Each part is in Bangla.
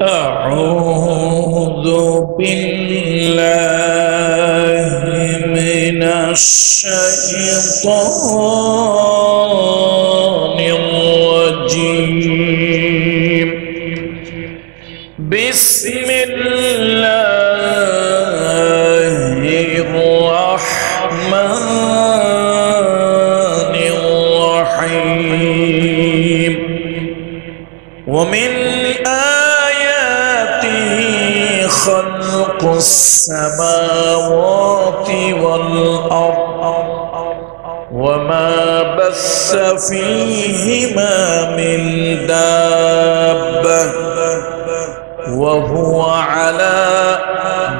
أعوذ بالله من الشيطان الرجيم. بسم الله الرحمن الرحيم. ومن خلق السماوات والأرض وما بث فيهما من دابة وهو على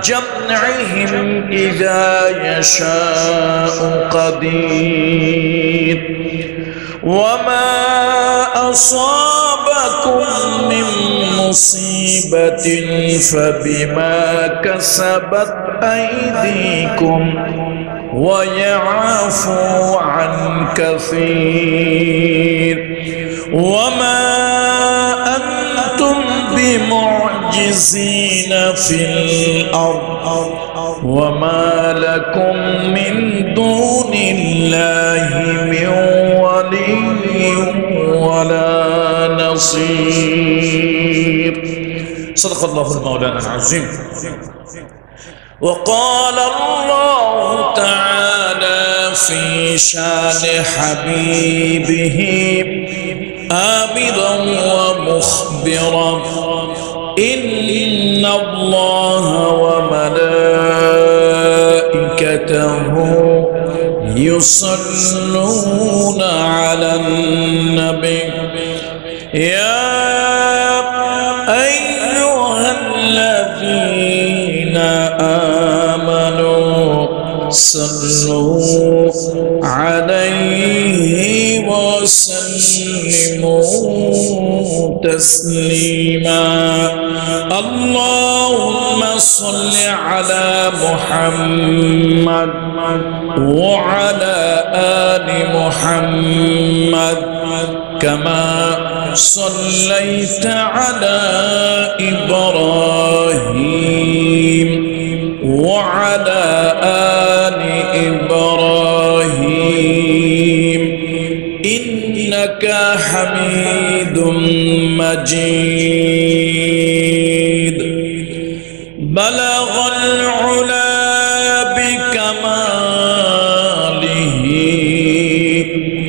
جمعهم إذا يشاء قدير. وما أصابكم من مصيبة فبما كسبت أيديكم ويعفو عن كثير. وما أنتم بمعجزين في الأرض وما لكم من دون الله من ولي ولا نصير. صدق الله المولانا العظيم. وقال الله تعالى في شان حبيبه آمرا ومخبرا: إن الله وملائكته يصلون على النبي يا أيها الذين آمنوا صلوا عليه وسلموا تسليما. اللهم صل على محمد وعلى آل محمد كما صليت على إبراهيم وعلى آل إبراهيم إنك حميد مجيد. بلغ العلا بكماله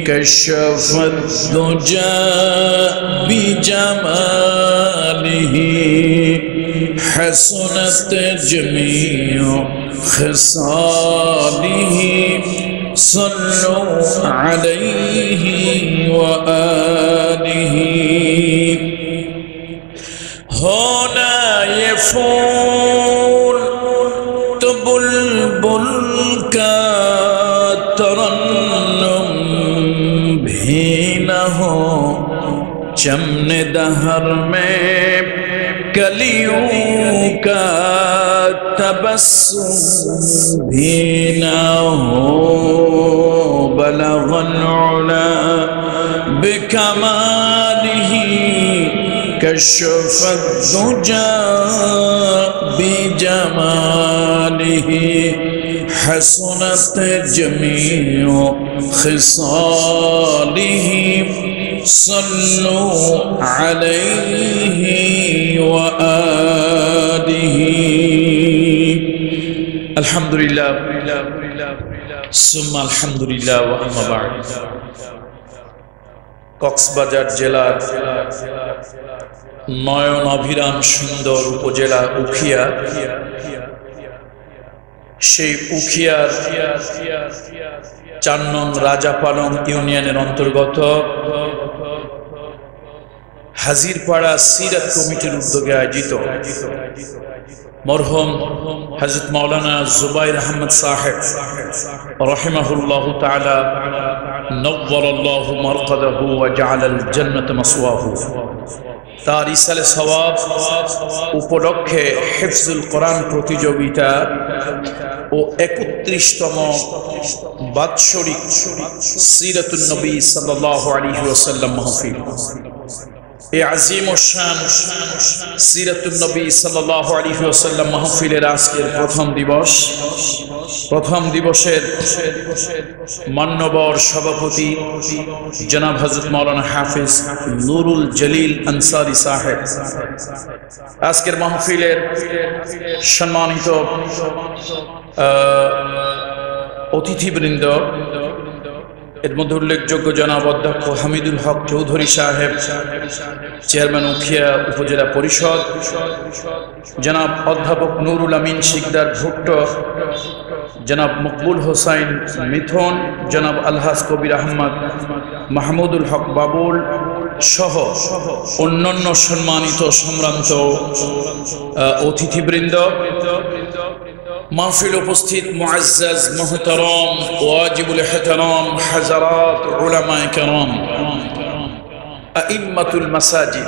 كشف الدجى بجماله حسنت جميع خصاله صلوا عليه وآله. ہونا یہ پھول تو بلبل کا ترنم بھی نہ ہو، چمن دہر میں کلیوں کا تبسم بھی نہ ہو. بلغ العلا بکمالہ كشف الدجى بجماله حسنت جميع خصاله صلوا عليه وآله. الحمد لله ثم الحمد لله وأما بعد. কক্সবাজার জেলার নয়ন অভিরাম সুন্দর উপজেলা উখিয়া, সেই উখিয়ার ৪ নং রাজাপালং ইউনিয়নের অন্তর্গত হাজিরপাড়া সিরাত কমিটির উদ্যোগে আয়োজিত মরহুম হযরত মাওলানা জুবাইর আহমদ সাহেব রাহিমাহুল্লাহু তাআলা নওয়ারাল্লাহু মারকাদাহু ওয়া জাআলাল জান্নাতা মাসওয়াহু তার ইসালে সওয়াব উপলক্ষে হিফজুল কোরআন প্রতিযোগিতা ও ৩১তম বাৎসরিক সিরাতুন নবী সাল্লাল্লাহু আলাইহি ওয়াসাল্লাম মাহফিল এই আজিম ও শান সিরাতুন নবী সাল্লাল্লাহু আলাইহি ওয়াসাল্লাম মাহফিলের আজকের প্রথম দিবসের মান্যবর সভাপতি জনাব হযরত মাওলানা হাফেজ নুরুল জলিল আনসারী সাহেব, আজকের মাহফিলের সম্মানিত অতিথিবৃন্দ, এর মধ্যে উল্লেখযোগ্য জনাব অধ্যক্ষ হামিদুল হক চৌধুরী সাহেব, চেয়ারম্যান উখিয়া উপজেলা পরিষদ, জনাব অধ্যাপক নুরুল আমিন শিকদার ভুট্টো, জনাব মকবুল হোসাইন মিথুন, জনাব আলহাজ কবির আহমদ মাহমুদুল হক বাবুল সহ অন্যান্য সম্মানিত সম্ভ্রান্ত অতিথিবৃন্দ, মাহফিল উপস্থিত মুআজ্জাজ মুহতারাম ওয়াজিবুল ইহতিরাম হাজারাত উলামায়ে কেরাম, আইম্মাতুল মাসাজিদ।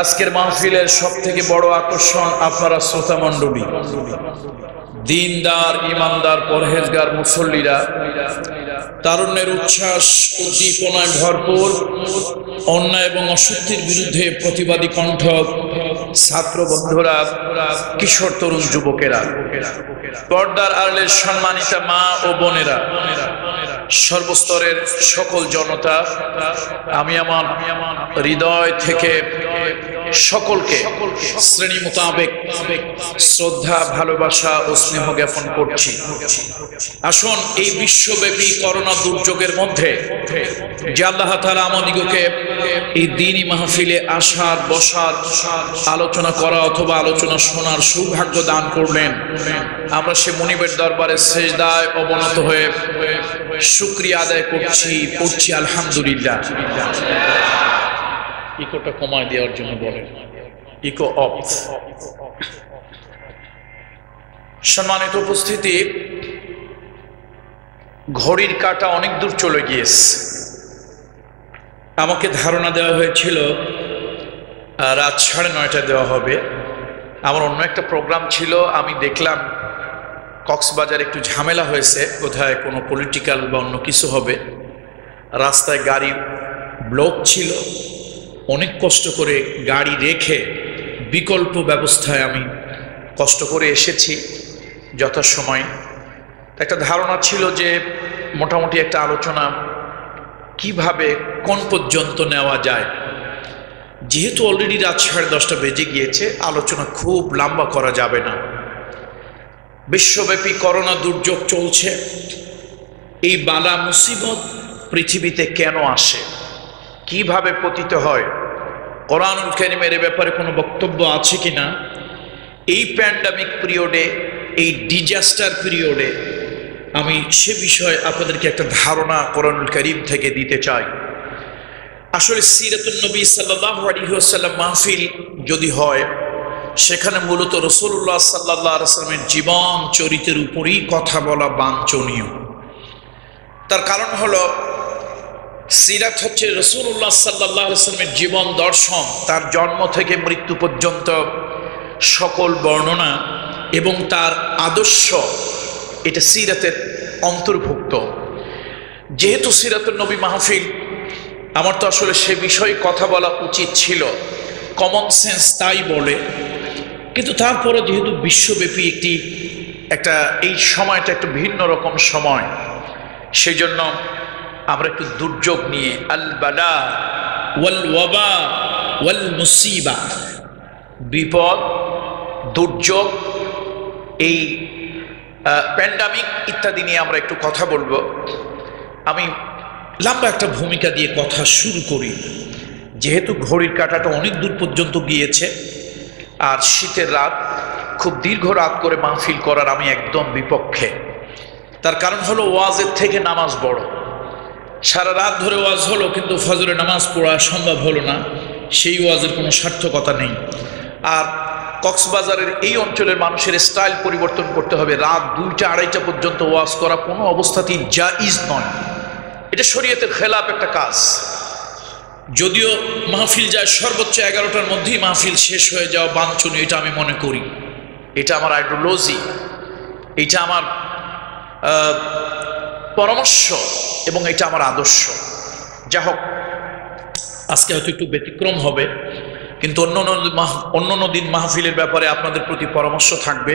আজকের মাহফিলের সবথেকে বড় আকর্ষণ আপনারা শ্রোতা মণ্ডলী, দিনদার ইমানদার পরহেজগার মুসল্লিরা, তারুণ্যের উচ্ছ্বাস উদ্দীপনায় ভরপুর, অন্যায় এবং অসত্যের বিরুদ্ধে প্রতিবাদী কণ্ঠ ছাত্র বন্ধুরা, কিশোর তরুণ যুবকেরা, পর্দার আড়ালের সম্মানিতা মা ও বোনেরা, সর্বস্তরের সকল জনতা, আমি আমার হৃদয় থেকে সকলকে শ্রেণী মোতাবেক শ্রদ্ধা, ভালোবাসা ও স্নেহ জ্ঞাপন করছি। আসুন এই বিশ্বব্যাপী করোনা দুর্যোগের মধ্যে যে আল্লাহ তাআলা আমাদিগকে এই দ্বীনি মাহফিলে আসার, বসার, আলোচনা করা অথবা আলোচনা শোনার সৌভাগ্য দান করলেন, আমরা সে মুনিবের দরবারে সেজদায় অবনত হয়ে শুকরিয়া আদায় পড়ছি আলহামদুলিল্লাহ। ইকোটা কমায় দেওয়ার জন্য বলেন, ইকো অফ। সম্মানিত উপস্থিতি, ঘড়ির কাঁটা অনেক দূর চলে গিয়েছে। আমাকে ধারণা দেওয়া হয়েছিল রাত 9:30 দেওয়া হবে। আমার অন্য একটা প্রোগ্রাম ছিল, আমি দেখলাম কক্সবাজার একটু ঝামেলা হয়েছে, কোথায় কোনো পলিটিক্যাল বা অন্য কিছু হবে, রাস্তায় গাড়ি ব্লক ছিল, অনেক কষ্ট করে গাড়ি রেখে বিকল্প ব্যবস্থায় আমি কষ্ট করে এসেছি যথাসময়। একটা ধারণা ছিল যে মোটামুটি একটা আলোচনা কিভাবে কোন পর্যন্ত নেওয়া যায়। যেহেতু অলরেডি রাত 10:30 বেজে গিয়েছে, আলোচনা খুব লম্বা করা যাবে না। বিশ্বব্যাপী করোনা দুর্যোগ চলছে। এই বালা মুসিবত পৃথিবীতে কেন আসে, কিভাবে পতিত হয়, কোরআনুল কারীমের ব্যাপারে কোনো বক্তব্য আছে কিনা, এই প্যান্ডামিক পিরিয়ডে, এই ডিজাস্টার পিরিয়ডে আমি সে বিষয়ে আপনাদেরকে একটা ধারণা কোরআনুল কারীম থেকে দিতে চাই। আসলে সিরাতুন নবী সাল্লাল্লাহু আলাইহি ওয়াসাল্লাম মাহফিল যদি হয়, সেখানে মূলত রাসূলুল্লাহ সাল্লাল্লাহু আলাইহি ওয়াসাল্লামের জীবন চরিত্রের উপরই কথা বলা বাঞ্ছনীয়। তার কারণ হলো, সিরাত হচ্ছে রাসূলুল্লাহ সাল্লাল্লাহু আলাইহি ওয়াসাল্লামের জীবন দর্শন, তার জন্ম থেকে মৃত্যু পর্যন্ত সকল বর্ণনা এবং তার আদর্শ, এটা সিরাতের অন্তর্ভুক্ত। যেহেতু সিরাতুন নবী মাহফিল, আমার তো আসলে সে বিষয়ে কথা বলা উচিত ছিল, কমন সেন্স তাই বলে, কিন্তু তারপরে যেহেতু বিশ্বব্যাপী একটা এই সময়টা একটা ভিন্ন রকম সময়, সেই জন্য আমরা একটু দুর্যোগ নিয়ে, আল বালা ওয়াল ওয়াবা ওয়াল মুসিবা, বিপদ, দুর্যোগ, এই প্যান্ডামিক ইত্যাদি নিয়ে আমরা একটু কথা বলবো। আমি লম্বা একটা ভূমিকা দিয়ে কথা শুরু করি। যেহেতু ঘড়ির কাঁটাটা অনেক দূর পর্যন্ত গিয়েছে, আর শীতের রাত, খুব দীর্ঘ রাত করে মাহফিল করার আমি একদম বিপক্ষে। তার কারণ হলো, ওয়াজের থেকে নামাজ বড়। সারা রাত ধরে ওয়াজ হলো, কিন্তু ফজরে নামাজ পড়া সম্ভব হলো না, সেই ওয়াজের কোনো সার্থকতা নেই। আর কক্সবাজারের এই অঞ্চলের মানুষের স্টাইল পরিবর্তন করতে হবে। রাত 2টা-2:30 পর্যন্ত ওয়াজ করা কোনো অবস্থাতেই জায়েজ নয়, এটা শরীয়তের খেলাফ একটা কাজ। যদিও মাহফিল যায় সর্বোচ্চ 11টার মধ্যেই মাহফিল শেষ হয়ে যাওয়া বাঞ্ছনীয়, এটা আমি মনে করি। এটা আমার আইডিওলজি, এটা আমার পরামর্শ এবং এটা আমার আদর্শ। যা হোক, আজকে হয়তো একটু ব্যতিক্রম হবে, কিন্তু অন্য দিন মাহফিলের ব্যাপারে আপনাদের প্রতি পরামর্শ থাকবে,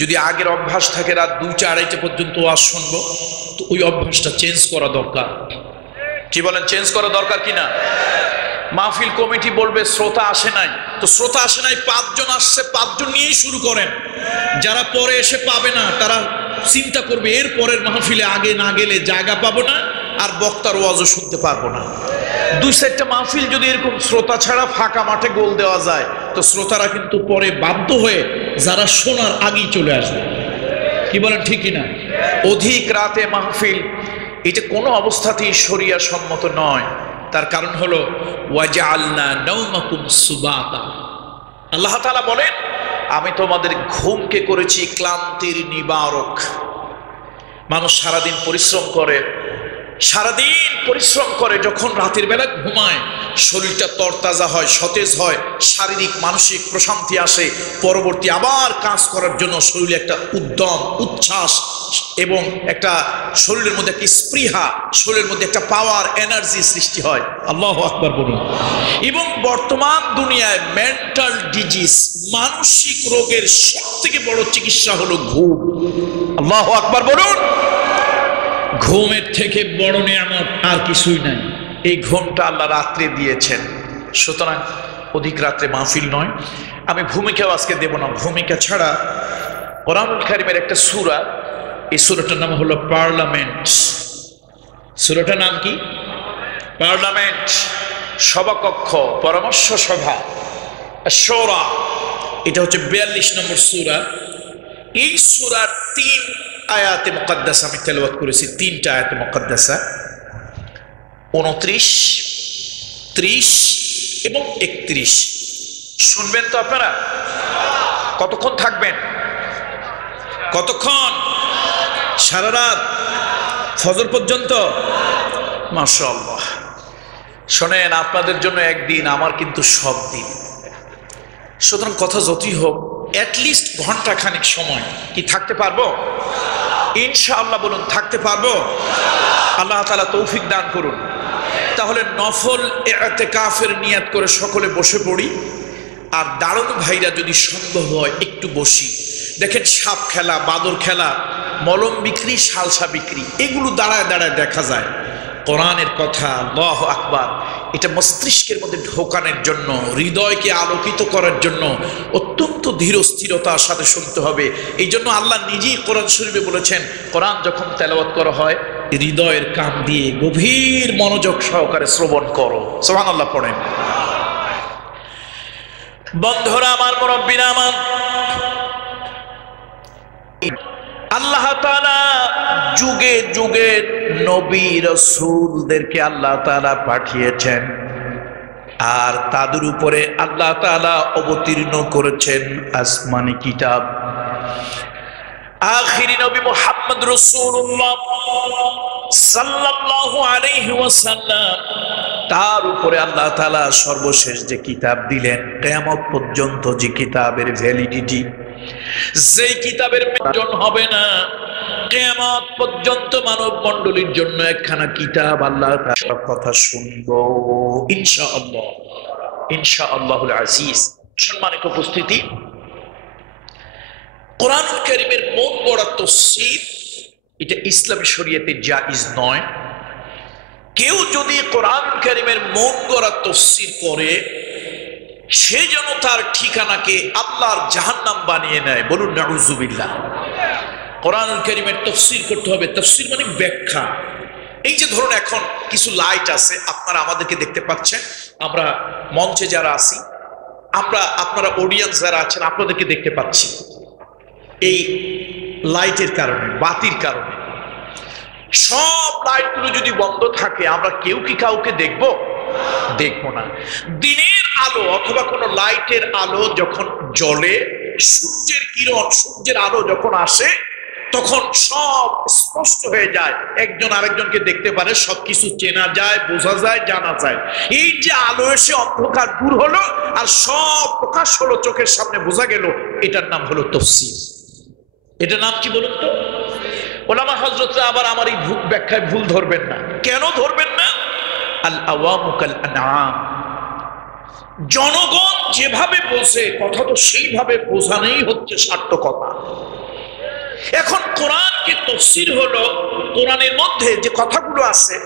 যদি আগের অভ্যাস থাকে রাত 2টা 2:30 পর্যন্ত ওয়াজ শুনবো, তো ওই অভ্যাসটা চেঞ্জ করা দরকার। কি বলেন, চেঞ্জ করা দরকার কিনা? মাহফিল কমিটি বলবে শ্রোতা আসে নাই, তো শ্রোতা আসে নাই, 5 জন আসছে, 5 জন নিয়েই শুরু করেন। যারা পরে এসে পাবে না তারা চিন্তা করবে এর পরের মাহফিলে আগে না গেলে জায়গা পাবো না, আর বক্তার ওয়াজও শুনতে পারবো না। 2-4টা মাহফিল যদি এরকম শ্রোতা ছাড়া ফাঁকা মাঠে গোল দেওয়া যায়, তো শ্রোতারা কিন্তু পরে বাধ্য হয়ে যারা শোনার আগেই চলে আসবে। কি বলেন, ঠিক কিনা? অধিক রাতে মাহফিল এটা কোনো অবস্থাতেই শরিয়া সম্মত নয়। তার কারণ হলো ওয়াজআলনা নাওমাকুম সুবাতা, আল্লাহ তাআলা বলেন আমি তোমাদের ঘুমকে করেছি ক্লান্তির নিবারক। মানুষ সারাদিন পরিশ্রম করে, যখন রাতের বেলা ঘুমায় শরীরটা তরতাজা হয়, সতেজ হয়, শারীরিক মানসিক প্রশান্তি আসে, পরবর্তী আবার কাজ করার জন্য শরীরে একটা উদ্যম, উচ্ছ্বাস এবং একটা শরীরের মধ্যে একটা স্পৃহা, শরীরের মধ্যে একটা পাওয়ার, এনার্জি সৃষ্টি হয়। আল্লাহু আকবার বলুন। এবং বর্তমান দুনিয়ায় মেন্টাল ডিজিজ, মানসিক রোগের সবথেকে বড় চিকিৎসা হলো ঘুম। আল্লাহু আকবার বলুন। ঘুমের থেকে বড় নিয়ামত আর কিছুই নাই। এই ঘুমটা আল্লাহ রাত্রে দিয়েছেন, সুতরাং অধিক রাত্রে মাহফিল নয়। আমি ভূমিকাও আজকে দেব না। ভূমিকা ছাড়া কোরআনুল কারীমের একটা সূরা, এই সূরাটার নাম হলো পার্লামেন্ট। সূরাটার নাম কি? পার্লামেন্ট, সভাকক্ষ, পরামর্শ সভা, শোরা। এটা হচ্ছে 42 নম্বর সূরা। এই সূরার 3 আয়াতে মুকাদ্দাসা আমি তেলাওয়াত করেছি, 3টা আয়াতে মুকাদ্দাসা, 29, 30 এবং 31। শুনবেন তো আপনারা? কতক্ষণ থাকবেন? কতক্ষণ? সারা রাত, ফজর পর্যন্ত? মাশাআল্লাহ। শোনেন, আপনাদের জন্য একদিন, আমার কিন্তু সব দিন। সুতরাং কথা যতই হোক, অ্যাটলিস্ট ঘন্টাখানিক সময় কি থাকতে পারবো? ইনশাআল্লাহ বলুন, থাকতে পারবো? আল্লাহ তাআলা তৌফিক দান করুন। তাহলে নফল ইতিকাফের নিয়াত করে সকলে বসে পড়ি, আর দারুণ ভাইরা যদি সম্ভব হয় একটু বসি। দেখেন, সাপ খেলা, বাদর খেলা, মলম বিক্রি, সালসা বিক্রি, এগুলো দাঁড়ায় দাঁড়ায় দেখা যায়। কোরআনের কথা, আল্লাহু আকবার, এটা মস্তিষ্কের মধ্যে ঢোকানোর জন্য, হৃদয়কে আলোকিত করার জন্য অত্যন্ত ধীর স্থিরতার সাথে শুনতে হবে। এই জন্য আল্লাহ নিজেই কোরআন শরীফে বলেছেন, কোরআন যখন তেলাওয়াত করা হয় হৃদয়ের কান দিয়ে গভীর মনোযোগ সহকারে শ্রবণ করো। সুবহানাল্লাহ পড়েন। বন্ধুরা আমার, মুরব্বিরা আমার, আল্লাহ তাআলা যুগে যুগে নবী রাসূলদেরকে আল্লাহ তাআলা পাঠিয়েছেন, আর তাদের উপরে আল্লাহ তাআলা অবতীর্ণ করেছেন আসমানি কিতাব। আখিরি নবী মুহাম্মদ রাসূলুল্লাহ সাল্লাল্লাহু আলাইহি ওয়াসাল্লাম, তার উপরে আল্লাহ তাআলা সর্বশেষ যে কিতাব দিলেন, কিয়ামত পর্যন্ত যে কিতাবের ভ্যালিডিটি, যেই কিতাবের প্রয়োজন হবে না, কিয়ামত পর্যন্ত মানব মণ্ডলীর জন্য একখানা কিতাব আল্লাহ তাআলার কথা শুনবো ইনশাআল্লাহ, ইনশাআল্লাহুল আজিজ। সম্মানিত উপস্থিতি, কোরআনুল কারীমের মন গড়া তাফসীর এটা ইসলামী শরীয়তে জায়েজ নয়। কেউ যদি কোরআনুল কারীমের মন গড়া তাফসীর করে, সে যেন তার ঠিকানাকে আল্লাহর জাহান্নাম বানিয়ে নেয়। বলুন নাউযুবিল্লাহ। কোরআনুল কারীমের তাফসীর করতে হবে। তাফসীর মানে ব্যাখ্যা। এই যে ধরুন, এখন কিছু লাইট আছে, আপনারা আমাদেরকে দেখতে পাচ্ছেন, আমরা মঞ্চে যারা আছি, আপনারা অডিয়েন্স যারা আছেন, আপনাদেরকে দেখতে পাচ্ছি। এই লাইটের কারণে, বাতির কারণে, সব লাইটগুলো যদি বন্ধ থাকে, আমরা কেউ কি কাউকে দেখবো? দেখবো না। দিনের আলো অথবা কোনো লাইটের আলো যখন জ্বলে, সূর্যের কিরণ, সূর্যের আলো যখন আসে, তখন সব স্পষ্ট হয়ে যায়, একজন আরেকজনকে দেখতে পারে, সবকিছু চেনা যায়, বোঝা যায়, জানা যায়। এই যে আলো এসে অন্ধকার দূর হলো আর সব প্রকাশ হলো, চোখের সামনে বোঝা গেল, এটার নাম হলো তাফসীর। এটার নাম কি বলুন তো? ওলামা হযরতরা আবার আমার এই ব্যাখ্যায় ভুল ধরবেন না। কেন ধরবেন না? আল আওয়ামু কাল আনআম, জনগণ যেভাবে বোঝে কথা তো সেইভাবে বোঝানোই হচ্ছে সার্থকতা। এখন কোরআনকে তাফসীর হলো কোরআনের মধ্যে যে কথাগুলো আছে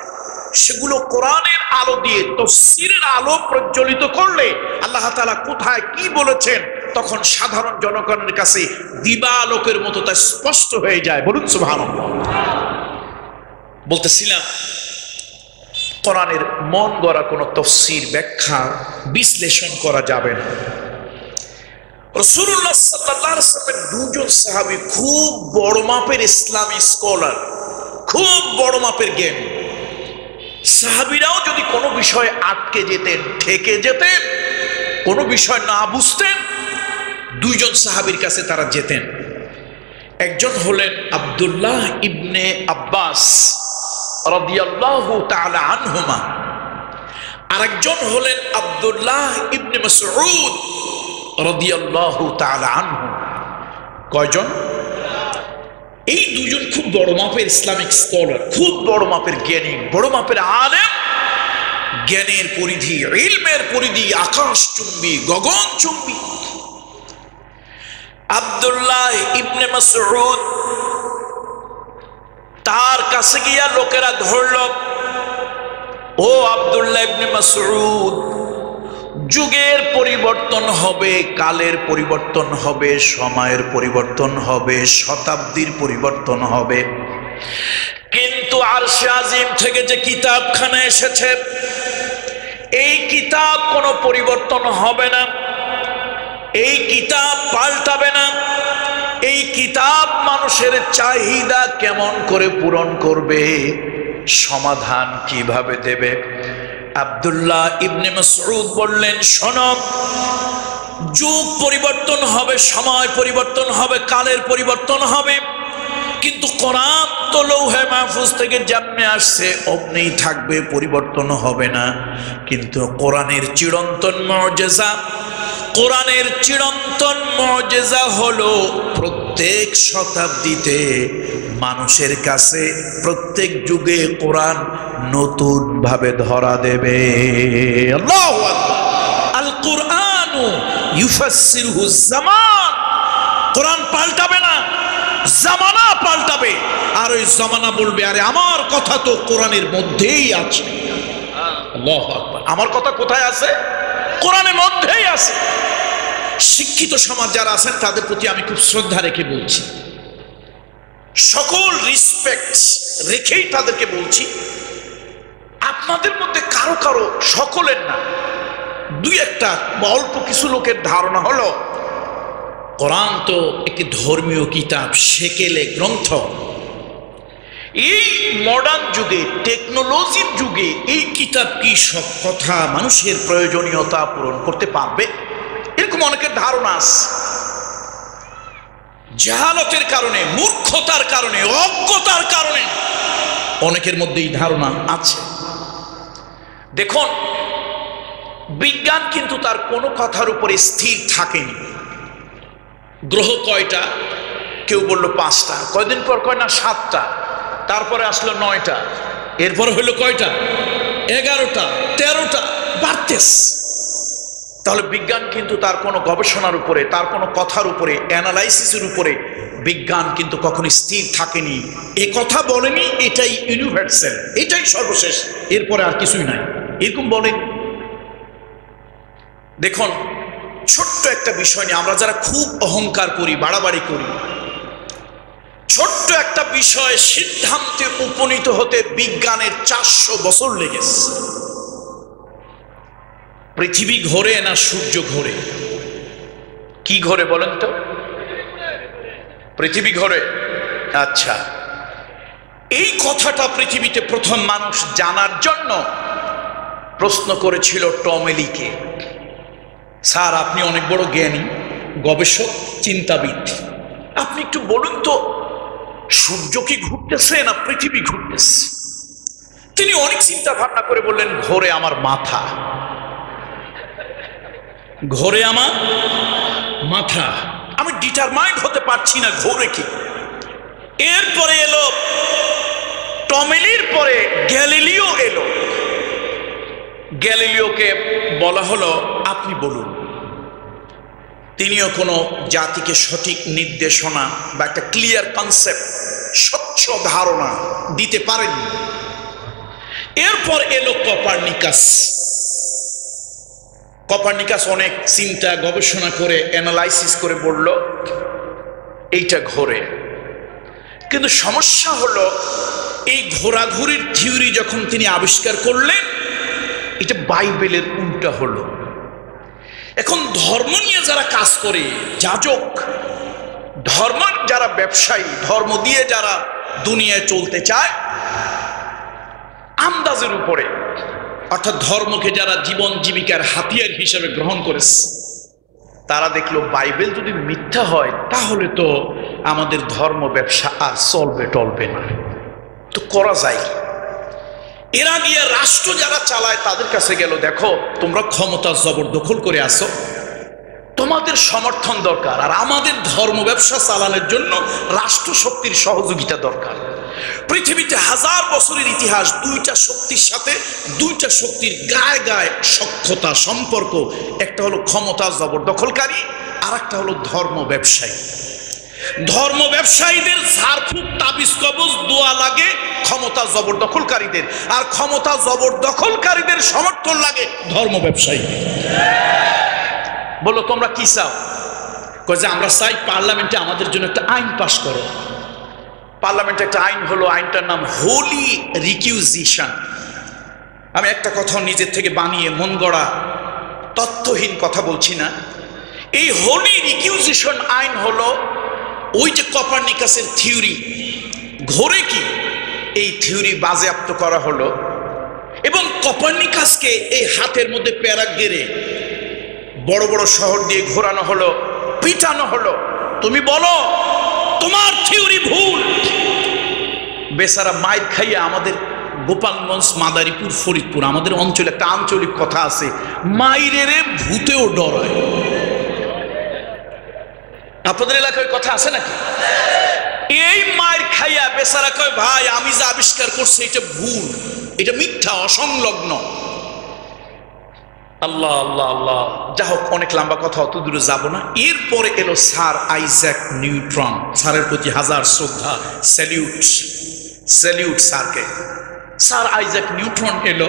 সেগুলো কোরআনের আলো দিয়ে তাফসীরের আলো প্রজ্বলিত করলে আল্লাহ তাআলা কোথায় কি বলেছেন তখন সাধারণ জনগণের কাছে দিবালোকের মতো তা স্পষ্ট হয়ে যায়। বলুন সুবহানাল্লাহ। বলতেছিলাম কোরআনের মন গড়া কোনো তাফসীর ব্যাখ্যা বিশ্লেষণ করা যাবে না। রাসূলুল্লাহ সাল্লাল্লাহু আলাইহি ওয়াসাল্লামের দুজন সাহাবী খুব বড় মাপের ইসলামী স্কলার, খুব বড় মাপের জ্ঞানী। সাহাবীরাও যদি কোনো বিষয়ে আটকে যেতেন, ঠেকে যেতেন, কোনো বিষয় না বুঝতেন, দুইজন সাহাবীর কাছে তারা যেতেন। একজন হলেন আব্দুল্লাহ ইবনে আব্বাস রাদিয়াল্লাহু তাআলা আনহুমা, আরেকজন হলেন আব্দুল্লাহ ইবনে মাসউদ রাদিয়াল্লাহু তাআলা আনহু। কয়জন? এই দুজন খুব বড় মাপের ইসলামিক স্কলার, খুব বড় মাপের জ্ঞানী, বড় মাপের আলেম। জ্ঞানের পরিধি, ইলমের পরিধি আকাশচুম্বী, গগনচুম্বী। আব্দুল্লাহ ইবনে মাসউদ, তার কাছে গিয়া লোকেরা ধরল, ও আব্দুল্লাহ ইবনে মাসউদ, যুগের পরিবর্তন হবে, কালের পরিবর্তন হবে, সময়ের পরিবর্তন হবে, শতাব্দীর পরিবর্তন হবে, কিন্তু আরশে আজিম থেকে যে কিতাবখানা এসেছে এই কিতাব কোনো পরিবর্তন হবে না, এই কিতাব পাল্টাবে না। এই কিতাব মানুষের চাহিদা কেমন করে পূরণ করবে, সমাধান কিভাবে দেবে? আব্দুল্লাহ ইবনে মাসউদ বললেন, শোনো, যুগ পরিবর্তন হবে, সময় পরিবর্তন হবে, কালের পরিবর্তন হবে, কিন্তু কোরআন তো লৌহে মাহফুজ থেকে যেমনি আসছে অমনিই থাকবে, পরিবর্তন হবে না। কিন্তু কোরআনের চিরন্তন মুজিজা, কোরআনের চিরন্তন মুজিজা হলো প্রত্যেক শতাব্দীতে মানুষের কাছে প্রত্যেক যুগে কোরআন নতুন ভাবে ধরা দেবে। আল্লাহু আকবার। আল কুরআনু ইউফাসসিরহু জামান, কোরআন পাল্টাবে না, জামানা পাল্টাবে। আর ওই জামানা বলবে, আরে আমার কথা তো কোরআনের মধ্যেই আছে। আল্লাহু আকবার। আমার কথা কোথায় আছে? কোরআনের মধ্যেই আছে। শিক্ষিত সমাজ যারা আছেন তাদের প্রতি আমি খুব শ্রদ্ধা রেখে বলছি, সকল রিসপেক্ট রেখেই তাদেরকে বলছি, আপনাদের মধ্যে কারো কারো, সকলের না, দুই একটা বা অল্প কিছু লোকের ধারণা হলো কোরআন তো একটি ধর্মীয় কিতাব, সেকেলে গ্রন্থ। এই মডার্ন যুগে, টেকনোলজির যুগে এই কিতাব কি সব কথা মানুষের প্রয়োজনীয়তা পূরণ করতে পারবে? এরকম অনেকের ধারণা আছে। জাহালতের কারণে, মূর্খতার কারণে, অজ্ঞতার কারণে অনেকের মধ্যে এই ধারণা আছে। দেখুন, বিজ্ঞান কিন্তু তার কোনো কথার উপরে স্থির থাকেনি। গ্রহ কয়টা? কেউ বললো 5টা, কয়দিন পর কয় না 7টা, তারপরে আসলো 9টা, এরপরে হইলো কয়টা? 11টা, 13টা, বাড়তেছে। তাহলে বিজ্ঞান কিন্তু তার কোনো গবেষণার উপরে, তার কোনো কথার উপরে, অ্যানালাইসিসের উপরে বিজ্ঞান কিন্তু কখনো স্থির থাকেনি। এ কথা বলেনি এটাই ইউনিভার্সাল, এটাই সর্বশেষ, এরপরে আর কিছুই নাই, এরকম বলেন। দেখুন, ছোট্ট একটা বিষয় নিয়ে আমরা যারা খুব অহংকার করি, বাড়াবাড়ি করি, ছোট্ট একটা বিষয় সিদ্ধান্তে উপনীত হতে বিজ্ঞানের 400 বছর লেগেছে। পৃথিবী ঘোরে না সূর্য ঘোরে? কি ঘোরে বলেন তো? পৃথিবী ঘোরে। আচ্ছা, এই কথাটা পৃথিবীতে প্রথম মানুষ জানার জন্য প্রশ্ন করেছিল টমেলিকে। স্যার, আপনি অনেক বড় জ্ঞানী, গবেষক, চিন্তাবিদ, আপনি একটু বলুন তো সূর্য কি ঘুরতেছে না পৃথিবী ঘুরতেছে? তিনি অনেক চিন্তা ভাবনা করে বললেন, ঘোরে আমার মাথা, ঘোরে আমার মাথা, আমি ডিটারমাইন্ড হতে পারছি না ঘোরে কি। এরপরে এলো টমেলির পরে গ্যালিলিও এলো। গ্যালিলিওকে বলা হলো আপনি বলুন। তিনিও কোনো জাতিকে সঠিক নির্দেশনা বা একটা ক্লিয়ার কনসেপ্ট, স্বচ্ছ ধারণা দিতে পারেননি। এরপর এলো কপারনিকাস। কপারনিকাস অনেক চিন্তা গবেষণা করে অ্যানালাইসিস করে বলল এইটা ঘোরে। কিন্তু সমস্যা হলো এই ঘোরাঘুরির থিওরি যখন তিনি আবিষ্কার করলেন, এটা বাইবেলের উল্টা হলো। এখন ধর্ম নিয়ে যারা কাজ করে, যাজক, ধর্ম যারা ব্যবসায়ী, ধর্ম দিয়ে যারা দুনিয়ায় চলতে চায় আন্দাজের উপরে, অর্থাৎ ধর্মকে যারা জীবন জীবিকার হাতিয়ার হিসেবে গ্রহণ করেছে, তারা দেখলো বাইবেল যদি মিথ্যা হয় তাহলে তো আমাদের ধর্ম ব্যবসা আর চলবে টলবে না, তো করা যায়। এরা গিয়ে রাষ্ট্র যারা চালায় তাদের কাছে গেল, দেখো তোমরা ক্ষমতা জবরদখল করে আসো, তোমাদের সমর্থন দরকার, আর আমাদের ধর্ম ব্যবসা চালানোর জন্য রাষ্ট্র শক্তির সহযোগিতা দরকার। পৃথিবীতে হাজার বছরের ইতিহাস, দুইটা শক্তির সাথে দুইটা শক্তির গায়ে গায়ে সখ্যতা সম্পর্ক, একটা হলো ক্ষমতা জবরদখলকারী, আর একটা হলো ধর্ম ব্যবসায়ী। ধর্ম ব্যবসায়ীদের ঝাড়ফুঁক তাবিজ কবজ দোয়া লাগে ক্ষমতা জবরদখলকারীদের, আর ক্ষমতা জবরদখলকারীদের সমর্থন লাগে ধর্ম ব্যবসায়ী। বলো তোমরা কি চাও? কয় যে আমরা চাই পার্লামেন্টে আমাদের জন্য একটা আইন পাস করো। পার্লামেন্টে একটা আইন হলো, আইনটার নাম হোলি রিকিউজিশন। আমি একটা কথা নিজের থেকে বানিয়ে মন গড়া তথ্যহীন কথা বলছি না। এই হোলি রিকিউজিশন আইন হলো ওই যে কপারনিকাসের থিওরি ঘোরে কি, এই থিওরি বাজেয়াপ্ত করা হলো এবং কপারনিকাসকে এই হাতের মধ্যে প্যারা গেড়ে বড় বড় শহর দিয়ে ঘোরানো হলো, পিটানো হলো, তুমি বলো তোমার থিওরি ভুল। বেচারা মাইর খাইয়া, আমাদের গোপালগঞ্জ, মাদারীপুর, ফরিদপুর, আমাদের অঞ্চলে একটা আঞ্চলিক কথা আছে, মাইরের ভূতেও ডরায়। আপনাদের এলাকায় কথা আছে নাকি? এই মাইর খাইয়া বেচারা কয় ভাই আমি যা আবিষ্কার করছি এটা ভুল, এটা মিথ্যা, অসংলগ্ন। আল্লাহ আল্লাহ আল্লাহ, যা হোক অনেক লম্বা কথা, অত দূরে যাব না। এরপরে এলো স্যার আইজ্যাক নিউটন। স্যারের প্রতি হাজার শ্রদ্ধা, স্যালিউট, স্যালিউট স্যারকে। স্যার আইজ্যাক নিউটন এলো,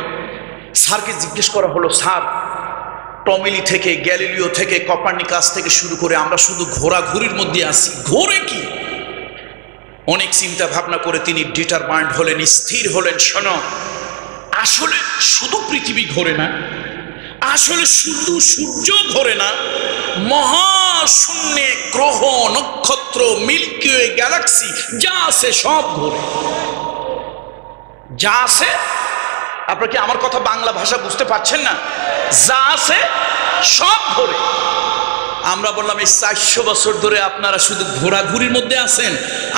স্যারকে জিজ্ঞেস করা হলো, স্যার টমেলি থেকে, গ্যালিলিও থেকে, কপারনিকাস থেকে শুরু করে আমরা শুধু ঘোরাঘুরির মধ্যে আছি, ঘোরে কি? অনেক চিন্তা ভাবনা করে তিনি ডিটারমাইন্ড হলেন, স্থির হলেন, শোনো আসলে শুধু পৃথিবী ঘোরে না, আসলে শুধু সূর্য ঘোরে না, মহাশূন্যে গ্রহ, নক্ষত্র, মিল্কি ওয়ে, গ্যালাক্সি যা আছে সব ঘোরে। যা আছে, আপনারা কি আমার কথা বাংলা ভাষা বুঝতে পারছেন না? যা আছে সব ঘোরে। আমরা বললাম এই 400 বছর ধরে আপনারা শুধু ঘোরাঘুরির মধ্যে আছেন।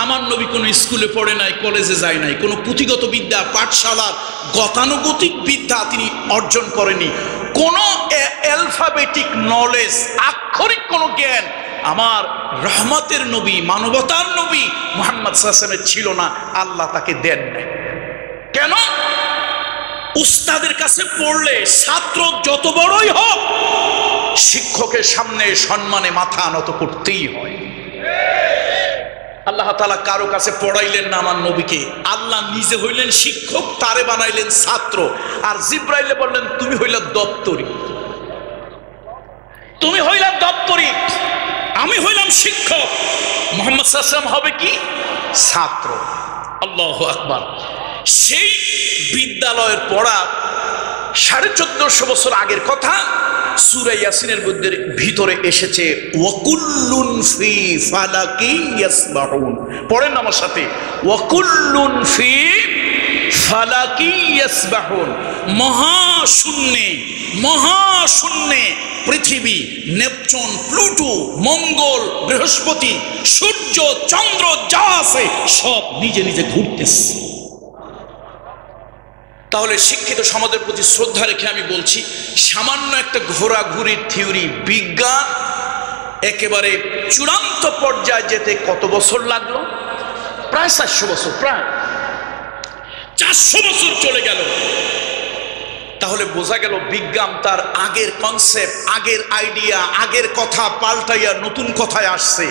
আমার নবী কোনো স্কুলে পড়ে নাই, কলেজে যায় নাই, কোনো পুঁথিগত বিদ্যা, পাঠশালার গতানুগতিক বিদ্যা তিনি অর্জন করেনি, কোনো অ্যালফাবেটিক নলেজ, আক্ষরিক কোনো জ্ঞান আমার রহমতের নবী, মানবতার নবী মুহাম্মদ সাল্লাল্লাহু আলাইহি ওয়াসাল্লামের ছিল না, আল্লাহ তাকে দেন নাই। কেন? উস্তাদের কাছে পড়লে ছাত্র যত বড়ই হোক, শিক্ষকের সামনে সম্মানে মাথা নত করতেই হয়। আল্লাহ তাআলা কারো কাছে পড়াইলেন না আমার নবীকে, আল্লাহ নিজে হইলেন শিক্ষক, তারে বানাইলেন ছাত্র, আর জিব্রাইলে বললেন তুমি হইলা দপ্তরি, তুমি হইলা দপ্তরি, আমি হইলাম শিক্ষক, মুহাম্মদ সাল্লাল্লাহু আলাইহি ওয়াসাল্লাম হবে কি? ছাত্র। আল্লাহু আকবার। সেই বিদ্যালয়ের পড়া 1450 বছর আগের কথা। সূরা ইয়াসিনের ভিতরে এসেছে ওয়াকুল্লুন ফি ফালাকিন ইয়াসবাহুন। পড়েন আমার সাথে, ওয়াকুল্লুন ফি ফালাকিন ইয়াসবাহুন। মহাশূন্যে, মহাশূন্যে পৃথিবী, নেপচুন, প্লুটো, মঙ্গল, বৃহস্পতি, সূর্য, চন্দ্র যা আছে সব নিজে নিজে ঘুরতেছে। তাহলে শিক্ষিত সমাজের প্রতি শ্রদ্ধা রেখে আমি বলছি, সামান্য একটা ঘোরাঘুরির থিওরি, বিজ্ঞান একেবারে চূড়ান্ত পর্যায়ে যেতে কত বছর লাগলো? প্রায় 400 বছর, প্রায় 400 বছর চলে গেল। তাহলে বোঝা গেল বিজ্ঞান তার আগের কনসেপ্ট, আগের আইডিয়া, আগের কথা পাল্টাইয়া নতুন কথায় আসছে।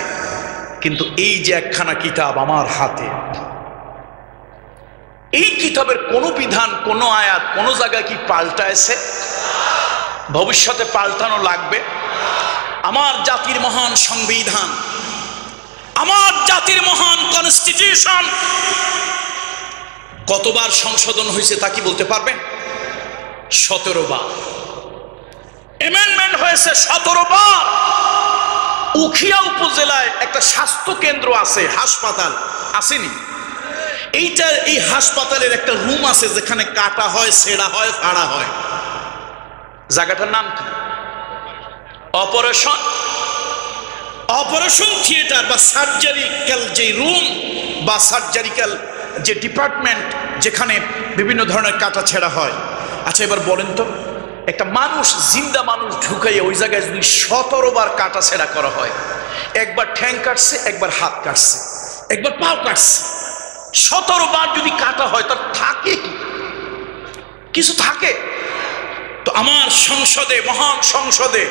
কিন্তু এই যে একখানা কিতাব আমার হাতে, এই কিতাবের কোনো বিধান, কোনো আয়াত, কোনো জায়গায় কি পাল্টায়ছে? ভবিষ্যতে পাল্টানো লাগবে। আমার জাতির মহান সংবিধান, আমার জাতির মহান কনস্টিটিউশন কতবার সংশোধন হয়েছে তা কি বলতে পারবেন? 17 বার এমেন্ডমেন্ট হয়েছে, 17 বার। উখিয়া উপজেলায় একটা স্বাস্থ্য কেন্দ্র আছে, হাসপাতাল আসেনি? এই হাসপাতালের একটা রুম আছে যেখানে কাটা হয়, ছেঁড়া হয়, ফাড়া হয়। জায়গাটার নাম কি? অপারেশন থিয়েটার বা সার্জারিক্যাল যে রুম বা সার্জারিক্যাল যে ডিপার্টমেন্ট, যেখানে বিভিন্ন ধরনের কাটা ছেঁড়া হয়। আচ্ছা, এবার বলেন তো, একটা মানুষ, জিন্দা মানুষ ঢুকাইয়া ওই জায়গায় যদি 17 বার কাটা ছেঁড়া করা হয়, একবার ঠ্যাং কাটছে, একবার হাত কাটছে, একবার পাও কাটছে, 17 বার যদি কাটা হয়, তার থাকে কি? কিছু থাকে? তো আমার সংসদে, মহান সংসদে,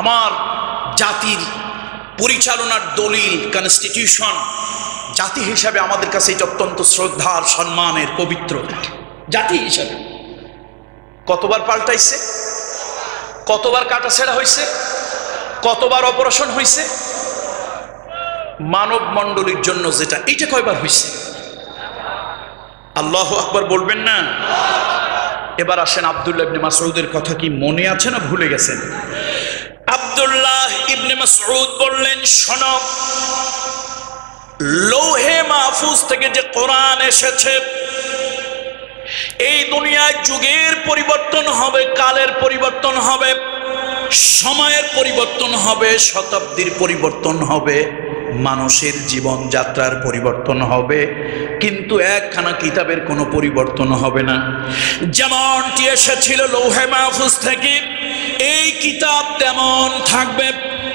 আমার জাতির পরিচালনার দলিল কনস্টিটিউশন, জাতি হিসাবে আমাদের কাছে এটা অত্যন্ত শ্রদ্ধার, সম্মানের, পবিত্র জাতি হিসাবে। কতবার পাল্টাইছে? কতবার কাটা ছেঁড়া হয়েছে? কতবার অপারেশন হয়েছে? মানব মণ্ডলীর জন্য যেটা, এটা কয়বার হয়েছে? আল্লাহু আকবার বলবেন না? এবার আসেন, আব্দুল্লাহ ইবনে মাসউদের কথা কি মনে আছে না ভুলে গেছেন? আব্দুল্লাহ ইবনে মাসউদ বললেন, শোনো, লৌহে মাহফুজ থেকে যে কোরআন এসেছে, এই দুনিয়ায় যুগের পরিবর্তন হবে, কালের পরিবর্তন হবে, সময়ের পরিবর্তন হবে, শতাব্দীর পরিবর্তন হবে, মানুষের জীবনযাত্রার পরিবর্তন হবে, কিন্তু একখানা কিতাবের কোনো পরিবর্তন হবে না। যেমনটি এসেছিল লৌহে মাহফুজ থেকে, এই কিতাব তেমন থাকবে,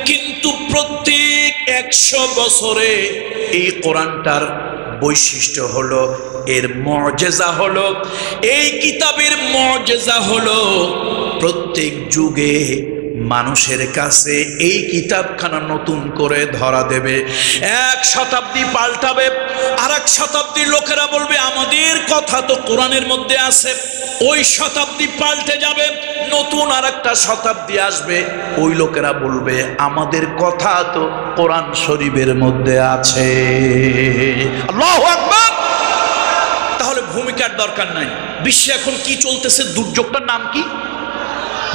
কিন্তু প্রত্যেক 100 বছরে এই কোরআনটার বৈশিষ্ট্য হলো, এর মুজিজা হলো, এই কিতাবের মুজিজা হলো প্রত্যেক যুগে মানুষের কাছে এই কিতাবখানা নতুন করে ধরা দেবে। 1 শতাব্দী পাল্টাবে, আর 1 শতাব্দীর লোকেরা বলবে আমাদের কথা তো কোরআনের মধ্যে আছে। ওই শতাব্দী পাল্টে যাবে, নতুন আর একটা শতাব্দী আসবে, ওই লোকেরা বলবে আমাদের কথা তো কোরআন শরীফের মধ্যে আছে। আল্লাহু আকবার। তাহলে ভূমিকার দরকার নাই। বিশ্বে এখন কি চলতেছে? দুর্যোগটার নাম কি?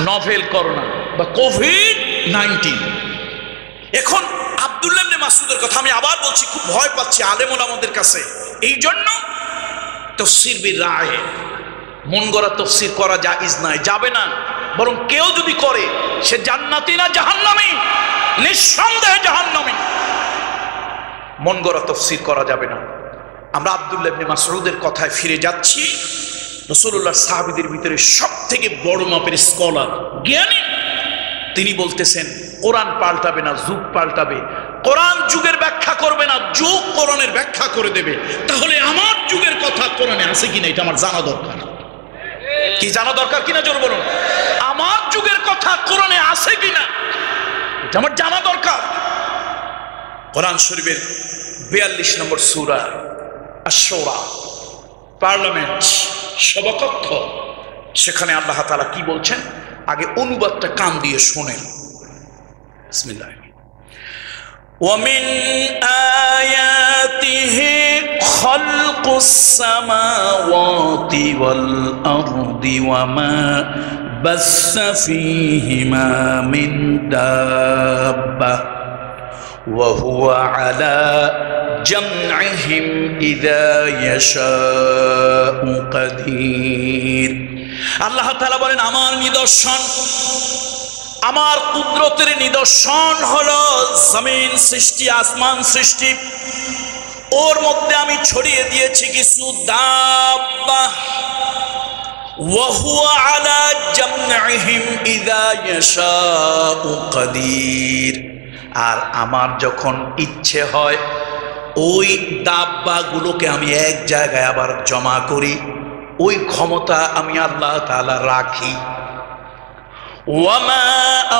নভেল করোনা বা কোভিড-19। এখন আব্দুল্লাহ ইবনে মাসউদের কথা আমি আবার বলছি, খুব ভয় পাচ্ছি আলেম ওলামাদের কাছে। এই জন্য তাফসীর বিল রায়, মন গড়া তাফসীর করা জায়েজ নাই, যাবে না। বরং কেউ যদি করে সে জান্নাতি না জাহান্নামী, নিঃসন্দেহে জাহান্নামী। মন গড়া তাফসীর করা যাবে না। আমরা আব্দুল্লাহ ইবনে মাসউদের কথায় ফিরে যাচ্ছি। রাসূলুল্লাহ সাহাবীদের ভিতরে সবথেকে বড় মাপের স্কলার, জ্ঞানী, তিনি বলতেছেন কোরআন পাল্টাবে না, যুগ পাল্টাবে। কোরআন যুগের ব্যাখ্যা করবে না, যুগ কোরআনের ব্যাখ্যা করে দেবে। তাহলে আমার যুগের কথা কোরআনে আছে কিনা এটা আমার জানা দরকার। কি জানা দরকার কিনা জোর বলুন? আমার যুগের কথা কোরআনে আছে কিনা এটা আমার জানা দরকার। কোরআন শরীফের 42 নম্বর সূরা আশ-শুরা, পার্লামেন্ট, সভাকক্ষ, সেখানে আল্লাহ তাআলা কি বলছেন আগে অনুবাদটা কান দিয়ে শোনেন। বিসমিল্লাহ। ومن آياته خلق السماوات والأرض وما بث فيهما من دابة وهو على جمعهم إذا يشاء قدير। আল্লাহ তাআলা বলেন আমার নিদর্শন, আমার কুদরতের নিদর্শন হলো জমিন সৃষ্টি, আসমান সৃষ্টি। ওর মধ্যে আমি ছড়িয়ে দিয়েছি কিছু দাব্বা। ওয়া হুয়া আলা জামইহিম ইযা ইয়াশাউ কাদির। আর আমার যখন ইচ্ছে হয় ওই দাব্বাগুলোকে আমি এক জায়গায় আবার জমা করি, ওই ক্ষমতা আমি আল্লাহ তাআলা রাখি। ওয়ামা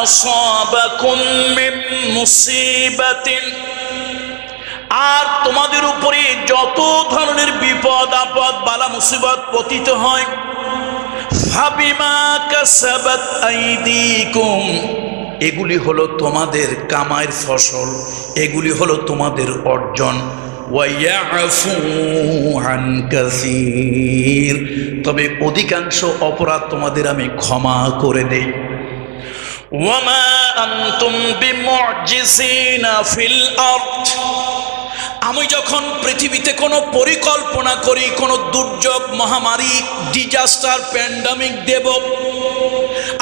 আসাবাকুম মিন মুসিবাতিন, আর তোমাদের উপরে যত ধরনের বিপদ আপদ বালা মুসিবত পতিত হয়, ফাবিমা কাসাবাত আইদিকুম, এগুলি হলো তোমাদের কামাইয়ের ফসল, এগুলি হলো তোমাদের অর্জন। ওয়ায়াফু আন কাসীর, তবে অধিকাংশ অপরাধ তোমাদের আমি ক্ষমা করে দেই। ওয়ামা আনতুম বিমুজিজিনা ফিল আরদ, আমি যখন পৃথিবীতে কোনো পরিকল্পনা করি, কোনো দুর্যোগ মহামারী ডিজাস্টার প্যান্ডামিক দেব,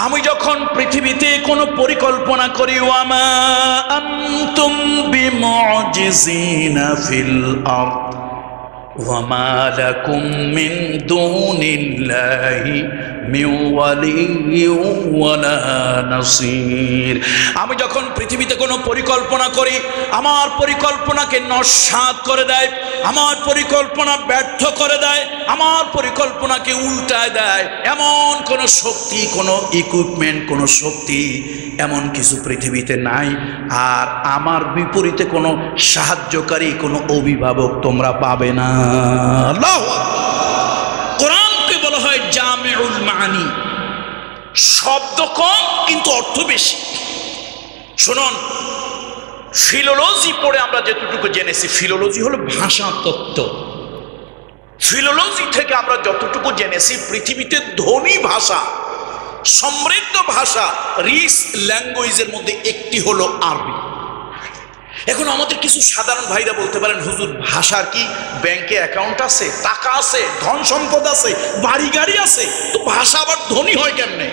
আমি যখন পৃথিবীতে কোনো পরিকল্পনা করি, ওয়ামা আনতুম বিমুজিজিনা ফিল আরদ ওয়ামা লাকুম মিন দুনিল্লাহি মিন ওয়ালিয়্যিন ওয়ালা নাসীর, আমি যখন পৃথিবীতে কোনো পরিকল্পনা করি, আমার পরিকল্পনাকে নস্যাৎ করে দেয়, আমার পরিকল্পনা ব্যর্থ করে দেয়, আমার পরিকল্পনাকে উল্টায় দেয়, এমন কোনো শক্তি, কোনো ইকুইপমেন্ট, কোনো শক্তি এমন কিছু পৃথিবীতে নাই। আর আমার বিপরীতে কোনো সাহায্যকারী, কোনো অভিভাবক তোমরা পাবে না। আল্লাহু আকবার। কোরআনকে বলা হয় জামিউল মানি, শব্দ কম কিন্তু অর্থ বেশি। শুনুন, ফিলোলজি পড়ে আমরা যতটুকু জেনেছি, ফিলোলজি হলো ভাষা তত্ত্ব। ফিলোলজি থেকে আমরা যতটুকু জেনেছি, পৃথিবীতে ধনী ভাষা, সমৃদ্ধ ভাষা, রিচ ল্যাঙ্গুয়েজের মধ্যে একটি হলো আরবি। এখন আমাদের কিছু সাধারণ ভাইরা বলতে পারেন, হুজুর ভাষার কি ব্যাংকে অ্যাকাউন্ট আছে, টাকা আছে, ধন সম্পদ আছে, বাড়ি গাড়ি আছে, তো ভাষা আবার ধনী হয় কেমনে?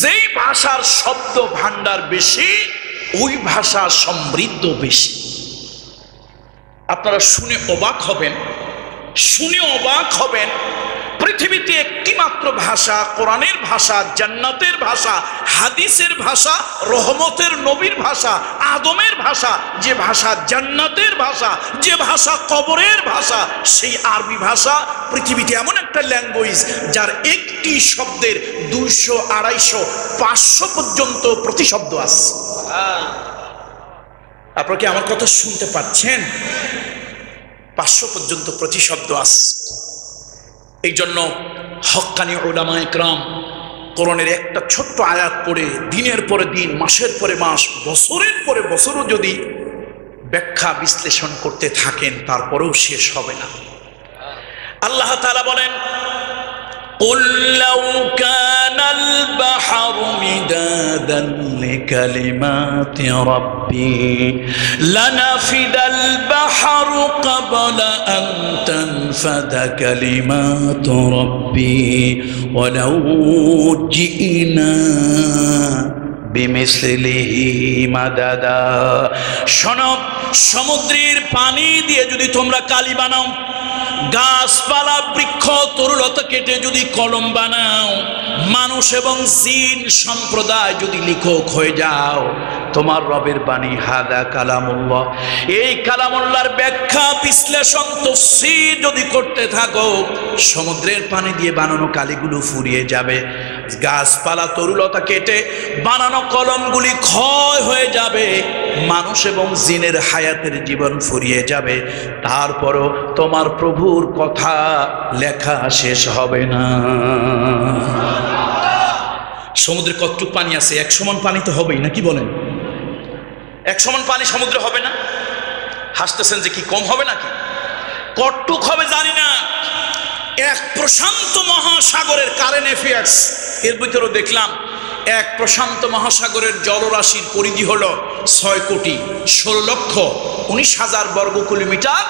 যেই ভাষার শব্দ ভান্ডার বেশি, ওই ভাষা সমৃদ্ধ বেশি। আপনারা শুনে অবাক হবেন, শুনে অবাক হবেন, পৃথিবীতে একটি মাত্র ভাষা, কোরআনের ভাষা, জান্নাতের ভাষা, হাদিসের ভাষা, রহমতের নবীর ভাষা, আদমের ভাষা, যে ভাষা জান্নাতের ভাষা, যে ভাষা কবরের ভাষা, সেই আরবি ভাষা পৃথিবীতে এমন একটা ল্যাঙ্গুয়েজ যার একটি শব্দের 200, 250, 500 পর্যন্ত প্রতিশব্দ আছে। আপনারা কি আমার কথা শুনতে পাচ্ছেন? 500 পর্যন্ত প্রতিশব্দ আছে। এই জন্য হক্কানি উলামায়ে কেরাম কোরআনের একটা ছোট্ট আয়াত পড়ে দিনের পরে দিন, মাসের পরে মাস, বছরের পরে বছরও যদি ব্যাখ্যা বিশ্লেষণ করতে থাকেন, তারপরেও শেষ হবে না। আল্লাহ তাআলা বলেন, قُلْ لَوْ كَانَ الْبَحْرُ مِدَادًا لِكَلِمَاتِ رَبِّي لَنَفِدَ الْبَحْرُ قَبْلَ أَنْ تَنْفَدَ كَلِمَاتُ رَبِّي وَلَوْ جِئْنَا বিমিসলিহি মাদাদা। শোনো, সমুদ্রের পানি দিয়ে যদি তোমরা কালি বানাও, গাছপালা বৃক্ষ তরুলতা কেটে যদি কলম বানাও, মানুষ এবং জিন সম্প্রদায় যদি লেখক হয়ে যাও, তোমার রবের বাণী হাদা কালামুল্লাহ, এই কালামুল্লাহর ব্যাখ্যা বিশ্লেষণ তাফসীর যদি করতে থাকো, সমুদ্রের পানি দিয়ে বানানো কালিগুলো ফুরিয়ে যাবে, গাছপালা তরুলতা কেটে বানানো কলমগুলি ক্ষয় হয়ে যাবে, মানুষ এবং জিনের হায়াতের জীবন ফুরিয়ে যাবে, তারপরও তোমার প্রভুর কথা লেখা শেষ হবে না। সমুদ্রে কতটুকু পানি আছে? 1 সমান পানি তো হবেই, নাকি বলেন? 1 সমান পানি সমুদ্রে হবে না? হাসতেছেন যে কি কম হবে নাকি? কতটুক হবে জানি না। এক প্রশান্ত মহাসাগরের কারেন্ট অ্যাফেয়ার্স এর ভিতরে দেখলাম, এক প্রশান্ত মহাসাগরের জলরাশির পরিধি হলো 6,16,19,000 বর্গ কিলোমিটার।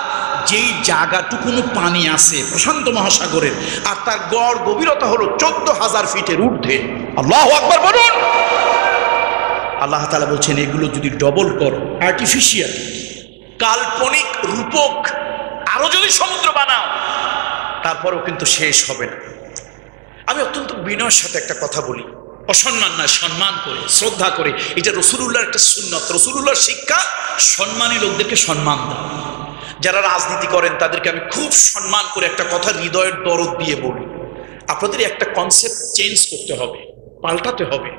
যেই জায়গাটুকুনো পানি আছে প্রশান্ত মহাসাগরের, আর তার গড় গভীরতা হলো 14,000 ফিটের ঊর্ধ্বে। আল্লাহু আকবার বলুন। আল্লাহ তাআলা বলছেন, এগুলো যদি ডবল করো, আর্টিফিশিয়াল, কাল্পনিক, রূপক, আরো যদি সমুদ্র বানাও, তারপরেও কিন্তু শেষ হবে না। আমি অত্যন্ত বিনয়ের সাথে একটা কথা বলি, অসম্মান না, সম্মান করে, শ্রদ্ধা করে। এটা রাসূলুল্লাহর একটা সুন্নাত, রাসূলুল্লাহর শিক্ষা। সম্মানী লোকদেরকে সম্মান দাও। যারা রাজনীতি করেন তাদেরকে আমি খুব সম্মান করে একটা কথা হৃদয়ের দরদ দিয়ে বলি, আপনাদের একটা কনসেপ্ট চেঞ্জ করতে হবে, পাল্টাতে হবে।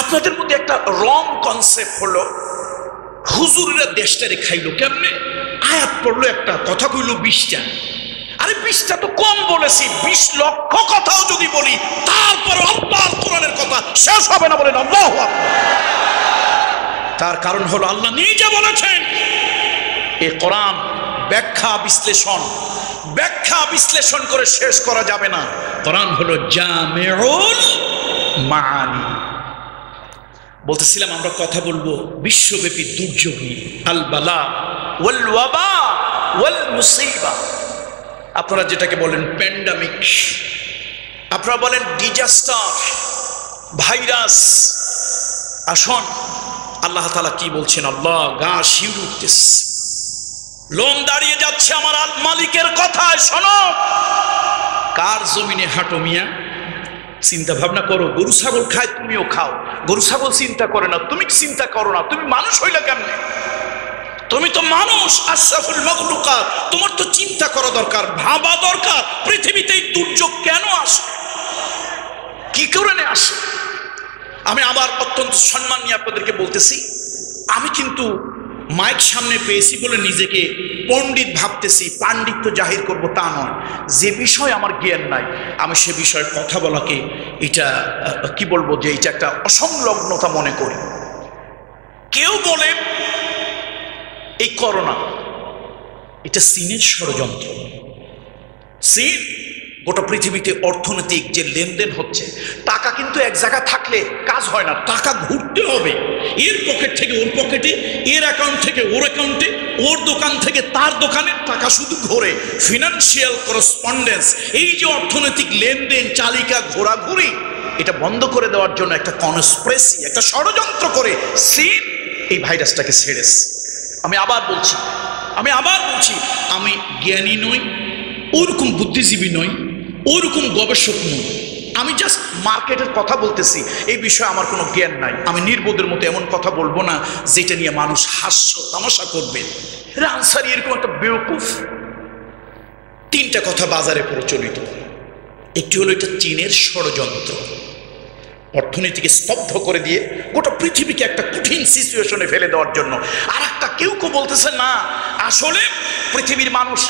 আপনাদের মধ্যে একটা রং কনসেপ্ট হলো হুজুররা দেশটারে খাইলো কেমনে, আয়াত পড়লো একটা, কথা কইলো 20টা। আরে 20টা তো কম বলেছি, 20 লক্ষ কথাও যদি বলি তারপর আল্লাহর কোরআনের কথা শেষ হবে না, বলেন আল্লাহু আকবার। তার কারণ হলো আল্লাহ নিজে বলেছেন এই কোরআন ব্যাখ্যা বিশ্লেষণ করে শেষ করা যাবে না। কোরআন হলো জামিউল মাআনি। বলতেছিলাম আমরা কথা বলবো বিশ্বব্যাপী দুর্যোগ নিয়ে, আল বালা ওয়াল ওয়াবা ওয়াল মুসিবা। আপনারা যেটাকে বলেন প্যান্ডামিক, আপনারা বলেন ডিজাস্টার, ভাইরাস। আসুন আল্লাহ তাআলা কি বলছেন, আল্লাহ গা শিউরে উঠতেছে, লোম দাঁড়িয়ে যাচ্ছে আমার মালিকের কথায়। শোনো, কার জমিনে হাঁটো মিয়া, চিন্তা ভাবনা করো। গরু ছাগল খায়, তুমিও খাও। গরু ছাগল চিন্তা করে না, তুমি চিন্তা করো না। তুমি মানুষ হইলা কেমনে? তুমি তো মানুষ, আশরাফুল মাখলুকাত। তোমার তো চিন্তা করা দরকার, ভাবা দরকার, পৃথিবীতে এই দুর্যোগ কেন আসে, কি কারণে আসে। আমি আবার অত্যন্ত সম্মান নিয়ে আপনাদেরকে বলতেছি, আমি কিন্তু মাইক সামনে পেয়েছি বলে নিজেকে পণ্ডিত ভাবতেছি, পাণ্ডিত্য জাহির করব তা নয়। যে বিষয় আমার জ্ঞান নাই, আমি সে বিষয়ে কথা বলাকে এটা কি বলবো, যে এটা একটা অসংলগ্নতা মনে করি। কেউ বলে এই করোনা এটা চীনের ষড়যন্ত্র। চীন গোটা পৃথিবীতে অর্থনৈতিক যে লেনদেন হচ্ছে, টাকা কিন্তু এক জায়গায় থাকলে কাজ হয় না, টাকা ঘুরতে হবে। এর পকেট থেকে ওর পকেটে, এর অ্যাকাউন্ট থেকে ওর অ্যাকাউন্টে, ওর দোকান থেকে তার দোকানে, টাকা শুধু ঘোরে। ফিনান্সিয়াল করসপন্ডেন্স, এই যে অর্থনৈতিক লেনদেন, চালিকা ঘোরাঘুরি, এটা বন্ধ করে দেওয়ার জন্য একটা কনস্পিরেসি, একটা ষড়যন্ত্র করে চীন এই ভাইরাসটাকে ছেড়েছে। আমি আবার বলছি, আমি জ্ঞানী নই, ওরকম বুদ্ধিজীবী নই, ওরকম গবেষক নই। আমি জাস্ট মার্কেটের কথা বলতেছি, এই বিষয়ে আমার কোনো জ্ঞান নাই। আমি নির্বোধের মতো এমন কথা বলবো না যেটা নিয়ে মানুষ হাস্য তামাশা করবে। আনসারি এরকম একটা বেওকুফ। 3টা কথা বাজারে প্রচলিত। একটি হলো এটা চীনের ষড়যন্ত্র, অর্থনীতিকে স্তব্ধ করে দিয়ে গোটা পৃথিবীকে একটা কঠিন সিচুয়েশনে ফেলে দেওয়ার জন্য। আর একটা কেউ বলতেছে না, আসলে পৃথিবীর মানুষ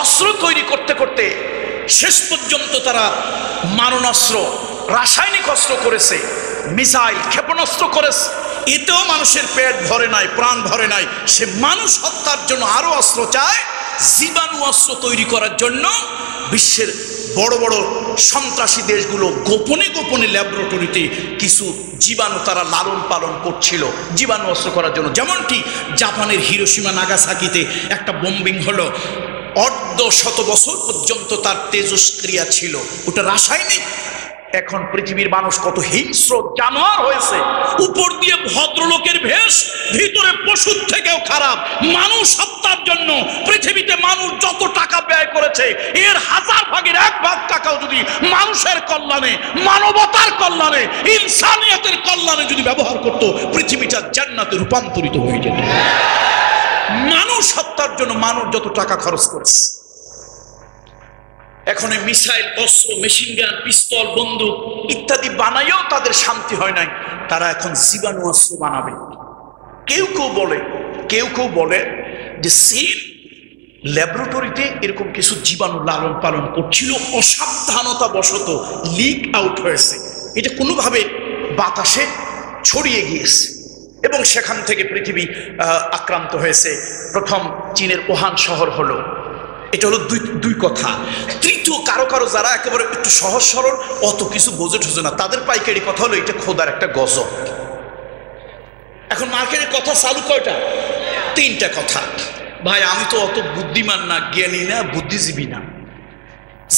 অস্ত্র তৈরি করতে করতে শেষ পর্যন্ত তারা মারণাস্ত্র, রাসায়নিক অস্ত্র করেছে, মিসাইল, ক্ষেপণাস্ত্র করেছে। এতেও মানুষের পেট ভরে নাই, প্রাণ ভরে নাই। সে মানুষ হত্যার জন্য আরো অস্ত্র চায়, জীবাণু অস্ত্র তৈরি করার জন্য। বিশ্বের বড় বড় সন্ত্রাসী দেশগুলো গোপনে গোপনে ল্যাবরেটরিতে কিছু জীবাণু তারা লালন পালন করছিল জীবাণু অস্ত্র করার জন্য। যেমনটি জাপানের হিরোশিমা নাগাসাকিতে একটা বোম্বিং হলো, 100 বছর পর্যন্ত তার তেজস্ক্রিয়া ছিল, ওটা রাসায়নিক। এখন পৃথিবীর মানুষ কত হিংস্র জানোয়ার হয়েছে, উপর দিয়ে ভদ্রলোকের ভেষ, ভিতরে পশুর থেকেও খারাপ। মানুষ হত্যার জন্য পৃথিবীতে মানুষ যত টাকা ব্যয় করেছে, এর 1000 ভাগের 1 ভাগ টাকাও যদি মানুষের কল্যাণে, মানবতার কল্যাণে, ইনসানিয়তের কল্যাণে যদি ব্যবহার করত, পৃথিবীটা জান্নাতে রূপান্তরিত হয়ে যেত। মানুষ হত্যার জন্য মানুষ যত টাকা খরচ করেছে, এখন মিসাইল, অস্ত্র, মেশিন গান, পিস্তল, বন্দুক ইত্যাদি বানাইও তাদের শান্তি হয় নাই। তারা এখন জীবাণু অস্ত্র বানাবে। কেউ কেউ বলে যে চীন ল্যাবরেটরিতে এরকম কিছু জীবাণু লালন পালন করছিল, অসাবধানতা বশত লিক আউট হয়েছে, এটা কোনোভাবে বাতাসে ছড়িয়ে গিয়েছে এবং সেখান থেকে পৃথিবী আক্রান্ত হয়েছে। প্রথম চীনের ওহান শহর হলো। এটা হলো দুই কথা। তৃতীয় কারো যারা একেবারে একটু সহজ সরল, অত কিছু বোঝে ঠোঝে না, তাদের পাইকারি কথা হলো এটা খোদার একটা গজব। এখন মার্কেটের কথা চালু কয়টা? 3টা কথা। ভাই আমি তো অত বুদ্ধিমান না, জ্ঞানী না, বুদ্ধিজীবী না।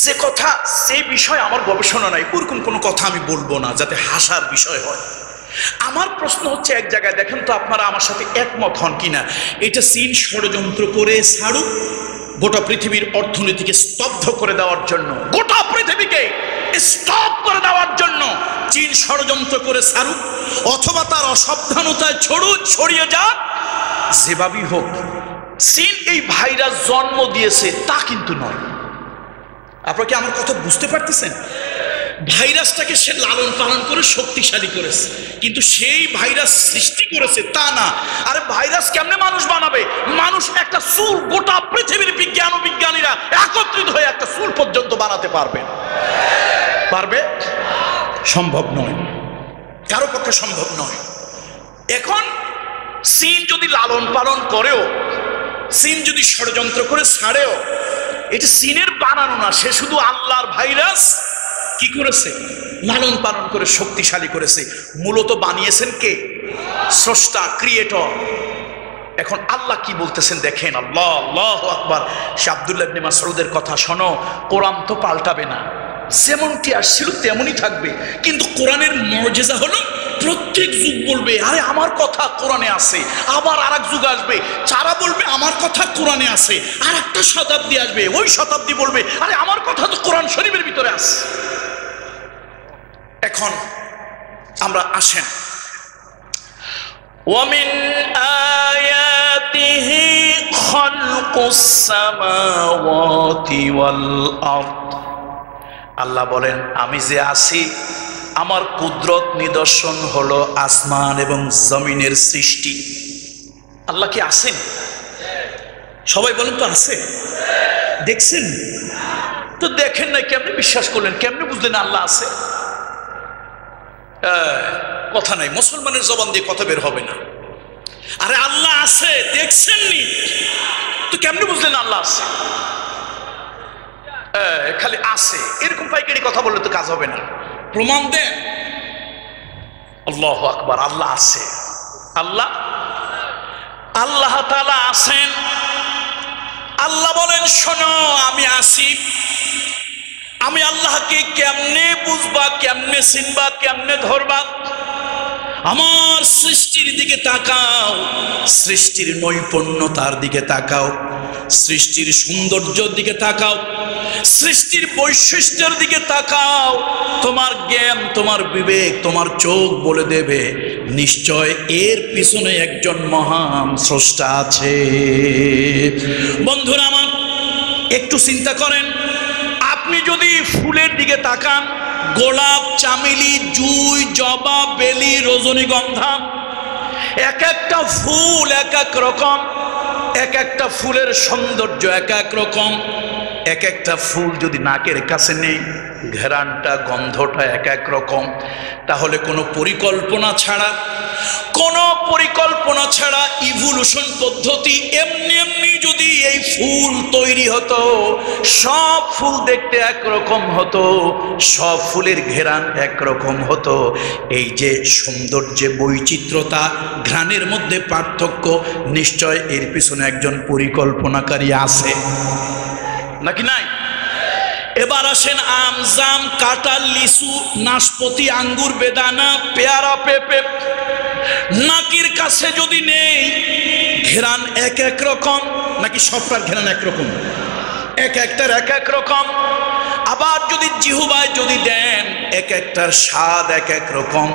যে কথা, সেই বিষয়ে আমার গবেষণা নাই, ওরকম কোনো কথা আমি বলবো না যাতে হাসার বিষয় হয়। আমার প্রশ্ন হচ্ছে, এক জায়গায় দেখেন তো আপনারা আমার সাথে একমত হন কিনা, এটা চীন ষড়যন্ত্র করে ছাড়ুক গোটা পৃথিবীর অর্থনীতিকে স্তব্ধ করে দেওয়ার জন্য, গোটা পৃথিবীকে স্টপ করে দেওয়ার জন্য চীন ষড়যন্ত্র করে ছাড়ুক, অথবা তার অসাবধানতায় ছড়িয়ে যাক, যেভাবেই হোক চীন এই ভাইরাস জন্ম দিয়েছে তা কিন্তু নয়। আপনারা কি আমার কথা বুঝতে পারতেছেন? ভাইরাসটাকে সে লালন পালন করে শক্তিশালী করেছে, কিন্তু সেই ভাইরাস সৃষ্টি করেছে তা না। আরে ভাইরাস কেমনে মানুষ বানাবে? মানুষ একটা চুল, গোটা পৃথিবীর বিজ্ঞান ও বিজ্ঞানীরা একত্রিত হয়ে একটা চুল পর্যন্ত বানাতে পারবে? সম্ভব নয়, কারো পক্ষে সম্ভব নয়। এখন চীন যদি লালন পালন করেও, চীন যদি ষড়যন্ত্র করে ছাড়েও, এটা চীনের বানানো না, সে শুধু আল্লাহর ভাইরাস কি করেছে? লালন পালন করে শক্তিশালী করেছে। মূলত বানিয়েছেন কে? স্রষ্টা, ক্রিয়েটর। এখন আল্লাহ কি বলতেছেন দেখেন, আল্লাহু আকবার। সে আব্দুল্লাহ ইবনে মাসউদের কথা শোনো, কোরআন তো পাল্টাবে না, যেমনটি আসছিল তেমনই থাকবে। কিন্তু কোরআনের মুজিজা হলো প্রত্যেক যুগ বলবে আরে আমার কথা কোরআনে আছে, আবার আর এক যুগ আসবে যারা বলবে আমার কথা কোরআনে আছে, আর একটা শতাব্দী আসবে ওই শতাব্দী বলবে আরে আমার কথা তো কোরআন শরীফের ভিতরে আছে। এখন আমরা আসেন, ওয়ামিন আয়াতিহি খালকুস সামাওয়াতি ওয়াল আরদ, আল্লাহ বলেন আমি যে আছি, আমার কুদরত নিদর্শন হলো আসমান এবং জমিনের সৃষ্টি। আল্লাহ কি আছেন? সবাই বলেন তো আছে। দেখছেন তো? দেখেন নাই, কেমনে বিশ্বাস করলেন? কেমনে বুঝলেন আল্লাহ আছে? কথা নাই, মুসলমানের জবান দিয়ে কথা বের হবে না। আরে আল্লাহ আছে, দেখছেননি তো কেমনে বুঝলেন আল্লাহ আছে? খালি আছে এরকম পাইকারি কথা বললে তো কাজ হবে না, প্রমাণ দেন। আল্লাহু আকবার, আল্লাহ আছে। আল্লাহ তাআলা আছেন। আল্লাহ বলেন শোনো আমি আছি। আমি আল্লাহকে কেমনে বুঝবা, কেমনে চিনবা, কেমনে ধরবা? আমার সৃষ্টির দিকে তাকাও, সৃষ্টির নৈপুণ্যতার দিকে তাকাও, সৃষ্টির সৌন্দর্যের দিকে তাকাও, সৃষ্টির বৈশিষ্ট্যের দিকে তাকাও। তোমার জ্ঞান, তোমার বিবেক, তোমার চোখ বলে দেবে নিশ্চয় এর পিছনে একজন মহান স্রষ্টা আছে। বন্ধুরা আমার, একটু চিন্তা করেন, আপনি যদি ফুলের দিকে তাকান, গোলাপ, চামেলি, জুঁই, জবা, বেলি, রজনীগন্ধা, এক একটা ফুল এক এক রকম, এক একটা ফুলের সৌন্দর্য এক এক রকম। এক একটা ফুল যদি নাকের কাছে নেই, ঘ্রাণটা, গন্ধটা এক এক রকম। তাহলে কোনো পরিকল্পনা ছাড়া ইভলিউশন পদ্ধতি এমনি এমনি যদি এই ফুল তৈরি হতো, সব ফুল দেখতে একরকম হতো, সব ফুলের ঘ্রাণ একরকম হতো, এই যে সৌন্দর্যে বৈচিত্র্যতা, ঘ্রাণের মধ্যে পার্থক্য, নিশ্চয় এর পিছনে একজন পরিকল্পনাকারী আছে, নাকি নাই? এবার আসেন, আম, জাম, কাঁঠাল, লিচু, নাশপাতি, আঙ্গুর, বেদানা, পেয়ারা, পেঁপে, নাকির কাছে যদি নেই, ঘ্রাণ এক এক রকম, নাকি সবটার ঘ্রাণ একরকম? এক একটার এক এক রকম। আবার যদি জিহ্বায় যদি দেন, এক একটার স্বাদ এক এক রকম।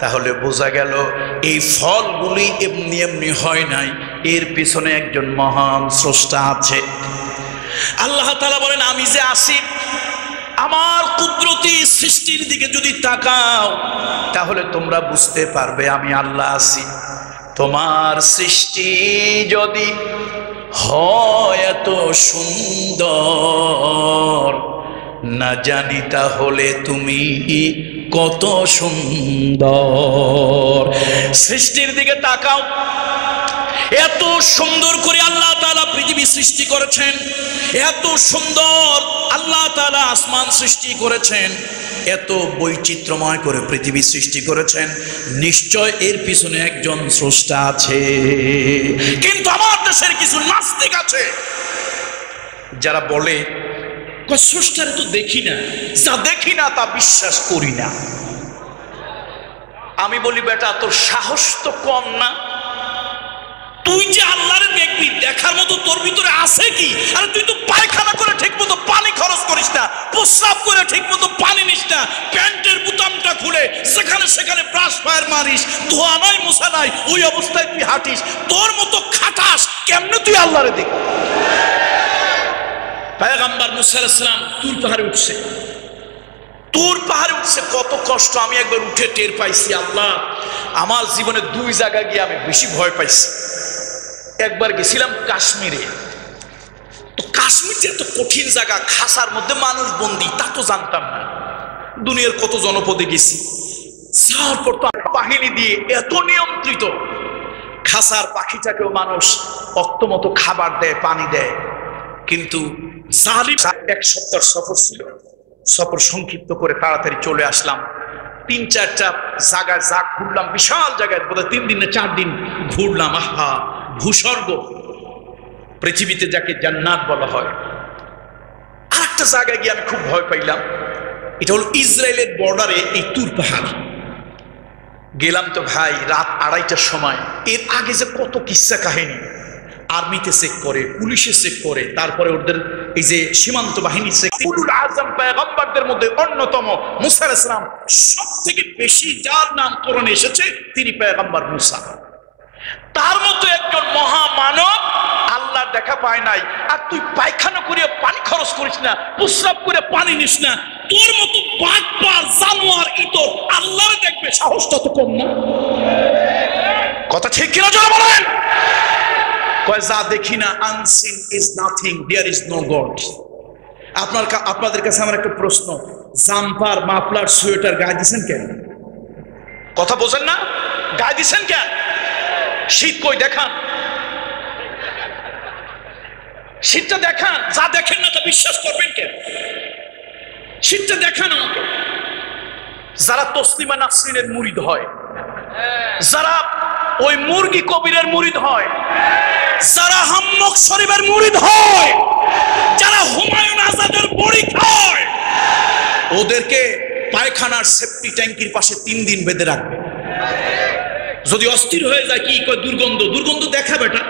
তাহলে বোঝা গেল এই ফলগুলি এমনি এমনি হয় নাই, এর পিছনে একজন মহান স্রষ্টা আছে। আল্লাহ তাআলা বলেন আমি যে আছি, আমার কুদরতি সৃষ্টির দিকে যদি তাকাও, তাহলে তোমরা বুঝতে পারবে আমি আল্লাহ আছি। তোমার সৃষ্টি যদি হয় এত সুন্দর, না জানি তাহলে তুমি কত সুন্দর। সৃষ্টির দিকে তাকাও, এত সুন্দর করে আল্লাহ তাআলা পৃথিবী সৃষ্টি করেছেন, এত সুন্দর আল্লাহ তাআলা আসমান সৃষ্টি করেছেন, এত বৈচিত্র্যময় করে পৃথিবী সৃষ্টি করেছেন, নিশ্চয় এর পিছনে একজন স্রষ্টা আছে। কিন্তু আমার দেশের কিছু নাস্তিক আছে যারা বলে স্রষ্টারে তো দেখি না, যা দেখি না তা বিশ্বাস করি না। আমি বলি বেটা তোর সাহস তো কম না, তুই যে আল্লাহরে দেখবি, দেখার মতো তোর ভিতরে আছে কি? আরে তুই তো পায়খানা করে ঠিক মতো পানি খরচ করিস না, প্রস্রাব করে ঠিক মতো পানি নিস না, প্যান্টের বুতামটা খুলে সেখানে সেখানে ব্রাশ ফায়ার মারিস, ধোয়া নাই মোছা নাই, ওই অবস্থায় তুই হাঁটিস, তোর মতো খাটাস, কেমনে তুই আল্লাহরে দেখবি? পয়গম্বর মুসা আলাইহিস সালাম তুর পাহাড়ে উঠছে, তুর পাহাড়ে উঠছে। কত কষ্ট আমি একবার উঠে টের পাইছি। আল্লাহ, আমার জীবনে দুই জায়গায় গিয়ে আমি বেশি ভয় পাইছি। একবার গেছিলাম কাশ্মীরে। তো কাশ্মীর যে এত কঠিন জায়গা, খাসার মধ্যে মানুষ বন্দী, তা তো জানতাম না। দুনিয়ার কত জনপদে গেছি, যাওয়ার পর তো বাহিনী দিয়ে এত নিয়ন্ত্রিত, খাসার পাখিটাকেও মানুষ অক্ত মতো খাবার দেয়, পানি দেয়। কিন্তু জালিম, 1 সপ্তাহ সফর ছিল, সফর সংক্ষিপ্ত করে তাড়াতাড়ি চলে আসলাম। 3-4টা জায়গায় যা ঘুরলাম, বিশাল জায়গায়, বোধহয় 3 দিন না 4 দিন ঘুরলাম। আহা, ভূস্বর্গ, পৃথিবীতে যাকে জান্নাত বলা হয়। আর একটা জায়গায় গিয়ে আমি খুব ভয় পাইলাম। এটা হলো ইসরায়েলের বর্ডারে এই তুর পাহাড়। গেলাম তো ভাই রাত 2:30টার সময়। এর আগে যে কত কিস্সা কাহিনী, আর্মিতে চেক করে, পুলিশে চেক করে, তারপরে ওদের এই যে সীমান্ত বাহিনী চেক। উলুল আযম পয়গম্বরদের মধ্যে অন্যতম মুসা আলাইহিস সালাম, সবথেকে বেশি যার নাম কোরআনে এসেছে তিনি পয়গম্বর মুসা। তার মতো একজন মহামানব আল্লাহর দেখা পায় নাই। আর তুই পায়খানা করে পানি খরচ করিস না, প্রস্রাব করে পানি নিস না। তোর মতো বাটপার, জানোয়ার, ইতর আল্লাহ দেখবে, সাহসটা তো কম না? কথা ঠিক কিনা জোরে বলেন? কয় যা দেখি না, unseen is nothing, there is no God. আপনাদের কাছে আমার একটা প্রশ্ন, জাম্পার, মাফলার, সোয়েটার গায়ে দিচ্ছেন কেন? কথা বোঝেন না? গায়ে দিচ্ছেন কেন? শীত কই দেখান, শীতটা দেখান। যা দেখেন না তা বিশ্বাস করবেন কেন? শীতটা দেখান আমাকে। যারা তসলিমা নাসরিনের মুরিদ হয়, যারা ওই মুরগি কবিরের মুরিদ হয়, যারা হাম্মক শরীফের মুরিদ হয়, যারা হুমায়ুন আজাদের বড়ি খায়, ওদেরকে পায়খানার সেফটি ট্যাঙ্কির পাশে 3 দিন বেঁধে রাখবে। যদি অস্থির হয়ে যায়, কি কয় দুর্গন্ধ, দুর্গন্ধ দেখা বেটা,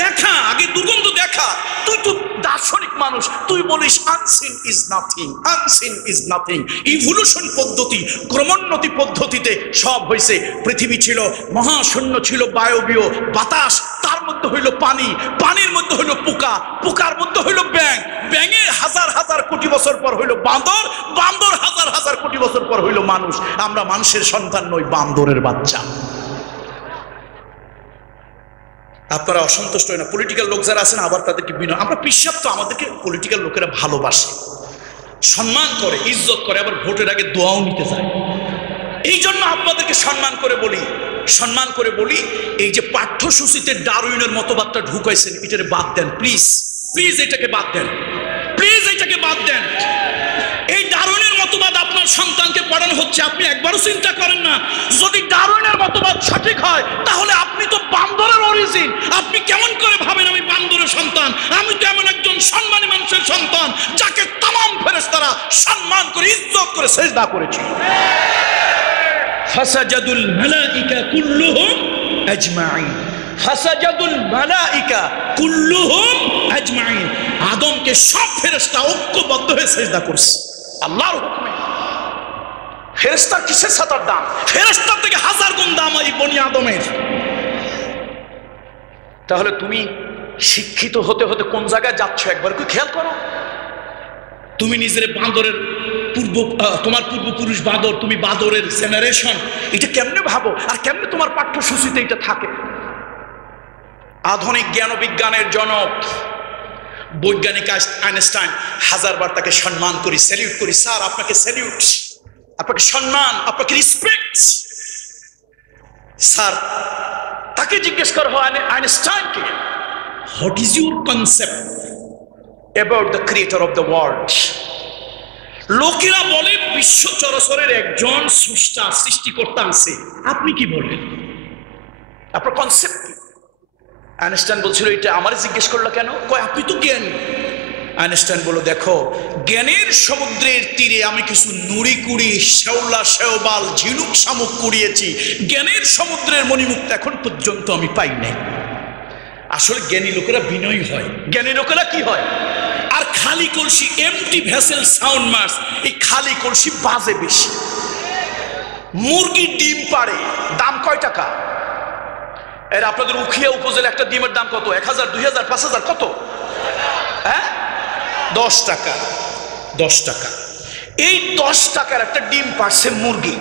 দেখা আগে দুর্গন্ধ দেখা। তুই তো দার্শনিক মানুষ, তুই বলিস unseen is nothing, unseen is nothing. Evolution পদ্ধতি, ক্রমোন্নতি পদ্ধতিতে সব হয়েছে। পৃথিবী ছিল মহাশূন্য, ছিল বায়বীয় বাতাস, তার মধ্যে হইল পানি, পানির মধ্যে হইল পোকা, পোকার মধ্যে হইল ব্যাঙ, ব্যাঙের হাজার হাজার কোটি বছর পর হইল বান্দর, বান্দর হাজার হাজার কোটি বছর পর হইল মানুষ। আমরা মানুষের সন্তান নই, বান্দরের বাচ্চা। আপনারা অসন্তুষ্ট হয় না? পলিটিক্যাল লোক যারা আছেন, আবার তাদেরকে বিনয়, আমরা পিসাব তো, আমাদেরকে পলিটিক্যাল লোকেরা ভালোবাসে, সম্মান করে, ইজ্জত করে, আবার ভোটের আগে দোয়াও নিতে যায়। এই জন্য আপনাদেরকে সম্মান করে বলি, এই যে পাঠ্যসূচিতে ডারউইনের মতবাদটা ঢুকাইছেন, এটাকে বাদ দেন প্লিজ, প্লিজ এটাকে বাদ দেন, প্লিজ এটাকে বাদ দেন। এই ডারউইনের মতবাদ আপনার সন্তানকে পড়ানো হচ্ছে, আপনি একবারও চিন্তা করেন না যদি ডারউইনের মতবাদ সঠিক হয় তাহলে আপনি তো বান্দরের অরিজিন। আপনি কেমন করে ভাবেন আমি বান্দরের সন্তান? আমি তো এমন একজন সম্মানী মানুষের সন্তান যাকে তামাম ফেরেশতারা সম্মান করে, ইজ্জত করে সিজদা করেছে। ফাসাজাদুল মালাইকা কুল্লুহুম আজমাইন, ফাসাজাদুল মালাইকা কুল্লুহুম আজমাইন। আদমকে সব ফেরেশতা ঐক্যবদ্ধ হয়ে সিজদা করছে আল্লাহর হুকুমে। ফেরেশতার কিসের সাতার দাম? ফেরেশতার থেকে 1000 গুণ দাম এই বনি আদমের। তাহলে তুমি শিক্ষিত হতে হতে কোন জায়গায় যাচ্ছ একবার কি খেয়াল করো। তুমি নিজের বাঁদরের তোমার পূর্বপুরুষ বাঁদর, তুমি বাঁদরের জেনারেশন, এটা কেমনে ভাবো? আর কেমনে তোমার পাঠ্যসূচিতে এটা থাকে? আধুনিক জ্ঞান বিজ্ঞানের জনক বৈজ্ঞানিক আইনস্টাইন, 1000 বার তাকে সম্মান করি, স্যালিউট করি। স্যার আপনাকে স্যালিউট, আপনাকে সম্মান, আপনাকে রেসপেক্ট স্যার। তাকে জিজ্ঞেস করা হয় আইনস্টাইনকে, what is your concept about the creator of the world? লোকেরা বলে বিশ্ব চরাচরের একজন স্রষ্টা, সৃষ্টিকর্তা আছে, আপনি কি বলেন? আপনার কনসেপ্ট কি? আইনস্টাইন বলছিল, এটা আমারে জিজ্ঞেস করলো কেন? কয় আপনি তো জ্ঞানী। আইনস্টাইন বলল, দেখো জ্ঞানের সমুদ্রের তীরে আমি কিছু নুড়ি কুড়ি, শেওলা শেওবাল, ঝিনুক শামুক কুড়িয়েছি, জ্ঞানের সমুদ্রের মণিমুক্ত এখন পর্যন্ত আমি পাই নাই। আসলে জ্ঞানী লোকেরা বিনয়ী হয়, জ্ঞানী লোকেরা কি হয়? আর খালি কলসি, এমটি ভেসেল সাউন্ড মার্স, এই খালি কলসি বাজে বেশি। মুরগি ডিম পাড়ে, দাম কয় টাকা? এর আপনাদের উখিয়া উপজেলা একটা ডিমের দাম কত? 1000, 2000, 5000, কত? হ্যাঁ 10 টাকা। 10 টাকা। এই 10 টাকার একটা ডিম পারছে মুরগি।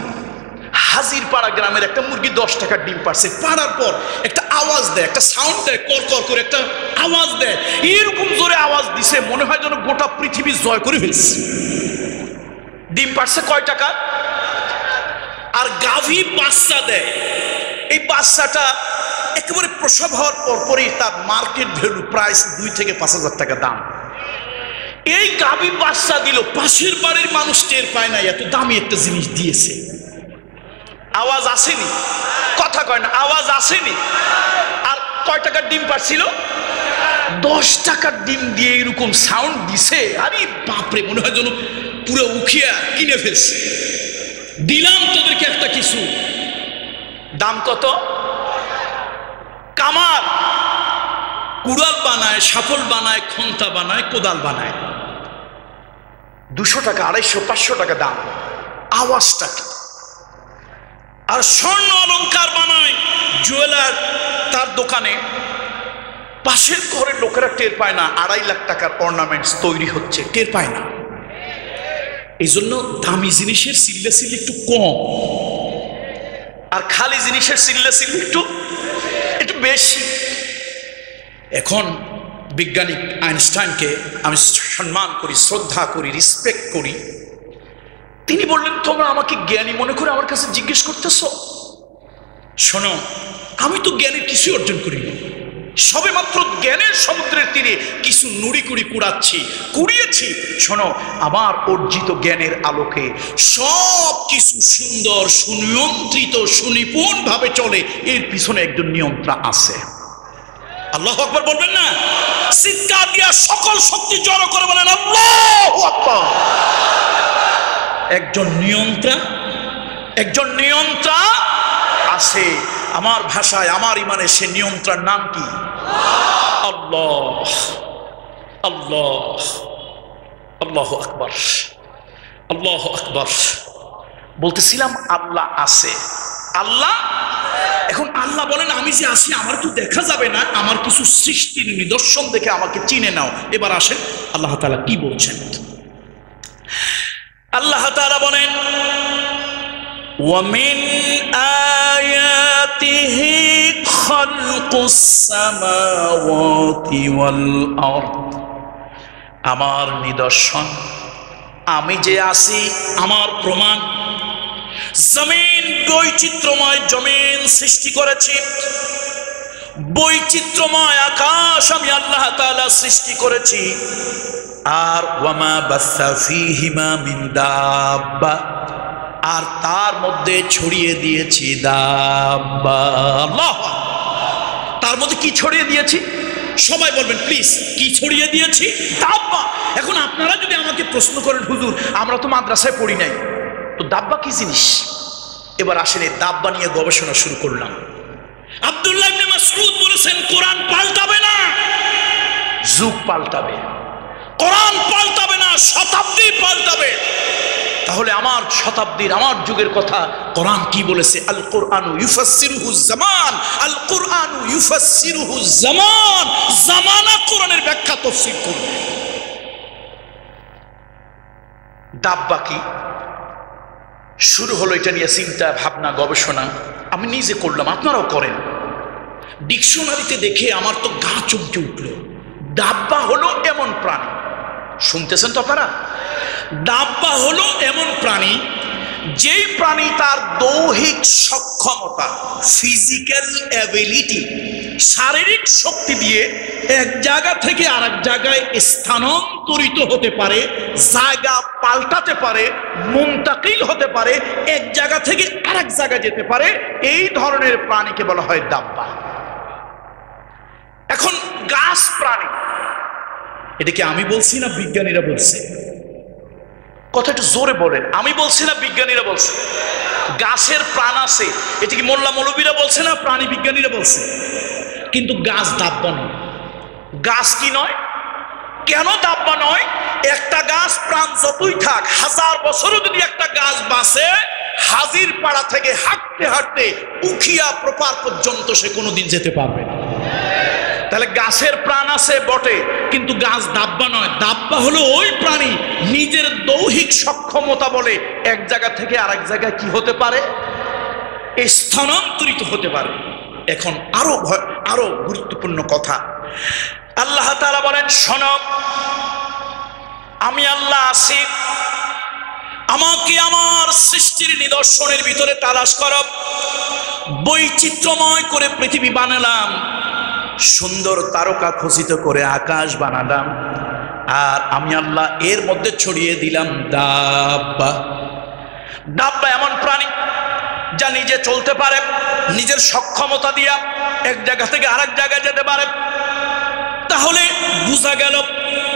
হাজিরপাড়া গ্রামের একটা মুরগি 10 টাকার ডিম পারছে। পাড়ার পর একটা আওয়াজ দেয়, একটা সাউন্ড দেয়, কর কর করে একটা আওয়াজ দেয়। এরকম জোরে আওয়াজ দিছে মনে হয় যেন গোটা পৃথিবী জয় করে ফেলছে। ডিম পারছে কয় টাকা? আর গাভী বাচ্চা দেয়। এই বাচ্চাটা একেবারে প্রসব হওয়ার পরপরই তার মার্কেট ভ্যালু প্রাইস 2 থেকে 5,000 টাকা দাম। এই গাভী বাচ্চা দিল, পাশের বাড়ির মানুষ টের পায় না এত দামি একটা জিনিস দিয়েছে। আওয়াজ আসেনি, কথা কয় না, আওয়াজ আসেনি। আর কয় টাকার ডিম পারছিল? 10 টাকার ডিম দিয়ে এরকম সাউন্ড দিছে। আরে বাপরে, মনে হয় যেন পুরো উখিয়া কিনে ফেলছে। দিলাম তোদেরকে একটা কিছু। দাম কত? কামার কুড়াল বানায়, শাফল বানায়, খন্তা বানায়, কোদাল বানায়। 200 টাকা, 250, 500 টাকা দাম। আওয়াজটা কি! আর স্বর্ণ অলংকার বানায় জুয়েলার, তার দোকানে পাশের ঘরের লোকেরা টের পায় না 2.5 লাখ টাকার অর্নামেন্টস তৈরি হচ্ছে, টের পায় না। এই জন্য দামি জিনিসের চিল্লাচিল্লি একটু কম, আর খালি জিনিসের চিল্লাচিল্লি একটু বেশি। এখন বিজ্ঞানী আইনস্টাইনকে আমি সম্মান করি, শ্রদ্ধা করি, রেসপেক্ট করি। তিনি বললেন, তোমরা আমাকে জ্ঞানী মনে করে আমার কাছে জিজ্ঞেস করতেছ? শোনো, আমি তো জ্ঞানের কিছু অর্জন করিনি, সবে মাত্র জ্ঞানের সমুদ্রের তীরে কিছু নুড়ি কুড়িয়েছি। শোনো, আমার অর্জিত জ্ঞানের আলোকে সব কিছু সুন্দর, সুনিয়ন্ত্রিত, সুনিপুণ ভাবে চলে। এর পিছনে একজন নিয়ন্ত্রণ আছে। আল্লাহু আকবার বলবেন না? চিৎকার দিয়া সকল শক্তি জড়ো করে বলেন আল্লাহু আকবার। একজন নিয়ন্ত্রণ আছে। আমার ভাষায়, আমার ইমানে সে নিয়ন্ত্রণ নাম কি? আল্লাহ। আল্লাহ, আল্লাহু আকবার, আল্লাহু আকবার। বলতেছিলাম আল্লাহ আছে। আল্লাহ, এখন আল্লাহ বলেন আমি যে আছি আমার তো দেখা যাবে না, আমার কিছু সৃষ্টির নিদর্শন দেখে আমাকে চিনে নাও। এবার আসেন আল্লাহ তাআলা কি বলছেন। আল্লাহ তাআলা বলেন, ওয়ামিন আয়াতিহি খালকুস সামাওয়াতি ওয়াল আরদ। আমার নিদর্শন, আমি যে আছি, আমার প্রমাণ। জমিন, বৈচিত্র্যময় জমিন সৃষ্টি করেছি, বৈচিত্র্যময় আকাশ আমি আল্লাহ তাআলা সৃষ্টি করেছি। আর ওয়ামা বাসসা ফীহিমা মিন দাব্বা, আর তার মধ্যে ছড়িয়ে দিয়েছি দাব্বা। আল্লাহ, তার মধ্যে কি ছড়িয়ে দিয়েছি? সবাই বলবেন প্লিজ, কি ছড়িয়ে দিয়েছি? দাব্বা। এখন আপনারা যদি আমাকে প্রশ্ন করেন, হুজুর আমরা তো মাদ্রাসায় পড়ি নাই, তো দাব্বা কি জিনিস? এবার আসেন এই দাব্বা নিয়ে গবেষণা শুরু করলাম। আব্দুল্লাহ ইবনে মাসউদ বলেছেন, কোরআন পাল্টাবে না, যুগ পাল্টাবে। কোরআন পাল্টাবে না, শতাব্দী পাল্টাবে। তাহলে আমার শতাব্দীর, আমার যুগের কথা কোরআন কি বলেছে? আল কোরআনু ইউফাসসিরুহু জামান, আল কোরআনু ইউফাসসিরুহু জামান। জামানা কোরআনের ব্যাখ্যা তাফসীর করবে। দাব্বা কি শুরু হলো, এটা নিয়ে চিন্তা ভাবনা গবেষণা আমি নিজে করলাম, আপনারাও করেন। ডিকশনারিতে দেখে আমার তো গা চমকে উঠল। দাব্বা হলো এমন প্রাণী, শুনতেছেন তো আপনারা? দাব্বা হলো এমন প্রাণী, যেই প্রাণী তার দৈহিক সক্ষমতা, ফিজিক্যাল অ্যাবিলিটি, শারীরিক শক্তি দিয়ে এক জায়গা থেকে আরেক জায়গায় স্থানান্তরিত হতে পারে, জায়গা পাল্টাতে পারে, মুনতাকিল হতে পারে, এক জায়গা থেকে আরেক জায়গায় যেতে পারে। এই ধরনের প্রাণীকে বলা হয় দাব্বা। এখন গাছ প্রাণী, এটাকে আমি বলছি না বিজ্ঞানীরা বলছে? কথা একটু জোরে বলেন। আমি বলছি না বিজ্ঞানীরা বলছে? গাছের প্রাণ আছে, এটা কি মোল্লা মৌলবীরা বলছে না প্রাণী বিজ্ঞানীরা বলছে? কিন্তু গাছ দাব্বা নয়। গাছ কি নয়? কেন দাব্বা নয়? একটা গাছ প্রাণ যতই থাক, 1000 বছরও যদি একটা গাছ বাঁচে, হাজির পাড়া থেকে হাঁটতে হাঁটতে উখিয়া প্রপার পর্যন্ত সে কোনোদিন যেতে পারবে না। তাহলে গাছের প্রাণ আছে বটে, কিন্তু গাছ দাব্বা নয়। দাব্বা হলো ওই প্রাণী নিজের দৈহিক সক্ষমতা বলে এক জায়গা থেকে আরেক জায়গায় কি হতে পারে, স্থানান্তরিত হতে পারে। এখন আরো গুরুত্বপূর্ণ কথা, আল্লাহ তাআলা বলেন, শোনো, আমি আল্লাহ আছি, আমাকে আমার সৃষ্টির নিদর্শনের ভিতরে তালাশ করো। বৈচিত্র্যময় করে পৃথিবী বানালাম, সুন্দর তারকা খচিত করে আকাশ বানালাম, আর আমি আল্লাহ এর মধ্যে ছড়িয়ে দিলাম দাব্বা। দাব্বা এমন প্রাণী যা নিজে চলতে পারে, নিজের সক্ষমতা দিয়া এক জায়গা থেকে আরেক জায়গায় যেতে পারে। তাহলে বোঝা গেল,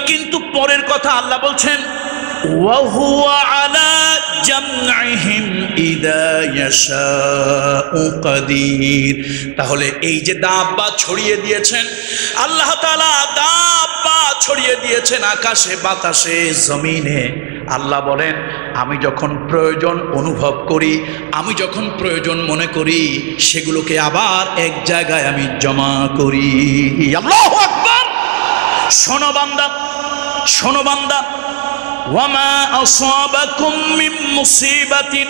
কিন্তু পরের কথা আল্লাহ বলছেন, ওয়াহুয়া আলা জামইহিম ইযা ইয়াশাউ কাদির। তাহলে এই যে দাব্বা ছড়িয়ে দিয়েছেন আল্লাহ তাআলা, দাব্বা ছড়িয়ে দিয়েছেন আকাশে, বাতাসে, জমিনে। আল্লাহ বলেন, আমি যখন প্রয়োজন অনুভব করি, আমি যখন প্রয়োজন মনে করি, সেগুলোকে আবার এক জায়গায় আমি জমা করি। আল্লাহু আকবার। শোনো বান্দা, শোনো বান্দা, ওয়ামা আসাবাকুম মিন মুসিবাতিন,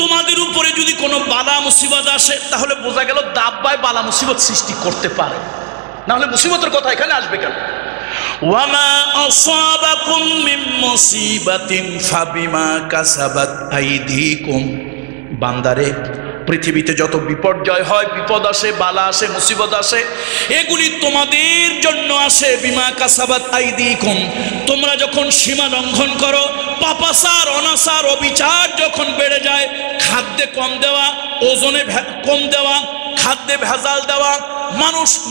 তোমাদের উপরে যদি কোনো বালা মুসিবত আসে, তাহলে বোঝা গেল দাব্বায় বালা মুসিবত সৃষ্টি করতে পারে, না হলে মুসিবতের কথা এখানে আসবে কেন? ওয়ামা আসাবাকুম মিন মুসিবাতিন ফাবিমা কাসাবাত আইদিকুম। বান্দারে, পৃথিবীতে যত বিপর্যয় হয়, বিপদ আসে, বালা আসে, মুসিবত আসে, এগুলি তোমাদের জন্য আসে। বিমা কাসাবাত আইদিকুম, তোমরা যখন সীমা লঙ্ঘন করো, পাপাচার, অনাচার, অবিচার যখন বেড়ে যায়, খাদ্যে কম দেওয়া, ওজনে কম দেওয়া, খাদ্যে ভেজাল দেওয়া,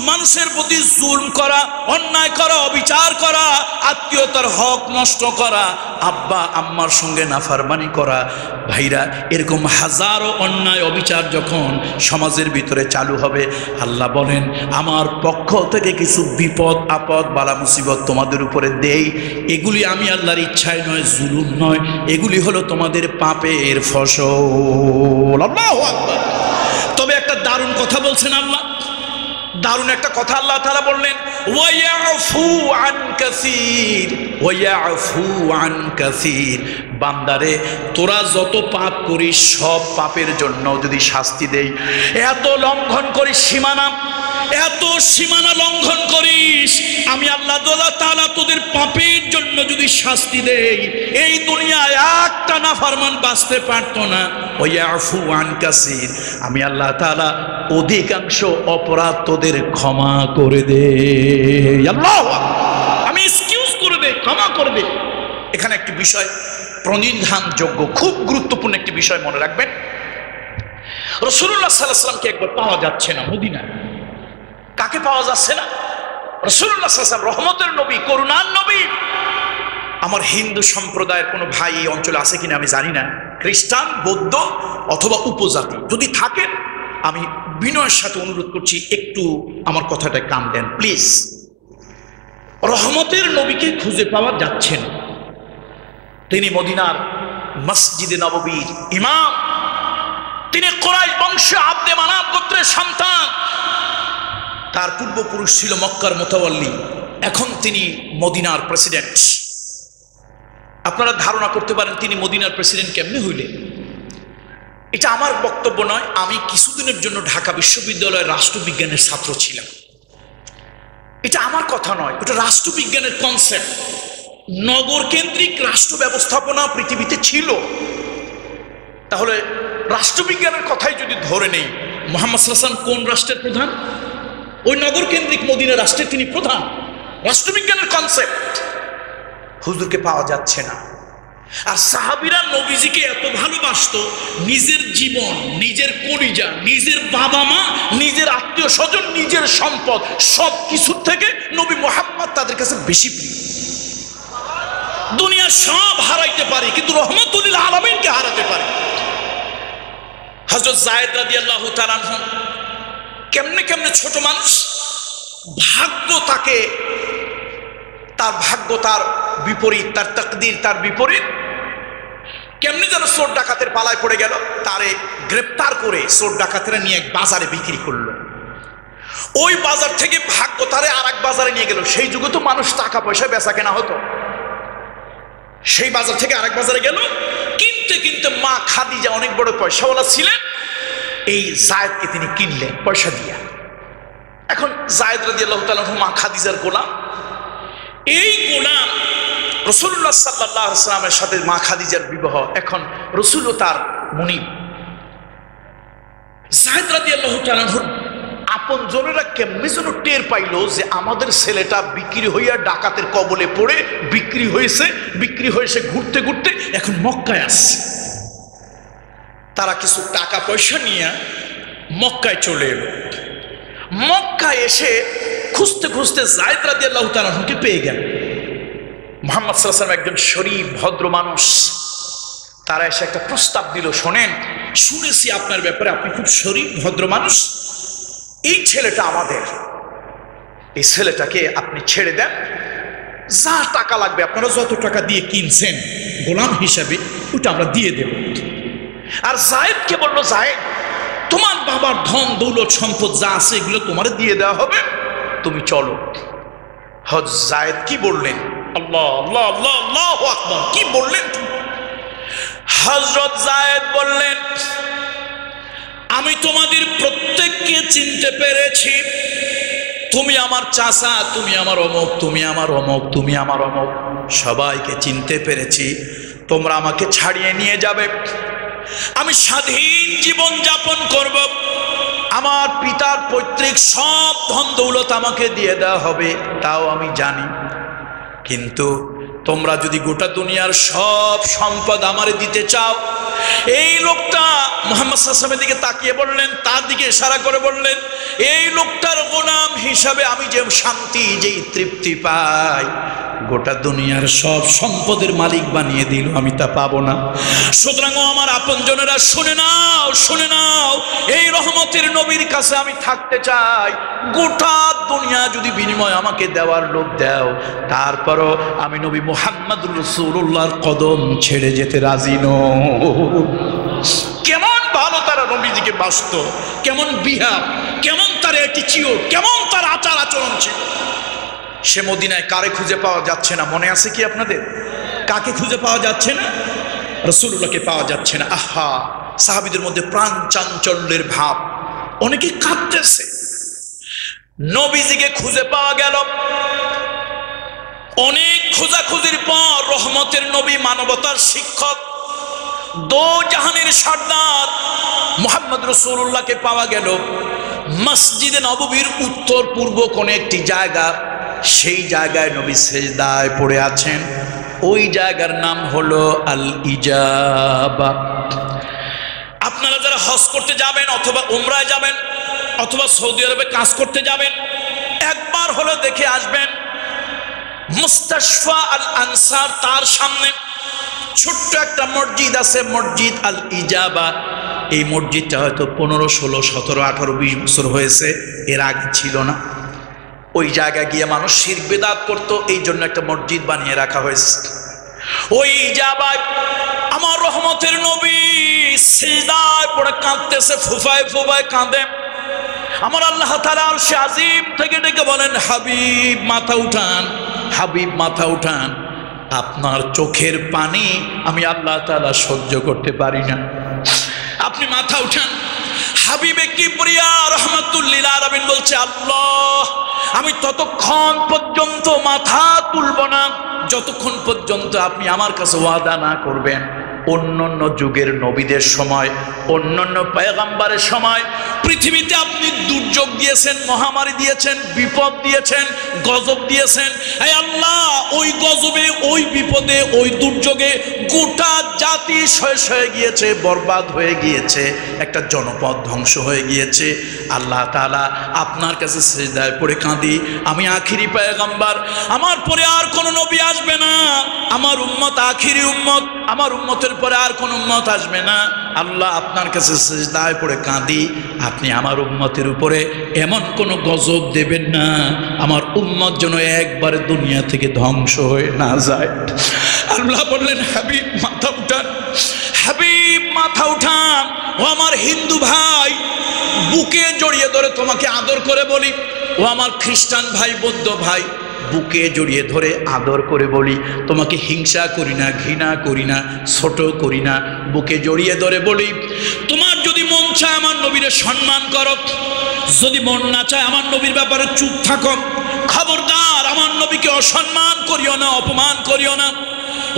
মানুষের প্রতি জুলম করা, অন্যায় করা, অবিচার করা, আত্মীয়তার হক নষ্ট করা, আব্বা আম্মার সঙ্গে নাফরমানি করা, ভাইরা, এরকম হাজারো অন্যায় অবিচার যখন সমাজের ভিতরে চালু হবে, আল্লাহ বলেন, আমার পক্ষ থেকে কিছু বিপদ আপদ বালা মুসিবত তোমাদের উপরে দেই। এগুলি আমি আল্লাহর ইচ্ছায় নয়, জুলুম নয়, এগুলি হলো তোমাদের পাপের ফসল। আল্লাহু আকবার। তবে একটা দারুণ কথা বলছেন আল্লাহ, দারুণ একটা কথা আল্লাহ তাআলা বললেন, ওয়ায়াফু আন কাসীর, ওয়ায়াফু আন কাসীর। বান্দারে, তোরা যত পাপ করিস, সব পাপের জন্য যদি শাস্তি দেই, এত লঙ্ঘন করিস সীমানা, এত সীমানা লঙ্ঘন করিস, আমি আল্লাহ তাআলা তোদের পাপের জন্য যদি শাস্তি দেই, এই দুনিয়ায় একটা নাফরমান বাঁচতে পারতো না। ওয়ায়াফু আন কাসীর, আমি আল্লাহ তাআলা অধিকাংশ অপরাধ তোদের ক্ষমা করে দে। আল্লাহু আকবার। আমি এক্সকিউজ করে দে, ক্ষমা করে দে। এখানে একটি বিষয় প্রণিধানযোগ্য, খুব গুরুত্বপূর্ণ একটি বিষয় মনে রাখবেন। রাসূলুল্লাহ সাল্লাল্লাহু আলাইহি ওয়াসাল্লামকে একবার পাওয়া যাচ্ছে না মদিনায়। কাকে পাওয়া যাচ্ছে না? রাসূলুল্লাহ সাল্লাল্লাহু আলাইহি ওয়াসাল্লাম, রহমতের নবী, করুণার নবী। আমার হিন্দু সম্প্রদায়ের কোনো ভাই এই অঞ্চলে আছে কিনা আমি জানি না, খ্রিস্টান, বৌদ্ধ অথবা উপজাতি যদি থাকেন, আমি বিনয়ের সাথে অনুরোধ করছি, একটু আমার কথাটা কান দেন প্লিজ। রহমতের নবীকে খুঁজে পাওয়া যাচ্ছে না। তিনি মদিনার মসজিদে নববীর ইমাম, তিনি কুরাইশ বংশ আব্দে মানাফ গোত্রের সন্তান। তার পূর্বপুরুষ ছিল মক্কার মুতাওয়াল্লি, এখন তিনি মদিনার প্রেসিডেন্ট। আপনারা ধারণা করতে পারেন তিনি মদিনার প্রেসিডেন্ট কেমনে হইলেন। এটা আমার বক্তব্য নয়, আমি কিছুদিনের জন্য ঢাকা বিশ্ববিদ্যালয়ের রাষ্ট্রবিজ্ঞানের ছাত্র ছিলাম। এটা আমার কথা নয়, এটা রাষ্ট্রবিজ্ঞানের কনসেপ্ট। নগর কেন্দ্রিক রাষ্ট্র ব্যবস্থাপনা পৃথিবীতে ছিল। তাহলে রাষ্ট্রবিজ্ঞানের কথাই যদি ধরে নেই, মুহাম্মদ সাল্লাল্লাহু আলাইহি ওয়াসাল্লাম কোন রাষ্ট্রের প্রধান? ওই নগর কেন্দ্রিক মদিনা রাষ্ট্রের তিনি প্রধান। রাষ্ট্রবিজ্ঞানের কনসেপ্ট। হুজুরকে পাওয়া যাচ্ছে না। আর সাহাবীরা নবীজিকে এত ভালোবাসতো, নিজের জীবন, নিজের কলিজা, নিজের বাবা মা, নিজের আত্মীয় স্বজন, নিজের সম্পদ, সব কিছু থেকে নবী মুহাম্মদ তাদের কাছে বেশি প্রিয়। দুনিয়া সব হারাইতে পারে, কিন্তু রহমতুল লিল আলামিনকে হারাতে পারে। হযরত যায়েদ রাদিয়াল্লাহু তাআলা আনহু কেমনে কেমনে ছোট মানুষ, ভাগ্য তাকে, তার ভাগ্য তার বিপরীত, তার তাকদীর তার বিপরীত। কেমনে যেন চোর ডাকাতের পালায় পড়ে গেল, তারে গ্রেপ্তার করে চোর ডাকাতেরা নিয়ে এক বাজারে বিক্রি করলো। ওই বাজার থেকে ভাগ্য তারে আর এক বাজারে নিয়ে গেল। সেই যুগে তো মানুষ টাকা পয়সা বেচা কেনা হতো। সেই বাজার থেকে আরেক বাজারে গেল, কিনতে কিনতে মা খাদিজা অনেক বড় পয়সাওয়ালা ছিলেন, এই জায়েদকে তিনি কিনলেন পয়সা দিয়া। এখন জায়েদ রাদিয়াল্লাহু তাআলা মা খাদিজার গোলাম। এই গোলাম রাসূলুল্লাহ সাল্লাল্লাহু আলাইহি ওয়াসাল্লামের সাথে মা খাদিজার বিবাহ। এখন রাসূলও তার মুনিব। জায়েদ রাদিয়াল্লাহু তাআলা আপন জনেরা কেমনি যেন টের পাইলো যে আমাদের ছেলেটা বিক্রি হইয়া ডাকাতের কবলে পড়ে বিক্রি হয়েছে ঘুরতে ঘুরতে এখন মক্কায় আসছে। তারা কিছু টাকা পয়সা নিয়ে মক্কায় চলে এলো। মক্কায় এসে খুঁজতে খুঁজতে জায়েদ রাদিয়াল্লাহু তাআলাকে পেয়ে গেল। মুহাম্মদ সাল্লাল্লাহু আলাইহি ওয়াসাল্লাম একজন শরীফ ভদ্র মানুষ। তারা এসে একটা প্রস্তাব দিল, শোনেন, শুনেছি আপনার ব্যাপারে আপনি খুব শরীফ ভদ্র মানুষ, এই ছেলেটা আমাদের, এই ছেলেটাকে আপনি ছেড়ে দেন, যা টাকা লাগবে আপনারা যত টাকা দিয়ে কিনছেন গোলাম হিসাবে ওটা আমরা দিয়ে দেব। আর জায়েদকে বললো, জায়েদ তোমার বাবার ধন দৌলত সম্পদ যা আছে এগুলো তোমার দিয়ে দেওয়া হবে, তুমি চলো। হযরত জায়েদ কি বললেন? আল্লাহ আল্লাহ আল্লাহ আল্লাহু আকবার, কি বললেন? হযরত জায়েদ বললেন, আমি তোমাদের প্রত্যেককে চিনতে পেরেছি, তুমি আমার চাচা, তুমি আমার অমুক, তুমি আমার অমুক, তুমি আমার অমুক, সবাইকে চিনতে পেরেছি। তোমরা আমাকে ছাড়িয়ে নিয়ে যাবে, আমি স্বাধীন জীবন যাপন করব, আমার পিতার পৈতৃক সব ধন দৌলত আমাকে দিয়ে দেওয়া হবে, তাও আমি জানি। কিন্তু তোমরা যদি গোটা দুনিয়ার সব সম্পদ আমারে দিতে চাও, এই লোকটা মুহাম্মদ সাল্লাল্লাহু আলাইহি ওয়াসাল্লামের দিকে তাকিয়ে বললেন, তার দিকে ইশারা করে বললেন, এই লোকটার গোলাম হিসাবে আমি যে শান্তি, যে তৃপ্তি পাই, গোটা দুনিয়ার সব সম্পদের মালিক বানিয়ে দিল আমি তা পাবো না। সুতরাং আমার আপনজনেরা শুনে নাও, শুনে নাও, এই রহমতের নবীর কাছে আমি থাকতে চাই। গোটা দুনিয়া যদি বিনিময় আমাকে দেওয়ার লোভ দাও, তারপরও আমি নবী মুহাম্মদুর রাসূলুল্লাহর কদম ছেড়ে যেতে রাজি নই। কেমন ভালো তারা নবীজিকে বাসত, কেমন বিহার, কেমন তার অ্যাটিটিউড, কেমন তার আচার আচরণ ছিল। সে মদিনায় কারে খুঁজে পাওয়া যাচ্ছে না, মনে আছে কি আপনাদের? কাকে খুঁজে পাওয়া যাচ্ছে না? রাসূলুল্লাহকে পাওয়া যাচ্ছে না। আহা, সাহাবীদের মধ্যে প্রাণ চাঞ্চল্যের ভাব, অনেকে কাঁদতেছে। নবীজিকে খুঁজে পাওয়া গেল। অনেক খোঁজাখুঁজির পর রহমতের নবী, মানবতার শিক্ষক, দো জাহানের সর্দার মুহাম্মদ রাসূলুল্লাহকে পাওয়া গেল। মসজিদে নববীর উত্তর পূর্ব কোণে একটি জায়গা, সেই জায়গায় নবী সেজদায় পড়ে আছেন। ওই জায়গার নাম হলো আল ইজাবা। আপনারা যারা হজ করতে যাবেন অথবা উমরায় যাবেন অথবা সৌদি আরবে কাজ করতে যাবেন, একবার হলো দেখে আসবেন। মুস্তাশফা আল আনসার, তার সামনে ছোট্ট একটা মসজিদ আছে, মসজিদ আল ইজাবা। এই মসজিদটা হয়তো 15, 16, 17, 18, 20 বছর হয়েছে, এর আগে ছিল না। ওই জায়গায় গিয়ে মানুষ শিরক বিদআত করতো, এই জন্য একটা মসজিদ বানিয়ে রাখা হয়েছে। ওই ইজাবায় আমার রহমতের নবী সিজদায় পড়ে কাঁদতেছে, ফুফায় ফুফায় কাঁদে। আমার আল্লাহ তাআলা আরশে আজিম থেকে ডেকে বলেন, হাবিব মাথা উঠান, হাবিব মাথা উঠান, আপনার চোখের পানি আমি আল্লাহ তাআলা সহ্য করতে পারি না, আপনি মাথা উঠান। হাবিবে কিবরিয়া রাহমাতুল লিল আলামিন বলছে, আল্লাহ আমি ততক্ষণ পর্যন্ত মাথা তুলব না যতক্ষণ পর্যন্ত আপনি আমার কাছে ওয়াদা না করবেন। অন্যান্য যুগের নবীদের সময়, অন্যান্য পয়গম্বরের সময় পৃথিবীতে আপনি দুর্যোগ দিয়েছেন, মহামারী দিয়েছেন, বিপদ দিয়েছেন, গজব দিয়েছেন। এই আল্লাহ, ওই গজবে, ওই বিপদে, ওই দুর্যোগে গোটা জাতি শেষ হয়ে গিয়েছে, বরবাদ হয়ে গিয়েছে, একটা জনপদ ধ্বংস হয়ে গিয়েছে। আল্লাহ তাআলা আপনার কাছে সিজদায় পড়ে কাঁদি, আমি আখিরি পয়গম্বর, আমার পরে আর কোনো নবী আসবে না, আমার উম্মত আখিরি উম্মত, আমার উম্মতের পরে আর কোন উম্মত আসবে না। আল্লাহ আপনার কাছে সিজদায় পড়ে কাঁদি, আপনি আমার উম্মতের উপরে এমন কোন গজব দেবেন না আমার উম্মত যেন একবারে দুনিয়া থেকে ধ্বংস হয়ে না যায়। আল্লাহ বললেন, হাবিব মাথা উঠান, হাবিব মাথা উঠান। ও আমার হিন্দু ভাই, বুকে জড়িয়ে ধরে তোমাকে আদর করে বলি, ও আমার খ্রিস্টান ভাই, বৌদ্ধ ভাই, বুকে জড়িয়ে ধরে আদর করে বলি, তোমাকে হিংসা করি না, ঘৃণা করি না, ছোট করি না, বুকে জড়িয়ে ধরে বলি, তোমার যদি মন চায় আমার নবীরে সম্মান করো, যদি মন না চায় আমার নবীর ব্যাপারে চুপ থাকো, খবরদার আমার নবীকে অসম্মান করিও না, অপমান করিও না।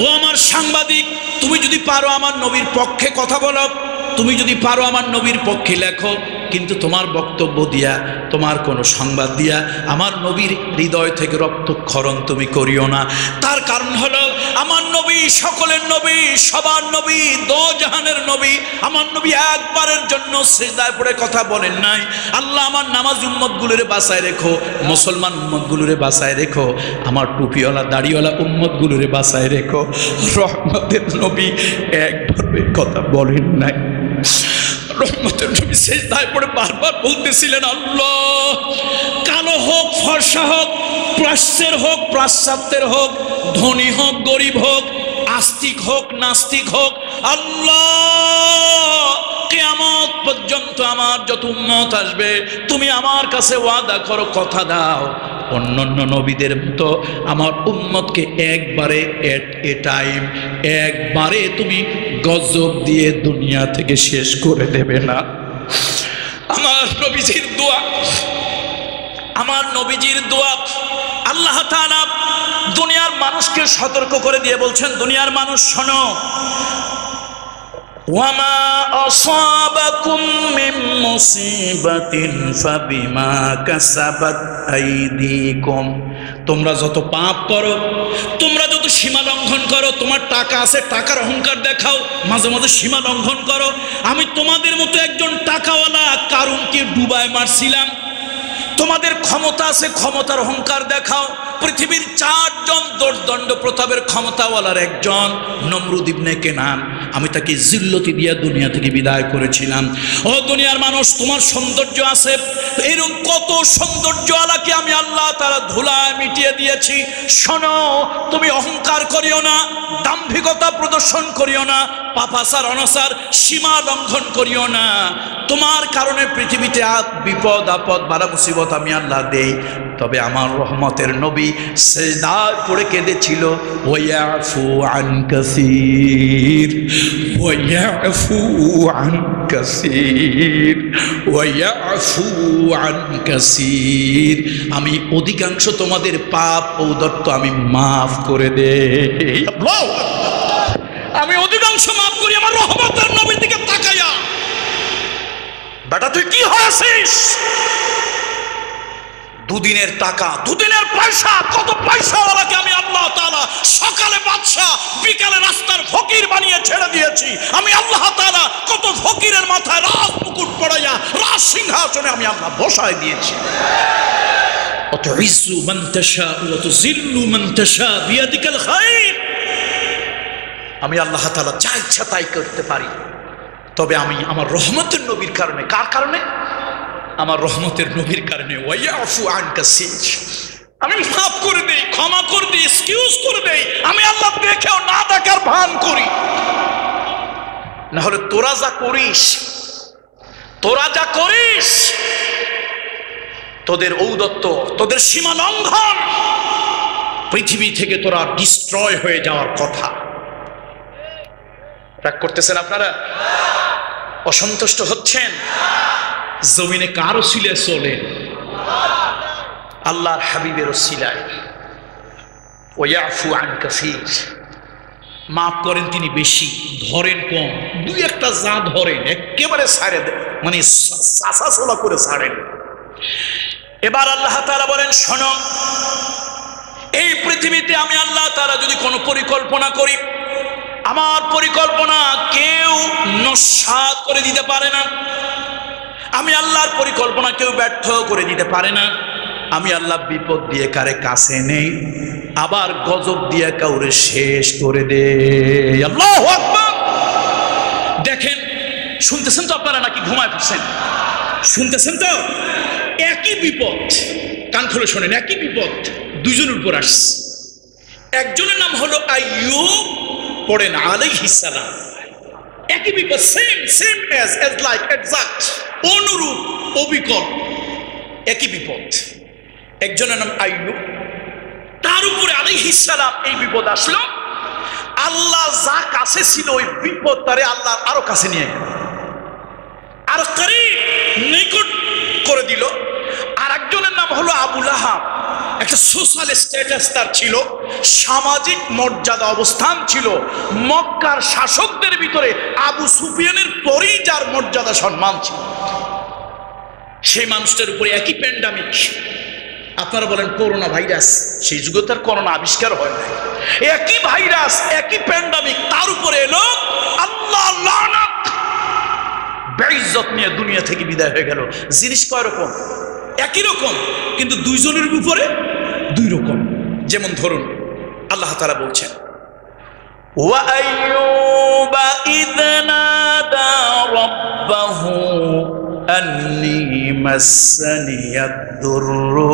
ও আমার সাংবাদিক, তুমি যদি পারো আমার নবীর পক্ষে কথা বলো, তুমি যদি পারো আমার নবীর পক্ষে লেখো, কিন্তু তোমার বক্তব্য দিয়া, তোমার কোনো সংবাদ দিয়া আমার নবীর হৃদয় থেকে রক্তক্ষরণ তুমি করিও না। তার কারণ হলো আমার নবী সকলের নবী, সবার নবী, দো জাহানের নবী। আমার নবী একবারের জন্য সিজদায় পড়ে কথা বলেন নাই, আল্লাহ আমার নামাজ উম্মতগুলোরে বাঁচায় রেখো, মুসলমান উম্মতগুলোরে বাঁচায় রেখো, আমার টুপিওয়ালা দাড়িওয়ালা উম্মতগুলোরে বাঁচায় রেখো। রহমতের নবী একবারের কথা বলেন নাই। রহমতের নবী সিজদায় পড়ে বারবার বলতেছিলেন, আল্লাহ, কালো হোক ফর্সা হোক, প্রাচ্যের হোক পাশ্চাত্যের হোক, ধনী হোক গরিব হোক, আস্তিক হোক নাস্তিক হোক, আল্লাহ, কিয়ামত পর্যন্ত আমার যত উম্মত আসবে তুমি আমার কাছে ওয়াদা করো, কথা দাও, অন্যান্য নবীদের মতো আমার উম্মতকে একবারে এট এ টাইম, একবারে তুমি গজব দিয়ে দুনিয়া থেকে শেষ করে দেবে না। আমার নবীজির দোয়া, আমার নবীজির দোয়া আল্লাহ তাআলা দুনিয়ার মানুষকে সতর্ক করে দিয়ে বলছেন, দুনিয়ার মানুষ শোনো, ওয়ামা আসাবাকুম মিন মুসিবাতিন ফাবিমা কাসাবাত আইদিকুম, তোমরা যত পাপ করো, তোমরা যত সীমা লঙ্ঘন করো, তোমার টাকা আছে, টাকার অহংকার দেখাও, মাঝে মাঝে সীমা লঙ্ঘন করো। আমি তোমাদের মতো একজন টাকাওয়ালা কারুনকে ডুবায় মারছিলাম। তোমাদের ক্ষমতা আছে, ক্ষমতার অহংকার দেখাও। পৃথিবীর 4 জন দোর্দণ্ড প্রতাপের ক্ষমতাওয়ালার একজন নমরুদ ইবনে কেনান, আমি তাকে জিল্লতি দিয়ে দুনিয়া থেকে বিদায় করেছিলাম। ও দুনিয়ার মানুষ, তোমার সৌন্দর্য আছে, এরকম কত সৌন্দর্যওয়ালাকে আমি আল্লাহ তাআলা ধুলায় মিটিয়ে দিয়েছি। শোনো, তুমি অহংকার করিও না, দাম্ভিকতা প্রদর্শন করিও না, পাপাচার অনাচার সীমা লঙ্ঘন করিও না। তোমার কারণে পৃথিবীতে বিপদ আপদ বালা মুসিবত আমি আল্লাহ দেই। তবে আমার রহমতের নবী সিজদায় পড়ে কেঁদেছিল, ওয়ায়াফু আন কাসীর, ওয়ায়াফু আন কাসীর, ওয়ায়াফু আন কাসীর, আমি অধিকাংশ তোমাদের পাপ ঔদত্ত আমি মাফ করে দেই। আমি অধিকাংশ মাফ করি আমার রহমতের নবীর দিকে তাকাইয়া। বেটা তুই কি হয়েছিস? দুদিনের টাকা, দুদিনের পয়সা, কত পয়সাওয়ালাকে আমি আল্লাহ তাআলা সকালে বাদশা, বিকালে রাস্তার ফকির বানিয়ে ছেড়ে দিয়েছি। আমি আল্লাহ তাআলা কত ফকিরের মাথায় রাজ মুকুট পড়াইয়া রাজ সিংহাসনে আমি আল্লাহ বসায় দিয়েছি। অতুইজ্জু মান তাশা ওয়া তুযিল্লু মান তাশা বিয়াদিকাল খায়র। আমি আল্লাহ তাআলা যা ইচ্ছা তাই করতে পারি, তবে আমি আমার রহমতের নবীর কারণে, কার কারণে? আমার রহমতের নবীর কারণে। ওয়ায়াফু আন কাসীর, আমি মাফ করে দেই, ক্ষমা করে দেই, এক্সকিউজ করে দেই। আমি আল্লাহ দেখেও না দেখার ভান করি। না হলে তোরা যা করিস, তোরা যা করিস, তোদের ঔদত্ত, তোদের সীমা লঙ্ঘন, পৃথিবী থেকে তোরা ডিস্ট্রয় হয়ে যাওয়ার কথা। রাগ করতেছেন আপনারা? অসন্তুষ্ট হচ্ছেন? জমিনে কার ওসিলায় চলে? আল্লাহর হাবিবের ওসিলায়। ওয়ায়াফু আন কাসীর, মাফ করেন তিনি বেশি, ধরেন কম। দুই একটা যা ধরেন একেবারে ছাড়ে দেন, মানে সাসাসোলা করে ছাড়েন। এবার আল্লাহ তাআলা বলেন, শোনো, এই পৃথিবীতে আমি আল্লাহ তাআলা যদি কোনো পরিকল্পনা করি, আমার পরিকল্পনা কেউ নস্যাৎ করে দিতে পারে না। আমি আল্লাহর পরিকল্পনা কেউ ব্যর্থ করে দিতে পারে না। আমি আল্লাহ বিপদ দিয়ে কারে কাছে নেই, আবার গজব দিয়ে কাউরে শেষ করে দে। আল্লাহু আকবার। দেখেন, শুনতেছেন তো আপনারা নাকি ঘুমায় পড়ছেন? শুনতেছেন তো? একই বিপদ, কান খুলে শোনেন, একই বিপদ দুইজনের উপর আসছে। একজনের নাম হলো আইয়ুব, পড়েন আলাইহিস সালাম। একই বিপদ, সেম এজ লাইক, এক্সাক্ট, অনুরূপ। অবিকল, একই বিপদ। একজনের নাম আইয়ুব, তার উপরে আলাইহিস সালাম এই বিপদ আসলো। আল্লাহ যা কাছে ছিল ওই বিপদ তারে আল্লাহ আরো কাছে নিয়ে গেল, আরো করিব নিকট করে দিল। আর একজনের নাম হলো আবু লাহাব। একটা সোশ্যাল স্ট্যাটাস তার ছিল, সামাজিক মর্যাদা অবস্থান ছিল। মক্কার শাসকদের ভিতরে আবু সুফিয়ানের পরেই যার মর্যাদা সম্মান ছিল। সেই মানুষটার উপরে একই প্যান্ডামিক। আপনারা বলেন করোনা ভাইরাস, সেই যুগে তার করোনা আবিষ্কার হয় না। একই ভাইরাস, একই প্যান্ডামিক তার উপরে এলো। আল্লাহ লানাত, বেইজ্জত নিয়ে দুনিয়া থেকে বিদায় হয়ে গেল। জিনিস কয় রকম? একই রকম, কিন্তু দুইজনের উপরে দুই রকম। যেমন ধরুন আল্লাহ তাআলা বলছেন, ওয়া আইয়ুবা ইয নাদা রাব্বাহু আন্নী মাসসানিয়াদ দুররু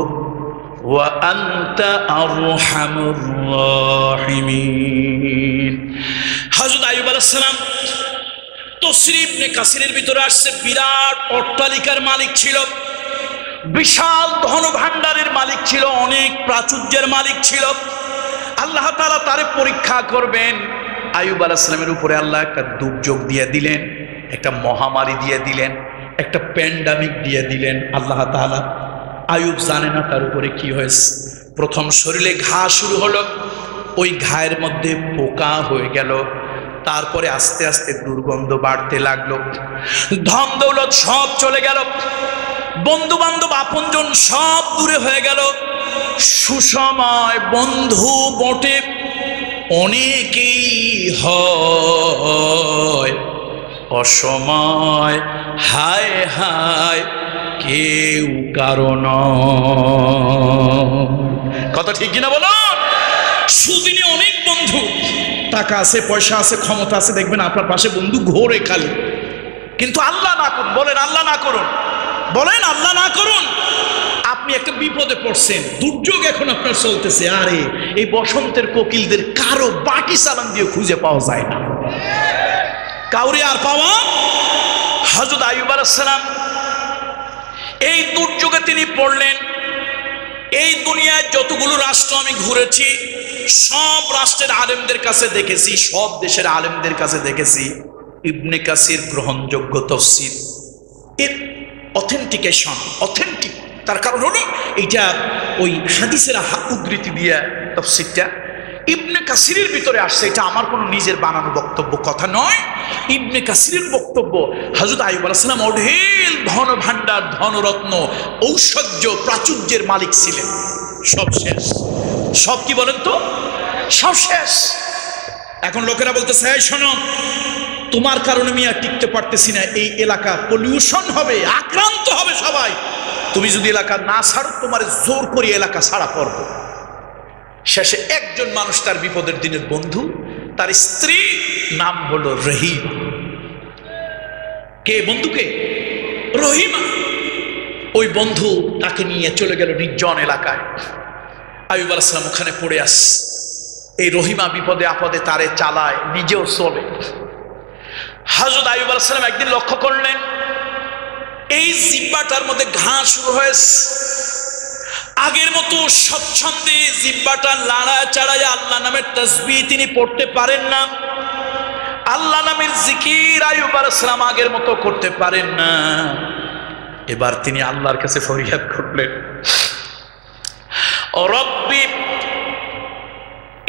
ওয়া আনতা আরহামুর রাহিমিন। হযরত আইয়ুব আলাইহিস সালাম তাফসীর ইবনে কাসিরের ভিতরে আসছে, বিরাট অট্টালিকার মালিক ছিল, বিশাল ধন ভাণ্ডারের মালিক ছিল, অনেক প্রাচুর্যের মালিক ছিল। আল্লাহ তাআলা তারে পরীক্ষা করবেন। আইয়ুব আলাইহিস সালামের উপরে আল্লাহ একটা দুর্যোগ দিয়ে দিলেন, একটা মহামারী দিয়ে দিলেন, একটা প্যান্ডামিক দিয়ে দিলেন। আল্লাহ তাআলা আইয়ুব জানে না তার উপরে কি হয়েছে। প্রথম শরীরে ঘা শুরু হলো, ওই ঘায়ের মধ্যে পোকা হয়ে গেল। তারপরে আস্তে আস্তে দুর্গন্ধ বাড়তে লাগলো, ধন দৌলত সব চলে গেল, বন্ধু বান্ধব আপনজন সব দূরে হয়ে গেল। সুসময় বন্ধু বটে অনেকেই হয়, অসময় হায় হায় কেউ কারণ। কথা ঠিক কিনা বলো? সুদিনে অনেক বন্ধু, টাকা আছে, পয়সা আছে, ক্ষমতা আছে, দেখবেন আপনার পাশে বন্ধু ঘোরে খালি। কিন্তু আল্লাহ না করুন, বলেন আল্লাহ না করুন, বলেন আল্লাহ না করুন। আপনি একটা বিপদে পড়ছেন, দুর্যোগ এখন আপনার চলতেছে, আরে এই বসন্তের কোকিলদের কারো বাটি চালান দিয়ে খুঁজে পাওয়া যায় না, কাউরে আর পাওয়া। হযরত আইয়ুব আলাইহিস সালাম এই দুর্যোগে তিনি পড়লেন। এই দুনিয়ায় যতগুলো রাষ্ট্র আমি ঘুরেছি, সব রাষ্ট্রের আলেমদের কাছে দেখেছি, সব দেশের আলেমদের কাছে দেখেছি, ইবনে কাসির গ্রহণযোগ্য তাফসীর, এর অথেন্টিকেশন, অথেন্টিক। তার কারণ হলো এইটা ওই হাদিসের উদ্ধৃতি দিয়ে তাফসীরটা ইবনে কাসিরের ভিতরে আসছে। এটা আমার কোনো নিজের বানানো বক্তব্য, কথা নয়, ইবনে কাসিরের বক্তব্য। হযরত আইয়ুব আলাইহিস সালাম অঢেল ধন ভাণ্ডার, ধনরত্ন, ঐশ্বর্য, প্রাচুর্যের মালিক ছিলেন। সব শেষ, সব কি বলেন তো, সব শেষ। এখন লোকেরা বলতেছে, এই শোনো, তোমার কারণে আমি আর টিকতে পারতেছি না, এই এলাকা পলিউশন হবে, আক্রান্ত হবে সবাই, তুমি যদি এলাকা না ছাড়ো তোমার জোর করে এলাকা ছাড়া পড়বো। শেষে একজন মানুষ তার বিপদের দিনের বন্ধু, তার স্ত্রী নাম হলো রহিমা। কে বন্ধুকে? রহিমা। ওই বন্ধু তাকে নিয়ে চলে গেল নির্জন এলাকায়। আইয়ুব আলাইহিস সালাম ওখানে পড়ে আস। এই রহিমা বিপদে আপদে তারে চালায়, নিজেও চলে। হযরত আইয়ুব আলাইহিস সালাম একদিন লক্ষ্য করলেন এই জিহ্বাটার মধ্যে ঘা শুরু হয়েছে। আগের মতো স্বচ্ছন্দে জিহ্বাটা লাড়া চাড়ায় আল্লাহ নামের তাসবিহ তিনি পড়তে পারেন না, আল্লাহ নামের জিকির আইয়ুব আলাইহিস সালাম আগের মতো করতে পারেন না। এবার তিনি আল্লাহর কাছে ফরিয়াদ করলেন, রব্বি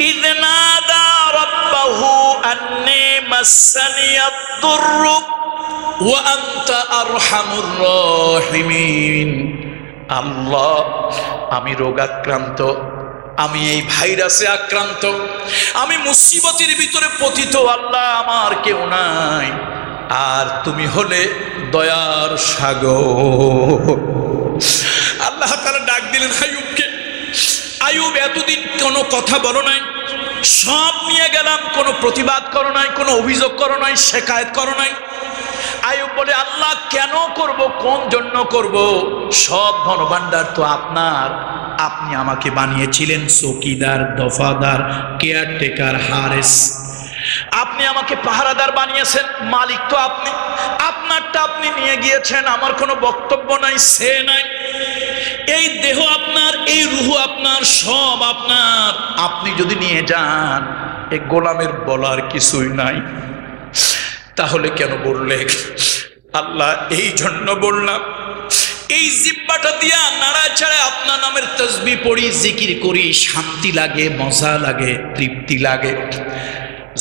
ইয নাদা রাব্বাহু আন্নী মাসসানিয়াদ দুররু ওয়া আনতা আরহামুর রাহিমিন। আল্লাহ, আমি রোগাক্রান্ত, আমি এই ভাইরাসে আক্রান্ত, আমি মুসিবতের ভিতরে পতিত। আল্লাহ, আমার কেউ নাই, আর তুমি হলে দয়ার সাগর। আল্লাহ তাআলা ডাক দিলেন আইয়ুবকে। আইয়ুব, এতদিন কোনো কথা বলো নাই, সব নিয়ে গেলাম, কোনো প্রতিবাদ করো নাই, কোনো অভিযোগ করো নাই, শিকায়েত করো নাই। আইয়ুব বলে, আল্লাহ কেন করব, কোন জন্য করব? সব ধনভাণ্ডার তো আপনার, আপনি আমাকে বানিয়েছিলেন চৌকিদার, দফাদার, কেয়ারটেকার, হারেস। আপনি আমাকে পাহারাদার বানিয়েছেন, মালিক তো আপনি, আপনারটা আপনি নিয়ে গিয়েছেন, আমার কোনো বক্তব্য নাই, সে নাই। এই দেহ আপনার, এই রূহ আপনার, সব আপনার। আপনি যদি নিয়ে যান, এই গোলামের বলার কিছুই নাই। তাহলে কেন বললেন? আল্লাহ এই জন্য বললাম, এই জিহ্বাটা দিয়া নাড়াচাড়া আপনার নামের তাসবিহ পড়ি, জিকির করি, শান্তি লাগে, মজা লাগে, তৃপ্তি লাগে।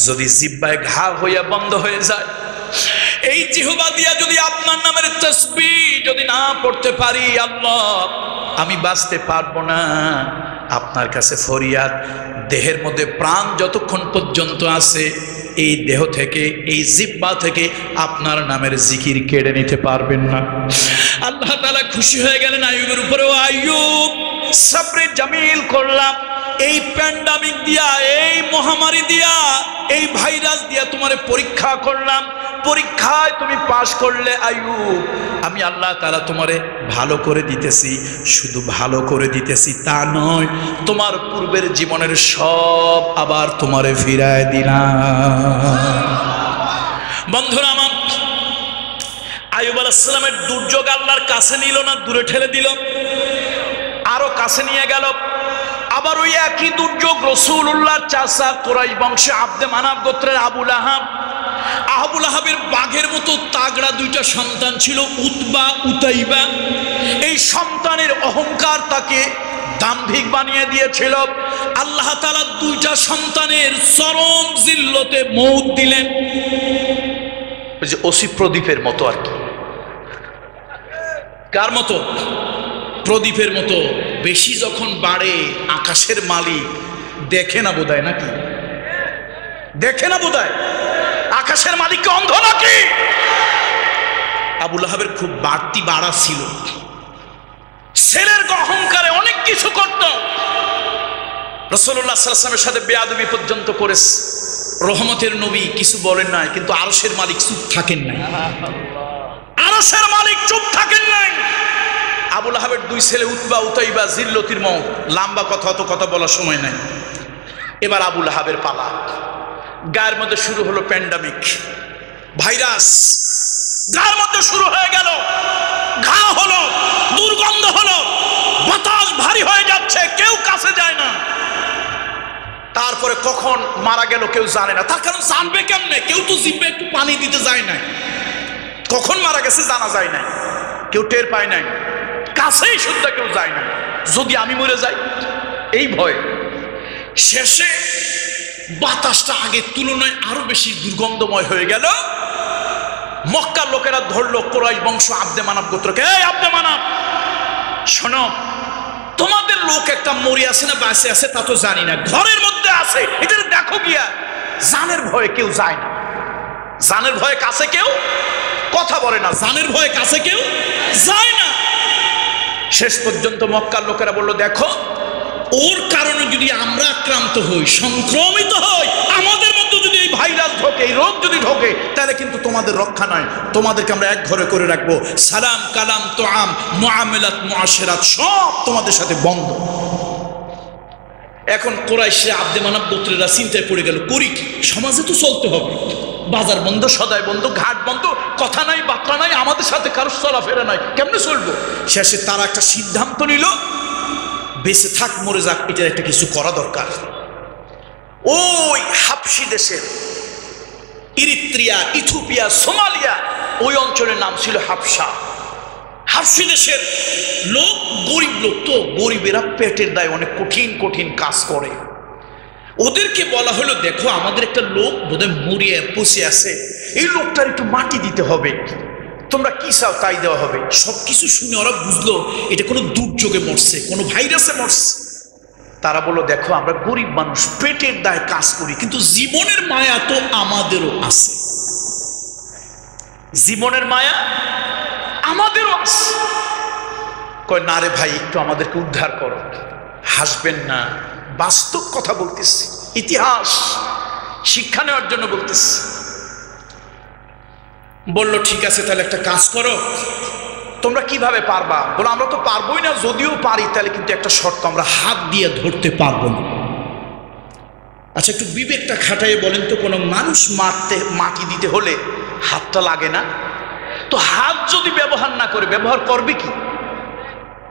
যদি জিহ্বায় ঘা হইয়া বন্ধ হয়ে যায়, এই জিহ্বা দিয়া যদি আপনার নামের তাসবিহ যদি না পড়তে পারি, আল্লাহ আমি বাঁচতে পারবো না। আপনার কাছে ফরিয়াদ, দেহের মধ্যে প্রাণ যতক্ষণ পর্যন্ত আছে, এই দেহ থেকে, এই জিহ্বা থেকে আপনার নামের জিকির কেড়ে নিতে পারবেন না। আল্লাহ তাআলা খুশি হয়ে গেলেন আইয়ুবের উপরে। ও আইয়ুব, সবরে জামিল করলাম, এই প্যান্ডামিক দিয়া, এই মহামারী দিয়া, এই ভাইরাস দিয়া তোমারে পরীক্ষা করলাম, পরীক্ষায় তুমি পাশ করলে আইয়ুব। আমি আল্লাহ তাআলা তোমারে ভালো করে দিতেছি, শুধু ভালো করে দিতেছি তা নয়, তোমার পূর্বের জীবনের সব আবার তোমারে ফিরায় দিলাম। বন্ধুরা আমার, আইয়ুব আলাইহিস সালামের দুর্যোগ আল্লাহর কাছে নিল না, দূরে ঠেলে দিল, আরো কাছে নিয়ে গেল। আবার ওই একই দুর্যোগ রাসূলুল্লাহর চাচা কুরাইশ বংশে আব্দে মানাফ গোত্রের আবু লাহাব। আবু লাহাবের বাঘের মতো তাগড়া দুইটা সন্তান ছিল, উতবা, উতাইবা। এই সন্তানের অহংকার তাকে দাম্ভিক বানিয়ে দিয়েছিল। আল্লাহ তাআলা দুইটা সন্তানের চরম জিল্লতে মওত দিলেন। ওই যে ওসি প্রদীপের মতো আর কি। কার মতো? প্রদীপের মতো। বেশি যখন বাড়ে, আকাশের মালিক দেখে না বোধহয়, নাকি দেখে না বোধহয়? আকাশের মালিক কি অন্ধ নাকি? আবু লাহাবের খুব বাড়তি বাড়া ছিল, ছেলের অহংকারে অনেক কিছু করত। রাসূলুল্লাহ সাল্লাল্লাহু আলাইহি ওয়াসাল্লামের সাথে বেয়াদবি পর্যন্ত করেছে। রহমতের নবী কিছু বলেন নাই, কিন্তু আরশের মালিক চুপ থাকেন নাই। আরশের মালিক চুপ থাকেন নাই। আবু লাহাবের দুই ছেলে উতবা, উতাইবা, জিল্লতির মওত। লম্বা কথা, অত কথা বলার সময় নাই। এবার আবু লাহাবের পালা। গায়ের মধ্যে শুরু হলো প্যান্ডামিক, ভাইরাস গায়ের মধ্যে শুরু হয়ে গেল, ঘা হলো, দুর্গন্ধ হলো, বাতাস ভারী হয়ে যাচ্ছে, কেউ কাছে যায় না। তারপরে কখন মারা গেল কেউ জানে না। তার কারণ জানবে কেমনে? কেউ তো জিভে একটু পানি দিতে যায় নাই। কখন মারা গেছে জানা যায় নাই, কেউ টের পায় নাই, কাছেই শুদ্ধা কেউ যায় না। যদি আমি মরে যাই, এই ভয়। শেষে বাতাসটা আগের তুলনায় আরো বেশি দুর্গন্ধময় হয়ে গেল। মক্কার লোকেরা ধরলো কুরাইশ বংশ আব্দে মানাফ গোত্রকে। এই আব্দে মানাফ, শোনো, তোমাদের লোক একটা মরি আছে না বাঁচে আছে তা তো জানি না, ঘরের মধ্যে আছে, এটা দেখো গিয়া। জানের ভয়ে কেউ যায় না, জানের ভয়ে কাছে কেউ কথা বলে না, জানের ভয়ে কাছে কেউ যায় না। শেষ পর্যন্ত মক্কার লোকেরা বলল, দেখো, ওর কারণে যদি আমরা আক্রান্ত হই, সংক্রমিত হই, আমাদের মধ্যে যদি এই ভাইরাস ঢোকে, এই রোগ যদি ঢোকে, তাহলে কিন্তু তোমাদের রক্ষা নাই। তোমাদেরকে আমরা এক ঘরে করে রাখবো। সালাম, কালাম, তোআম, মুআমালাত, মুআশিরাত সব তোমাদের সাথে বন্ধ। এখন কুরাইশে আব্দে মানাফ গোত্রেরা চিন্তায় পড়ে গেল, করি কি? সমাজে তো চলতে হবে, বাজার বন্ধ, সদাই বন্ধ, ঘাট বন্ধ, কথা নাই, বার্তা নাই, আমাদের সাথে কারোর চলাফেরা নাই, কেমনে চলবো? শেষে তারা একটা সিদ্ধান্ত নিল, বেঁচে থাক মরে যাক, এটার একটা কিছু করা দরকার। ওই হাবশি দেশের ইরিত্রিয়া, ইথিওপিয়া, সোমালিয়া, ওই অঞ্চলের নাম ছিল হাবশা। হাবশি দেশের লোক গরিব লোক, তো গরিবেরা পেটের দায়ে অনেক কঠিন কঠিন কাজ করে। ওদেরকে বলা হলো, দেখো, আমাদের একটা লোক বোধহয় মরিয়ে পচে আছে, এই লোকটার একটু মাটি দিতে হবে, তোমরা কি চাও তাই দেওয়া হবে। সবকিছু শুনে ওরা বুঝলো এটা কোনো দুর্যোগে মরছে, কোনো ভাইরাসে মরছে। তারা বললো, দেখো, আমরা গরিব মানুষ, পেটের দায়ে কাজ করি, কিন্তু জীবনের মায়া তো আমাদেরও আছে, জীবনের মায়া আমাদেরও আছে। কয়, না রে ভাই, একটু আমাদেরকে উদ্ধার করো। হাসবেন না, বাস্তব কথা বলতেছি, ইতিহাস শিক্ষা নেওয়ার জন্য বলতেছি। বলল, ঠিক আছে, তাহলে একটা কাজ করো, তোমরা কিভাবে পারবা? বলো, আমরা তো পারবোই না, যদিও পারি তাহলে কিন্তু একটা শর্ত, আমরা হাত দিয়ে ধরতে পারবো না। আচ্ছা আচ্ছা, একটু বিবেকটা খাটাইয়ে বলেন তো, কোনো মানুষ মাটি দিতে হলে হাতটা লাগে না? তো হাত যদি ব্যবহার না করে, ব্যবহার করবে কি?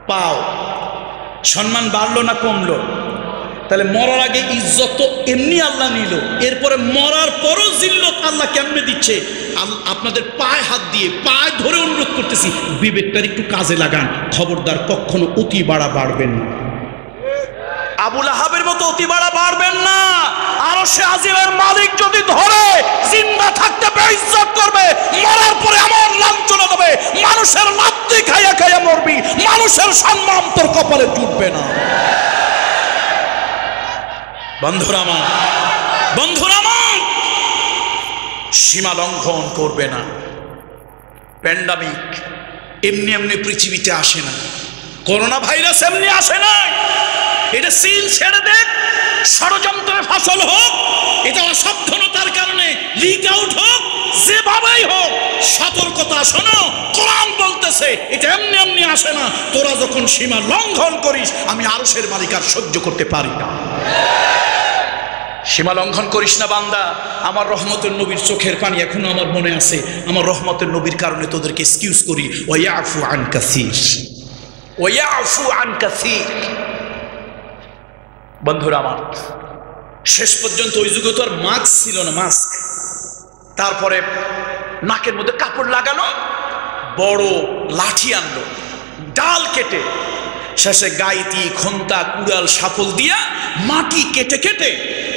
পাও। সম্মান বাড়লো না কমলো? তাহলে মরার আগে ইজ্জত তো এমনি আল্লাহ নিল, এরপরে মরার পরও জিল্লত আল্লাহ কেমনে দিচ্ছে? আপনাদের পায়ে হাত দিয়ে পায়ে ধরে অনুরোধ করতেছি, বিবেকটার একটু কাজে লাগান। খবরদার কখনো অতি বাড়া বাড়বেন না, আবুল আহাবের মতো অতি বাড়া বাড়বেন না। আরশে আজিমের মালিক যদি ধরে, জিন্দা থাকতে বেইজ্জত করবে, মরার পরে এমন লাঞ্ছনা দেবে, মানুষের লাত্তি খাইয়া খাইয়া মরবি, মানুষের সম্মান তোর কপালে জুটবে না। বন্ধুরা আমার, সীমা লঙ্ঘন করবে না। প্যান্ডামিক এমনি এমনি পৃথিবীতে আসে না, করোনা ভাইরাস এমনি আসে না। এটা সিল ছেড়ে দেখ, ষড়যন্ত্রের ফসল হোক, এটা অসাবধানতার কারণে লিক আউট হোক, যেভাবেই হোক, সতর্কতা শোনো, কোরআন বলতেছে এটা এমনি এমনি আসে না। তোরা যখন সীমা লঙ্ঘন করিস, আমি আরশের মালিক আর সহ্য করতে পারি না। সীমা লঙ্ঘন করিস না বান্দা। আমার রহমতের নবীর চোখের পানি এখনো আমার মনে আছে। আমার রহমতের নবীর কারণে তোদেরকে এক্সকিউজ করি। ওয়ায়াফু আন কাসীর, ওয়ায়াফু আন কাসীর। বন্ধুরা আমার, শেষ পর্যন্ত ওই যুগে তো আর মাস্ক ছিল না, মাস্ক। তারপরে নাকের মধ্যে কাপড় লাগানো, বড় লাঠি আনলো, ডাল কেটে, শেষে গাইতি, খন্তা, কুড়াল, সাপল দিয়া মাটি কেটে কেটে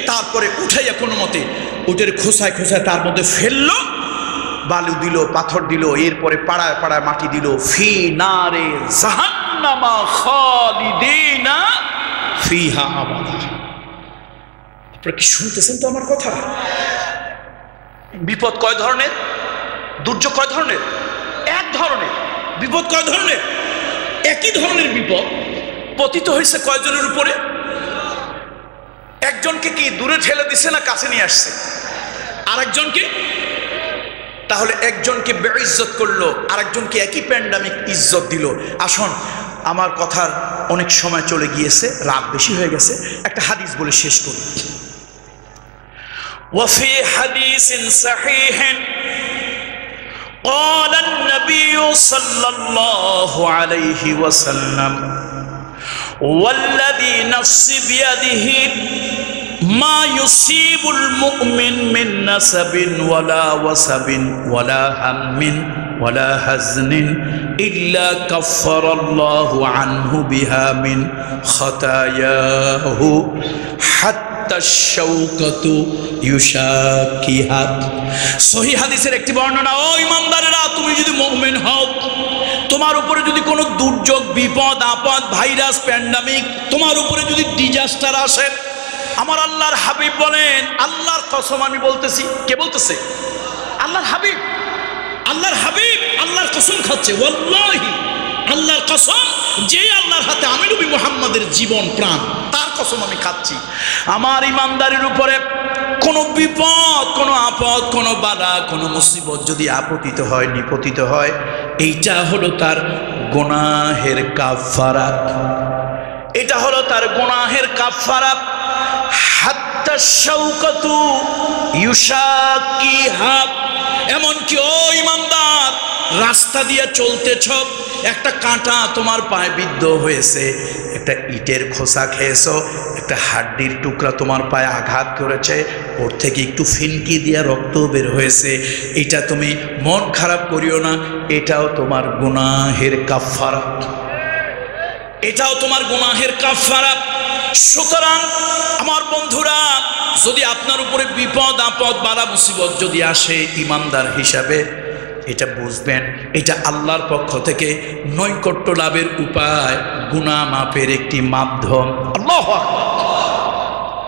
তারপরে উঠাইয়া কোনো মতে ওটার খোসায় খোসায় তার মধ্যে ফেললো, বালু দিল, পাথর দিল, এরপরে পাড়ায় পাড়ায় মাটি দিল। ফি নারে জাহান্নামা খালিদিনা ফিহা আবাদা। আপনারা কি শুনতেছেন তো আমার কথা? বিপদ কয় ধরনের, দুর্যোগ কয় ধরনের? এক ধরনের। বিপদ কয় ধরনের? একই ধরনের বিপদ। পতিত হয়েছে কয়জনের উপরে? একজনকে কি দূরে ঠেলে দিছে না কাছে নিয়ে আসছে? আরেকজনকে, তাহলে একজনকে বেইজ্জত করলো, আরেকজনকে একই প্যান্ডামিক ইজ্জত দিল। আসুন, আমার কথার অনেক সময় চলে গিয়েছে, রাত বেশি হয়ে গেছে, একটা হাদিস বলে শেষ করি। ওয়াফি হাদিসিন সাহিহিন قال النبي صلى الله عليه وسلم والذي نفسي بيده ما يصيب المؤمن من نسب ولا وسب ولا هم ولا حزن إلا كفر الله عنه بها من خطاياه حتى الشوكة يشاكها। সহিহ হাদিসের একটি বর্ণনা। ও ইমানদারেরা, তুমি যদি মুমিন হও, তোমার উপরে যদি কোনো দুর্যোগ, বিপদ, আপদ, ভাইরাস, প্যান্ডামিক, তোমার উপরে যদি ডিজাস্টার আসে, আমার আল্লাহর হাবিব বলেন, আল্লাহর কসম আমি বলতেছি। কে বলতেছে? আল্লাহর হাবিব। আল্লাহর হাবিব আল্লাহর কসম খাচ্ছে, ওয়াল্লাহি, আল্লাহর কসম, যে আল্লাহর হাতে আমি নবী মুহাম্মাদের জীবন প্রাণ, তার কসম আমি খাচ্ছি। আমার ইমানদারের উপরে কোনো বিপদ, কোনো আপদ, কোনো বালা, কোনো মুসিবত যদি আপতিত হয়, নিপতিত হয়, এইটা হলো তার গুনাহের কাফারা। এটা হলো তার গুনাহের কাফারা। হাত্তা শাওকাতু ইউশাকিহা। এমনকি ও ইমানদার, রাস্তা দিয়ে চলতেছ, একটা কাঁটা তোমার পায়ে বিদ্ধ হয়েছে, একটা ইটের খোসা খেয়েছো, একটা হাড্ডির টুকরা তোমার পায়ে আঘাত করেছে, ওর থেকে একটু ফিনকি দিয়ে রক্ত বের হয়েছে, এটা তুমি মন খারাপ করিও না, এটাও তোমার গুনাহের কাফারা, এটাও তোমার গুনাহের কাফারা। সুতরাং আমার বন্ধুরা, যদি আপনার উপরে বিপদ, আপদ, বালা, মুসিবত যদি আসে, ইমানদার হিসাবে এটা বুঝবেন, এটা আল্লাহর পক্ষ থেকে নৈকট্য লাভের উপায়, গুনাহ মাপের একটি মাধ্যম। আল্লাহু আকবার।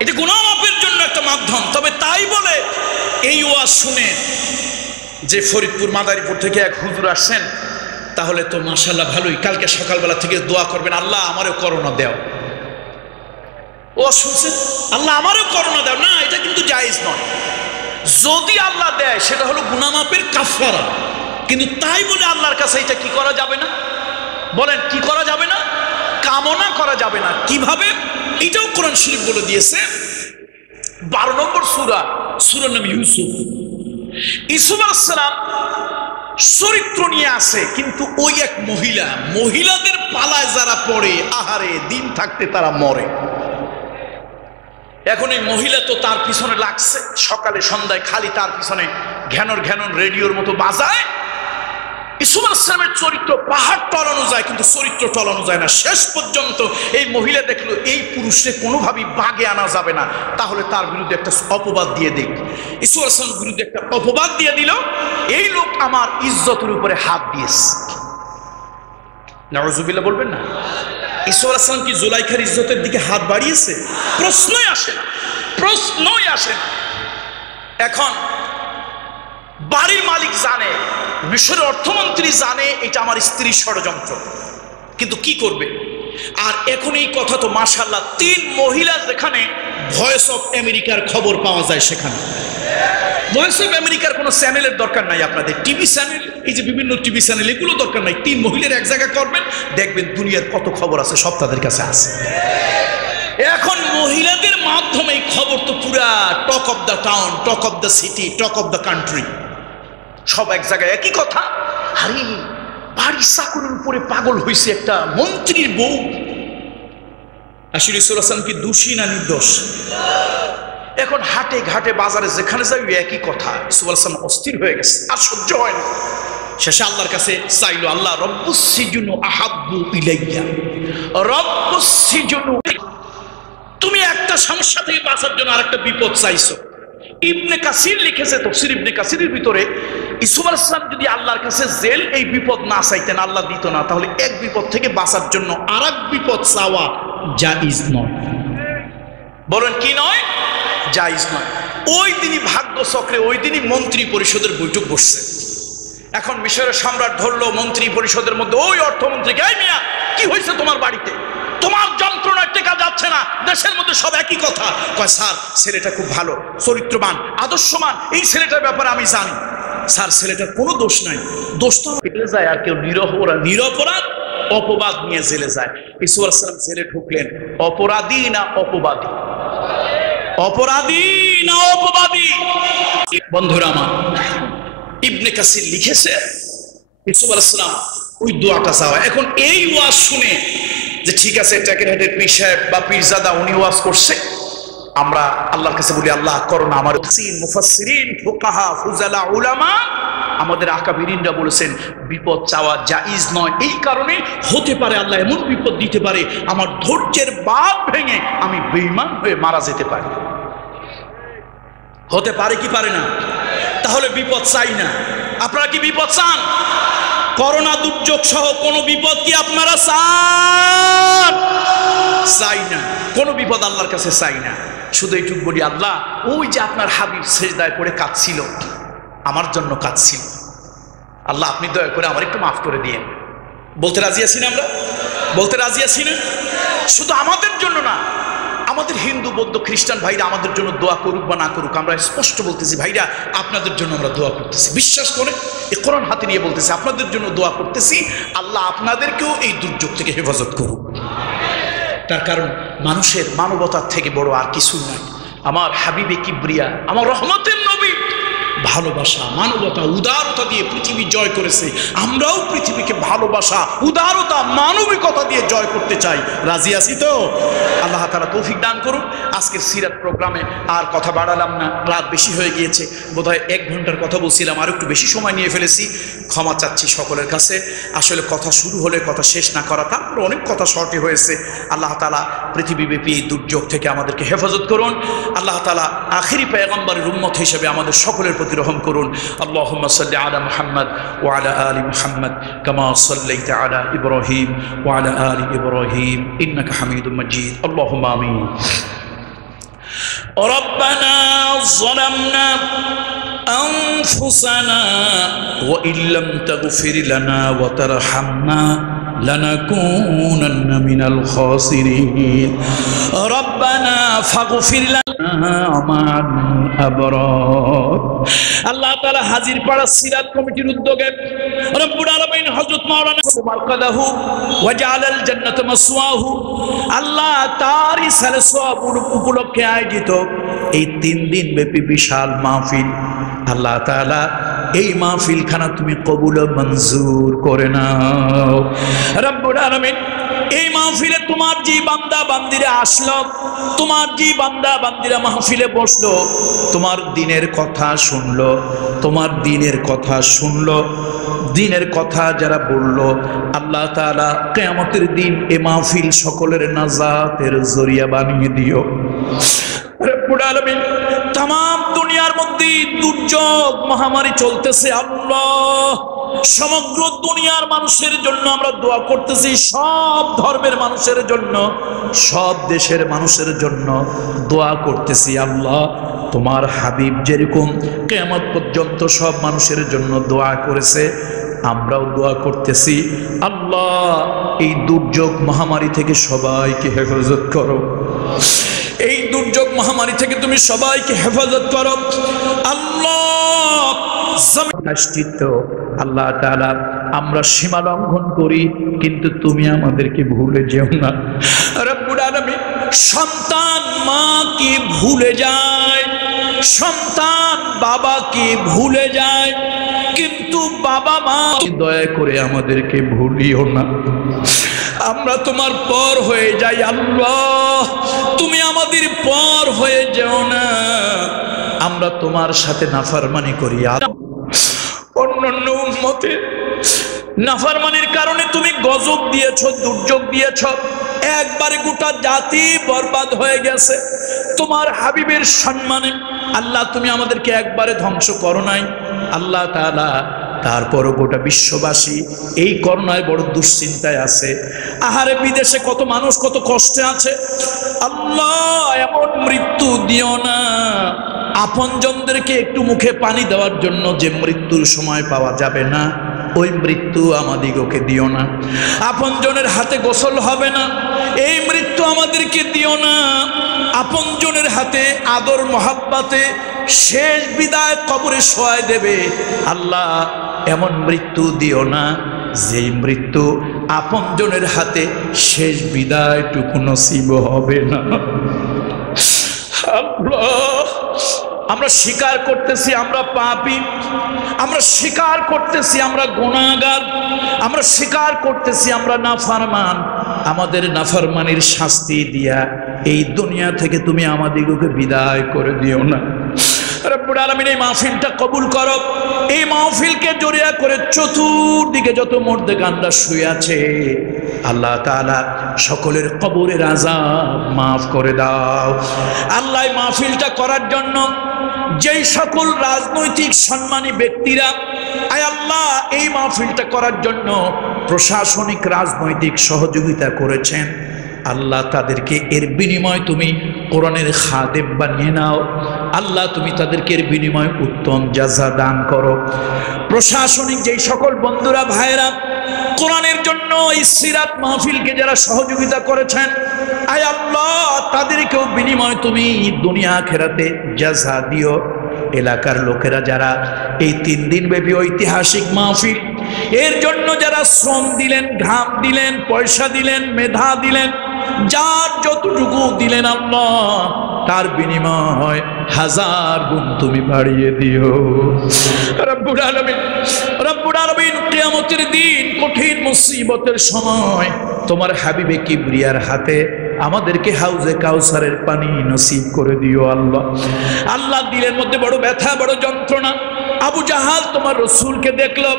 এটা গুনাহ মাপের জন্য একটা মাধ্যম। তবে তাই বলে এই ওয়াজ শুনে যে ফরিদপুর মাদারীপুর থেকে এক হুজুর আসছেন, তাহলে তো মাশাআল্লাহ ভালোই, কালকে সকালবেলা থেকে দোয়া করবেন, আল্লাহ আমারও করোনা দাও। ও শুনছেন, আল্লাহ আমারও করোনা দাও না, এটা কিন্তু জায়েজ নয়। যদি আল্লাহ দেয় সেটা হলো গুনাহ মাপের কাফারা, কিন্তু তাই বলে আল্লাহর কাছে এটা কি করা যাবে না? বলেন, কি করা যাবে না? কামনা করা যাবে না। কিভাবে? এটাও কোরআন শরীফ বলে দিয়েছে, 12 নম্বর সূরা, সূরার নাম ইউসুফ। ইউসুফ আলাইহিস সালাম চরিত্র নিয়ে আসে, কিন্তু ওই এক মহিলাদের পালায় যারা পড়ে, আহারে দিন থাকতে তারা মরে। এখন এই মহিলা তো তার পিছনে লাগছে, সকালে সন্ধ্যায় খালি তার পিছনে ঘ্যানর ঘ্যানর রেডিওর মতো বাজায়। ইউসুফ আলাইহিস সালামের চরিত্র পাহাড় টলানো যায়, কিন্তু চরিত্র টলানো যায় না। শেষ পর্যন্ত এই মহিলা দেখলো এই পুরুষে কোনোভাবেই বাগে আনা যাবে না, তাহলে তার বিরুদ্ধে একটা অপবাদ দিয়ে দেই। ইউসুফ আলাইহিস সালামের বিরুদ্ধে একটা অপবাদ দিয়ে দিল, এই লোক আমার ইজ্জতের উপরে হাত দিয়েছে। নাউজুবিল্লাহ বলবেন না? ইউসুফ আলাইহিস সালাম কি জুলাইখার ইজ্জতের দিকে হাত বাড়িয়েছে? প্রশ্নই আসে না, প্রশ্নই আসে না। এখন বাড়ির মালিক জানে, মিশরের অর্থমন্ত্রী জানে এটা আমার স্ত্রীর ষড়যন্ত্র, কিন্তু কি করবে? আর এখন এই কথা তো মাশাআল্লাহ 3 মহিলা, যেখানে ভয়েস অফ আমেরিকার খবর পাওয়া যায়, সেখানে ভয়েস অফ আমেরিকার কোনো চ্যানেলের দরকার নাই আপনাদের, টিভি চ্যানেল, এই যে বিভিন্ন টিভি চ্যানেল, এগুলো দরকার নাই। 3 মহিলার এক জায়গায় করবেন, দেখবেন দুনিয়ার কত খবর আছে সব তাদের কাছে আছে। এখন মহিলাদের মাধ্যমে খবর তো পুরা talk of the town, talk of the city, talk of the country, সব এক জায়গায় একই কথা। আরে বাড়ির চাকরের উপরে পাগল হয়েছে একটা মন্ত্রীর বউ। আসলে রাসূল সাল্লাল্লাহু আলাইহি ওয়াসাল্লাম কি দোষী না নির্দোষ? এখন হাটে ঘাটে বাজারে যেখানে যাই একই কথা। রাসূল সাল্লাল্লাহু আলাইহি ওয়াসাল্লাম অস্থির হয়ে গেছে, আর সহ্য হয় না। শেষে আল্লাহর কাছে চাইলো, আল্লাহ রব্বুস সিজনু আহাব্বু ইলাইয়া, রব্বুস সিজনু, তুমি একটা সমস্যা থেকে বাঁচার জন্য আরেকটা বিপদ চাইছো। ইবনে কাসির লিখেছে, তাফসীর ইবনে কাসিরের ভিতরে, ইউসুফ আলাইহিস সালাম যদি আল্লাহর কাছে জেল এই বিপদ না চাইতেন, আল্লাহ দিত না, তাহলে এক বিপদ থেকে বাঁচার জন্য আরেক বিপদ চাওয়া জায়েজ নয়। বলেন কি নয়? জায়েজ নয়। ওই দিনই ভাগ্য চক্রে, ওই দিনই মন্ত্রী পরিষদের বৈঠক বসছে। এখন মিশরের সম্রাট ধরলো মন্ত্রী পরিষদের মধ্যে ওই অর্থমন্ত্রীকে, এই মিয়া কি হয়েছে তোমার বাড়িতে? তোমার যন্ত্রণার টেকা যাচ্ছে না, দেশের মধ্যে সব একই কথা। কয় স্যার ছেলেটা খুব ভালো, চরিত্রবান, আদর্শমান, এই ছেলেটার ব্যাপারে আমি জানি। স্যার ছেলেটার কোনো দোষ নাই, দোষ তো জেলে যায়, আর কেউ নিরপরাধ অপবাদ নিয়ে জেলে যায়। ইউসুফ আলাইহিস সালাম জেলে ঢুকলেন, অপরাধী না অপবাদী? অপরাধী না অপবাদী? বন্ধুরা আমার, ইবনে কাসির লিখেছে ইউসুফ আলাইহিস সালাম ওই দোয়াটা চাওয়া। এখন এই ওয়াজ শুনে যে ঠিক আছে টাকেরহাটের পীর সাহেব বা পীরজাদা উনি ওয়াজ করছে, আমরা আল্লাহর কাছে বলি আল্লাহ করো না। আমার মুফাসসিরিন, ফুকাহা, ফুজালা, উলামা, আমাদের আকাবিরিনরা বলেছেন বিপদ চাওয়া জায়েজ নয়। এই কারণে হতে পারে আল্লাহ এমন বিপদ দিতে পারে আমার ধৈর্যের বাঁধ ভেঙে আমি বেঈমান হয়ে মারা যেতে পারি। হতে পারে কি পারে না? তাহলে বিপদ চাই না। আপনারা কি বিপদ চান? করোনা দুর্যোগ সহ কোন বিপদ কি আপনারা চান? চাই না, কোন বিপদ আল্লাহর কাছে চাই না। শুধু এইটুকু বলি, আল্লাহ ওই যে আপনার হাবিব সিজদায় পড়ে কাঁদছিল, আমার জন্য কাঁদছিল, আল্লাহ আপনি দয়া করে আমার একটু মাফ করে দিয়েন। বলতে রাজি আছি না? আমরা বলতে রাজি আছি না? শুধু আমাদের জন্য না, আমাদের হিন্দু বৌদ্ধ খ্রিস্টান ভাইরা আমাদের জন্য দোয়া করুক বা না করুক, আমরা স্পষ্ট বলতেছি ভাইরা আপনাদের জন্য আমরা দোয়া করতেছি। বিশ্বাস করে এই কোরআন হাতে নিয়ে বলতেছি আপনাদের জন্য দোয়া করতেছি, আল্লাহ আপনাদেরকেও এই দুর্যোগ থেকে হেফাজত করুক। তার কারণ মানুষের মানবতার থেকে বড় আর কিছু নাই। আমার হাবিবে কিবরিয়া, আমার রহমতের নবী ভালোবাসা, মানবতা, উদারতা দিয়ে পৃথিবী জয় করেছে। আমরাও পৃথিবীকে ভালোবাসা, উদারতা, মানবিকতা দিয়ে জয় করতে চাই। রাজি আছি তো? আল্লাহ তাআলা তৌফিক দান করুন। আজকের সিরাত প্রোগ্রামে আর কথা বাড়ালাম না, রাত বেশি হয়ে গিয়েছে, বোধহয় 1 ঘন্টার কথা বলছিলাম, আর একটু বেশি সময় নিয়ে ফেলেছি, ক্ষমা চাচ্ছি সকলের কাছে। আসলে কথা শুরু হলে কথা শেষ না করা, তারপরে অনেক কথা শর্টে হয়েছে। আল্লাহ তাআলা পৃথিবীব্যাপী এই দুর্যোগ থেকে আমাদেরকে হেফাজত করুন। আল্লাহ তাআলা আখিরি পয়গম্বরের উম্মত হিসেবে আমাদের সকলের প্রতি রহম করুন। আল্লাহুম্মা সাল্লি আলা মুহাম্মদ ওয়া আলা আলি মুহাম্মদ কামা সাল্লাইতা আলা ইব্রাহিম ওয়া আলা আলি ইব্রাহিম ইন্নাকা হামিদুম মাজিদ। আল্লাহুম্মা আমিন। ربنا ظلمنا أنفسنا وإن لم تغفر لنا وترحمنا لنكونن من الخاسرين ربنا فاغفر لنا مع الأبرار। আল্লাহ তাআলা হাজির পাড়া সিরাত কমিটির উদ্যোগে রব্বুল আলামিন হযরত মাওলানা মারকাদাহু ওয়া জাআলাল জান্নাতা মাসওয়াহু, আল্লাহ তার ইসালে সওয়াব উপলক্ষে আয়োজিত এই 3 দিন ব্যাপী বিশাল মাহফিল, আল্লাহ তাআলা এই মাহফিল খানা তুমি কবুল ও মঞ্জুর করে নাও রব্বুল আলামিন। এই মাহফিলে তোমার যে বান্দা বান্দিরা আসলো, তোমার যে বান্দা বান্দিরা মাহফিলে বসলো, তোমার দিনের কথা শুনলো, তোমার দিনের কথা শুনলো, দিনের কথা যারা বললো, আল্লাহ তাআলা কিয়ামতের দিন এই মাহফিল সকলের নাজাতের জরিয়া বানিয়ে দিও রব্বুল আলামিন। तमाम দুনিয়ার মধ্যে দুর্যোগ মহামারী চলতেছে আল্লাহ, সমগ্র দুনিয়ার মানুষের জন্য আমরা দোয়া করতেছি, সব ধর্মের মানুষের জন্য, সব দেশের মানুষের জন্য দোয়া করতেছি আল্লাহ। তোমার হাবিব যেরকম কিয়ামত পর্যন্ত সব মানুষের জন্য দোয়া করেছে, আমরাও দোয়া করতেছি আল্লাহ এই দুর্যোগ মহামারী থেকে সবাইকে হেফাজত করো, এই দুর্যোগ মহামারী থেকে তুমি সবাইকে হেফাজত করো আল্লাহ। আল্লাহ তাআলা আমরা সীমা লঙ্ঘন করি, কিন্তু তুমি আমাদেরকে ভুলে যেও না রব্বুল আলামিন। সন্তান মাকে ভুলে যায়, সন্তান বাবাকে ভুলে যায়, কিন্তু বাবা মা দয়া করে আমাদেরকে ভুলিও না। আমরা তোমার পর হয়ে যাই আল্লাহ, তুমি আমাদের পর হয়ে যাও না। আমরা তোমার সাথে নাফরমানি করি, অন্যান্য উম্মতের নাফরমানির কারণে তুমি গজব দিয়েছো, দুর্যোগ দিয়েছো, একবারে গোটা জাতি বরবাদ হয়ে গেছে। তোমার হাবিবের সম্মানে আল্লাহ তুমি আমাদেরকে একবারে ধ্বংস করো নাই আল্লাহ তাআলা। তারপরও গোটা বিশ্ববাসী এই করোনায় বড় দুশ্চিন্তায় আছে। আহারে বিদেশে কত মানুষ কত কষ্টে আছে আল্লাহ, এমন মৃত্যু দিও না। আপনজনদেরকে একটু মুখে পানি দেওয়ার জন্য যে মৃত্যুর সময় পাওয়া যাবে না, ওই মৃত্যু আমাদিগকে দিও না। আপনজনের হাতে গোসল হবে না, এই মৃত্যু আমাদেরকে দিও না। আপনজনের হাতে আদর মহাব্বাতে শেষ বিদায় কবরে শোয়ায় দেবে আল্লাহ, এমন মৃত্যু দিও না যেই মৃত্যু আপনজনের হাতে শেষ বিদায়টুকু নসিব হবে না আল্লাহ। আমরা স্বীকার করতেছি আমরা পাপী, আমরা স্বীকার করতেছি আমরা গুনাহগার, আমরা স্বীকার করতেছি আমরা নাফরমান। আমাদের নাফরমানির শাস্তি দিয়া এই দুনিয়া থেকে তুমি আমাদিগকে বিদায় করে দিও না রব্বুল আলামিন। এই মাহফিলটা কবুল করো, এই মাহফিলকে জড়িয়া করে চতুর্দিকে যত মুর্দেগানরা শুয়ে আছে আল্লাহ তাআলা সকলের কবরের আযাব মাফ করে দাও আল্লাহ। এই মাহফিলটা করার জন্য যেই সকল রাজনৈতিক সম্মানী ব্যক্তিরা আয় আল্লাহ এই মাহফিলটা করার জন্য প্রশাসনিক রাজনৈতিক সহযোগিতা করেছেন আল্লাহ, তাদেরকে এর বিনিময় তুমি কোরআনের খাদেম বানিয়ে নাও আল্লাহ। তুমি তাদেরকে এর বিনিময় উত্তম জাযা দান করো। প্রশাসনিক যেই সকল বন্ধুরা ভাইরা কোরআনের জন্য এই সিরাত মাহফিলকে যারা সহযোগিতা করেছেন আয় আল্লাহ, তাদেরকেও বিনিময় তুমি দুনিয়া আখিরাতে জাযা দিও। এলাকার লোকেরা যারা এই 3 দিন ব্যাপী ঐতিহাসিক মাহফিল এর জন্য যারা শ্রম দিলেন, ঘাম দিলেন, পয়সা দিলেন, মেধা দিলেন, যার যতটুকু দিলেন আল্লাহ, তার বিনিময় 1000 গুণ তুমি বাড়িয়ে দিও রব্বুল আলামিন। রব্বুল আলামিন কিয়ামতের দিন কঠিন মুসিবতের সময় তোমার হাবিবে কিবরিয়ার হাতে আমাদেরকে হাউজে কাউসারের পানি নসিব করে দিও আল্লাহ। আল্লাহ দিলের মধ্যে বড় ব্যথা, বড় যন্ত্রণা। আবু জাহাল তোমার রসুলকে দেখলো,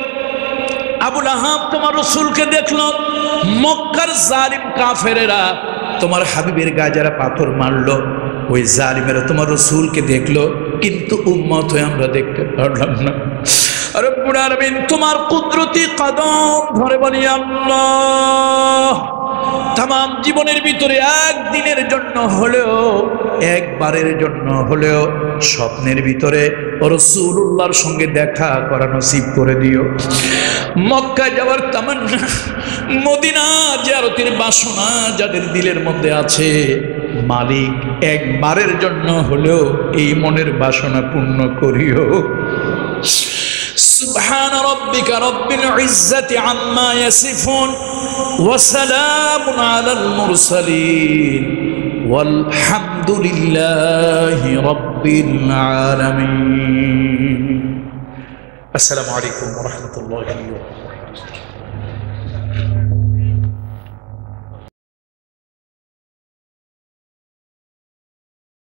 আবু লাহাব তোমার রসুলকে দেখলো, মক্কার জালিম কাফেরেরা তোমার হাবিবের গায়ে যারা পাথর মারলো, ওই জালিমেরা তোমার রসুলকে দেখলো, কিন্তু উম্মত হয়ে আমরা দেখতে পারলাম না রব্বুল আলামিন। তোমার কুদরতি কদম ধরে বলি আল্লাহ, তামাম জীবনের ভিতরে একদিনের জন্য হলেও, একবারের জন্য হলেও স্বপ্নের ভিতরে রাসূলুল্লাহর সঙ্গে দেখা করা নসিব করে দিও। মক্কা যাওয়ার তামান্না, মদিনা জিয়ারতের বাসনা যাদের দিলের মধ্যে আছে, মালিক একবারের জন্য হলেও এই মনের বাসনা পূর্ণ করিও। সুবহান রাব্বিকা রাব্বিল ইজ্জাতি আম্মা ইয়াসিফুন ওয়া সালামুন আলাল মুরসালিন ওয়ালহামদুলিল্লাহি আলহামদুলিল্লাহি রাব্বিল আলামিন। আসসালামু আলাইকুম ওয়া রাহমাতুল্লাহি ওয়া বারাকাতুহু।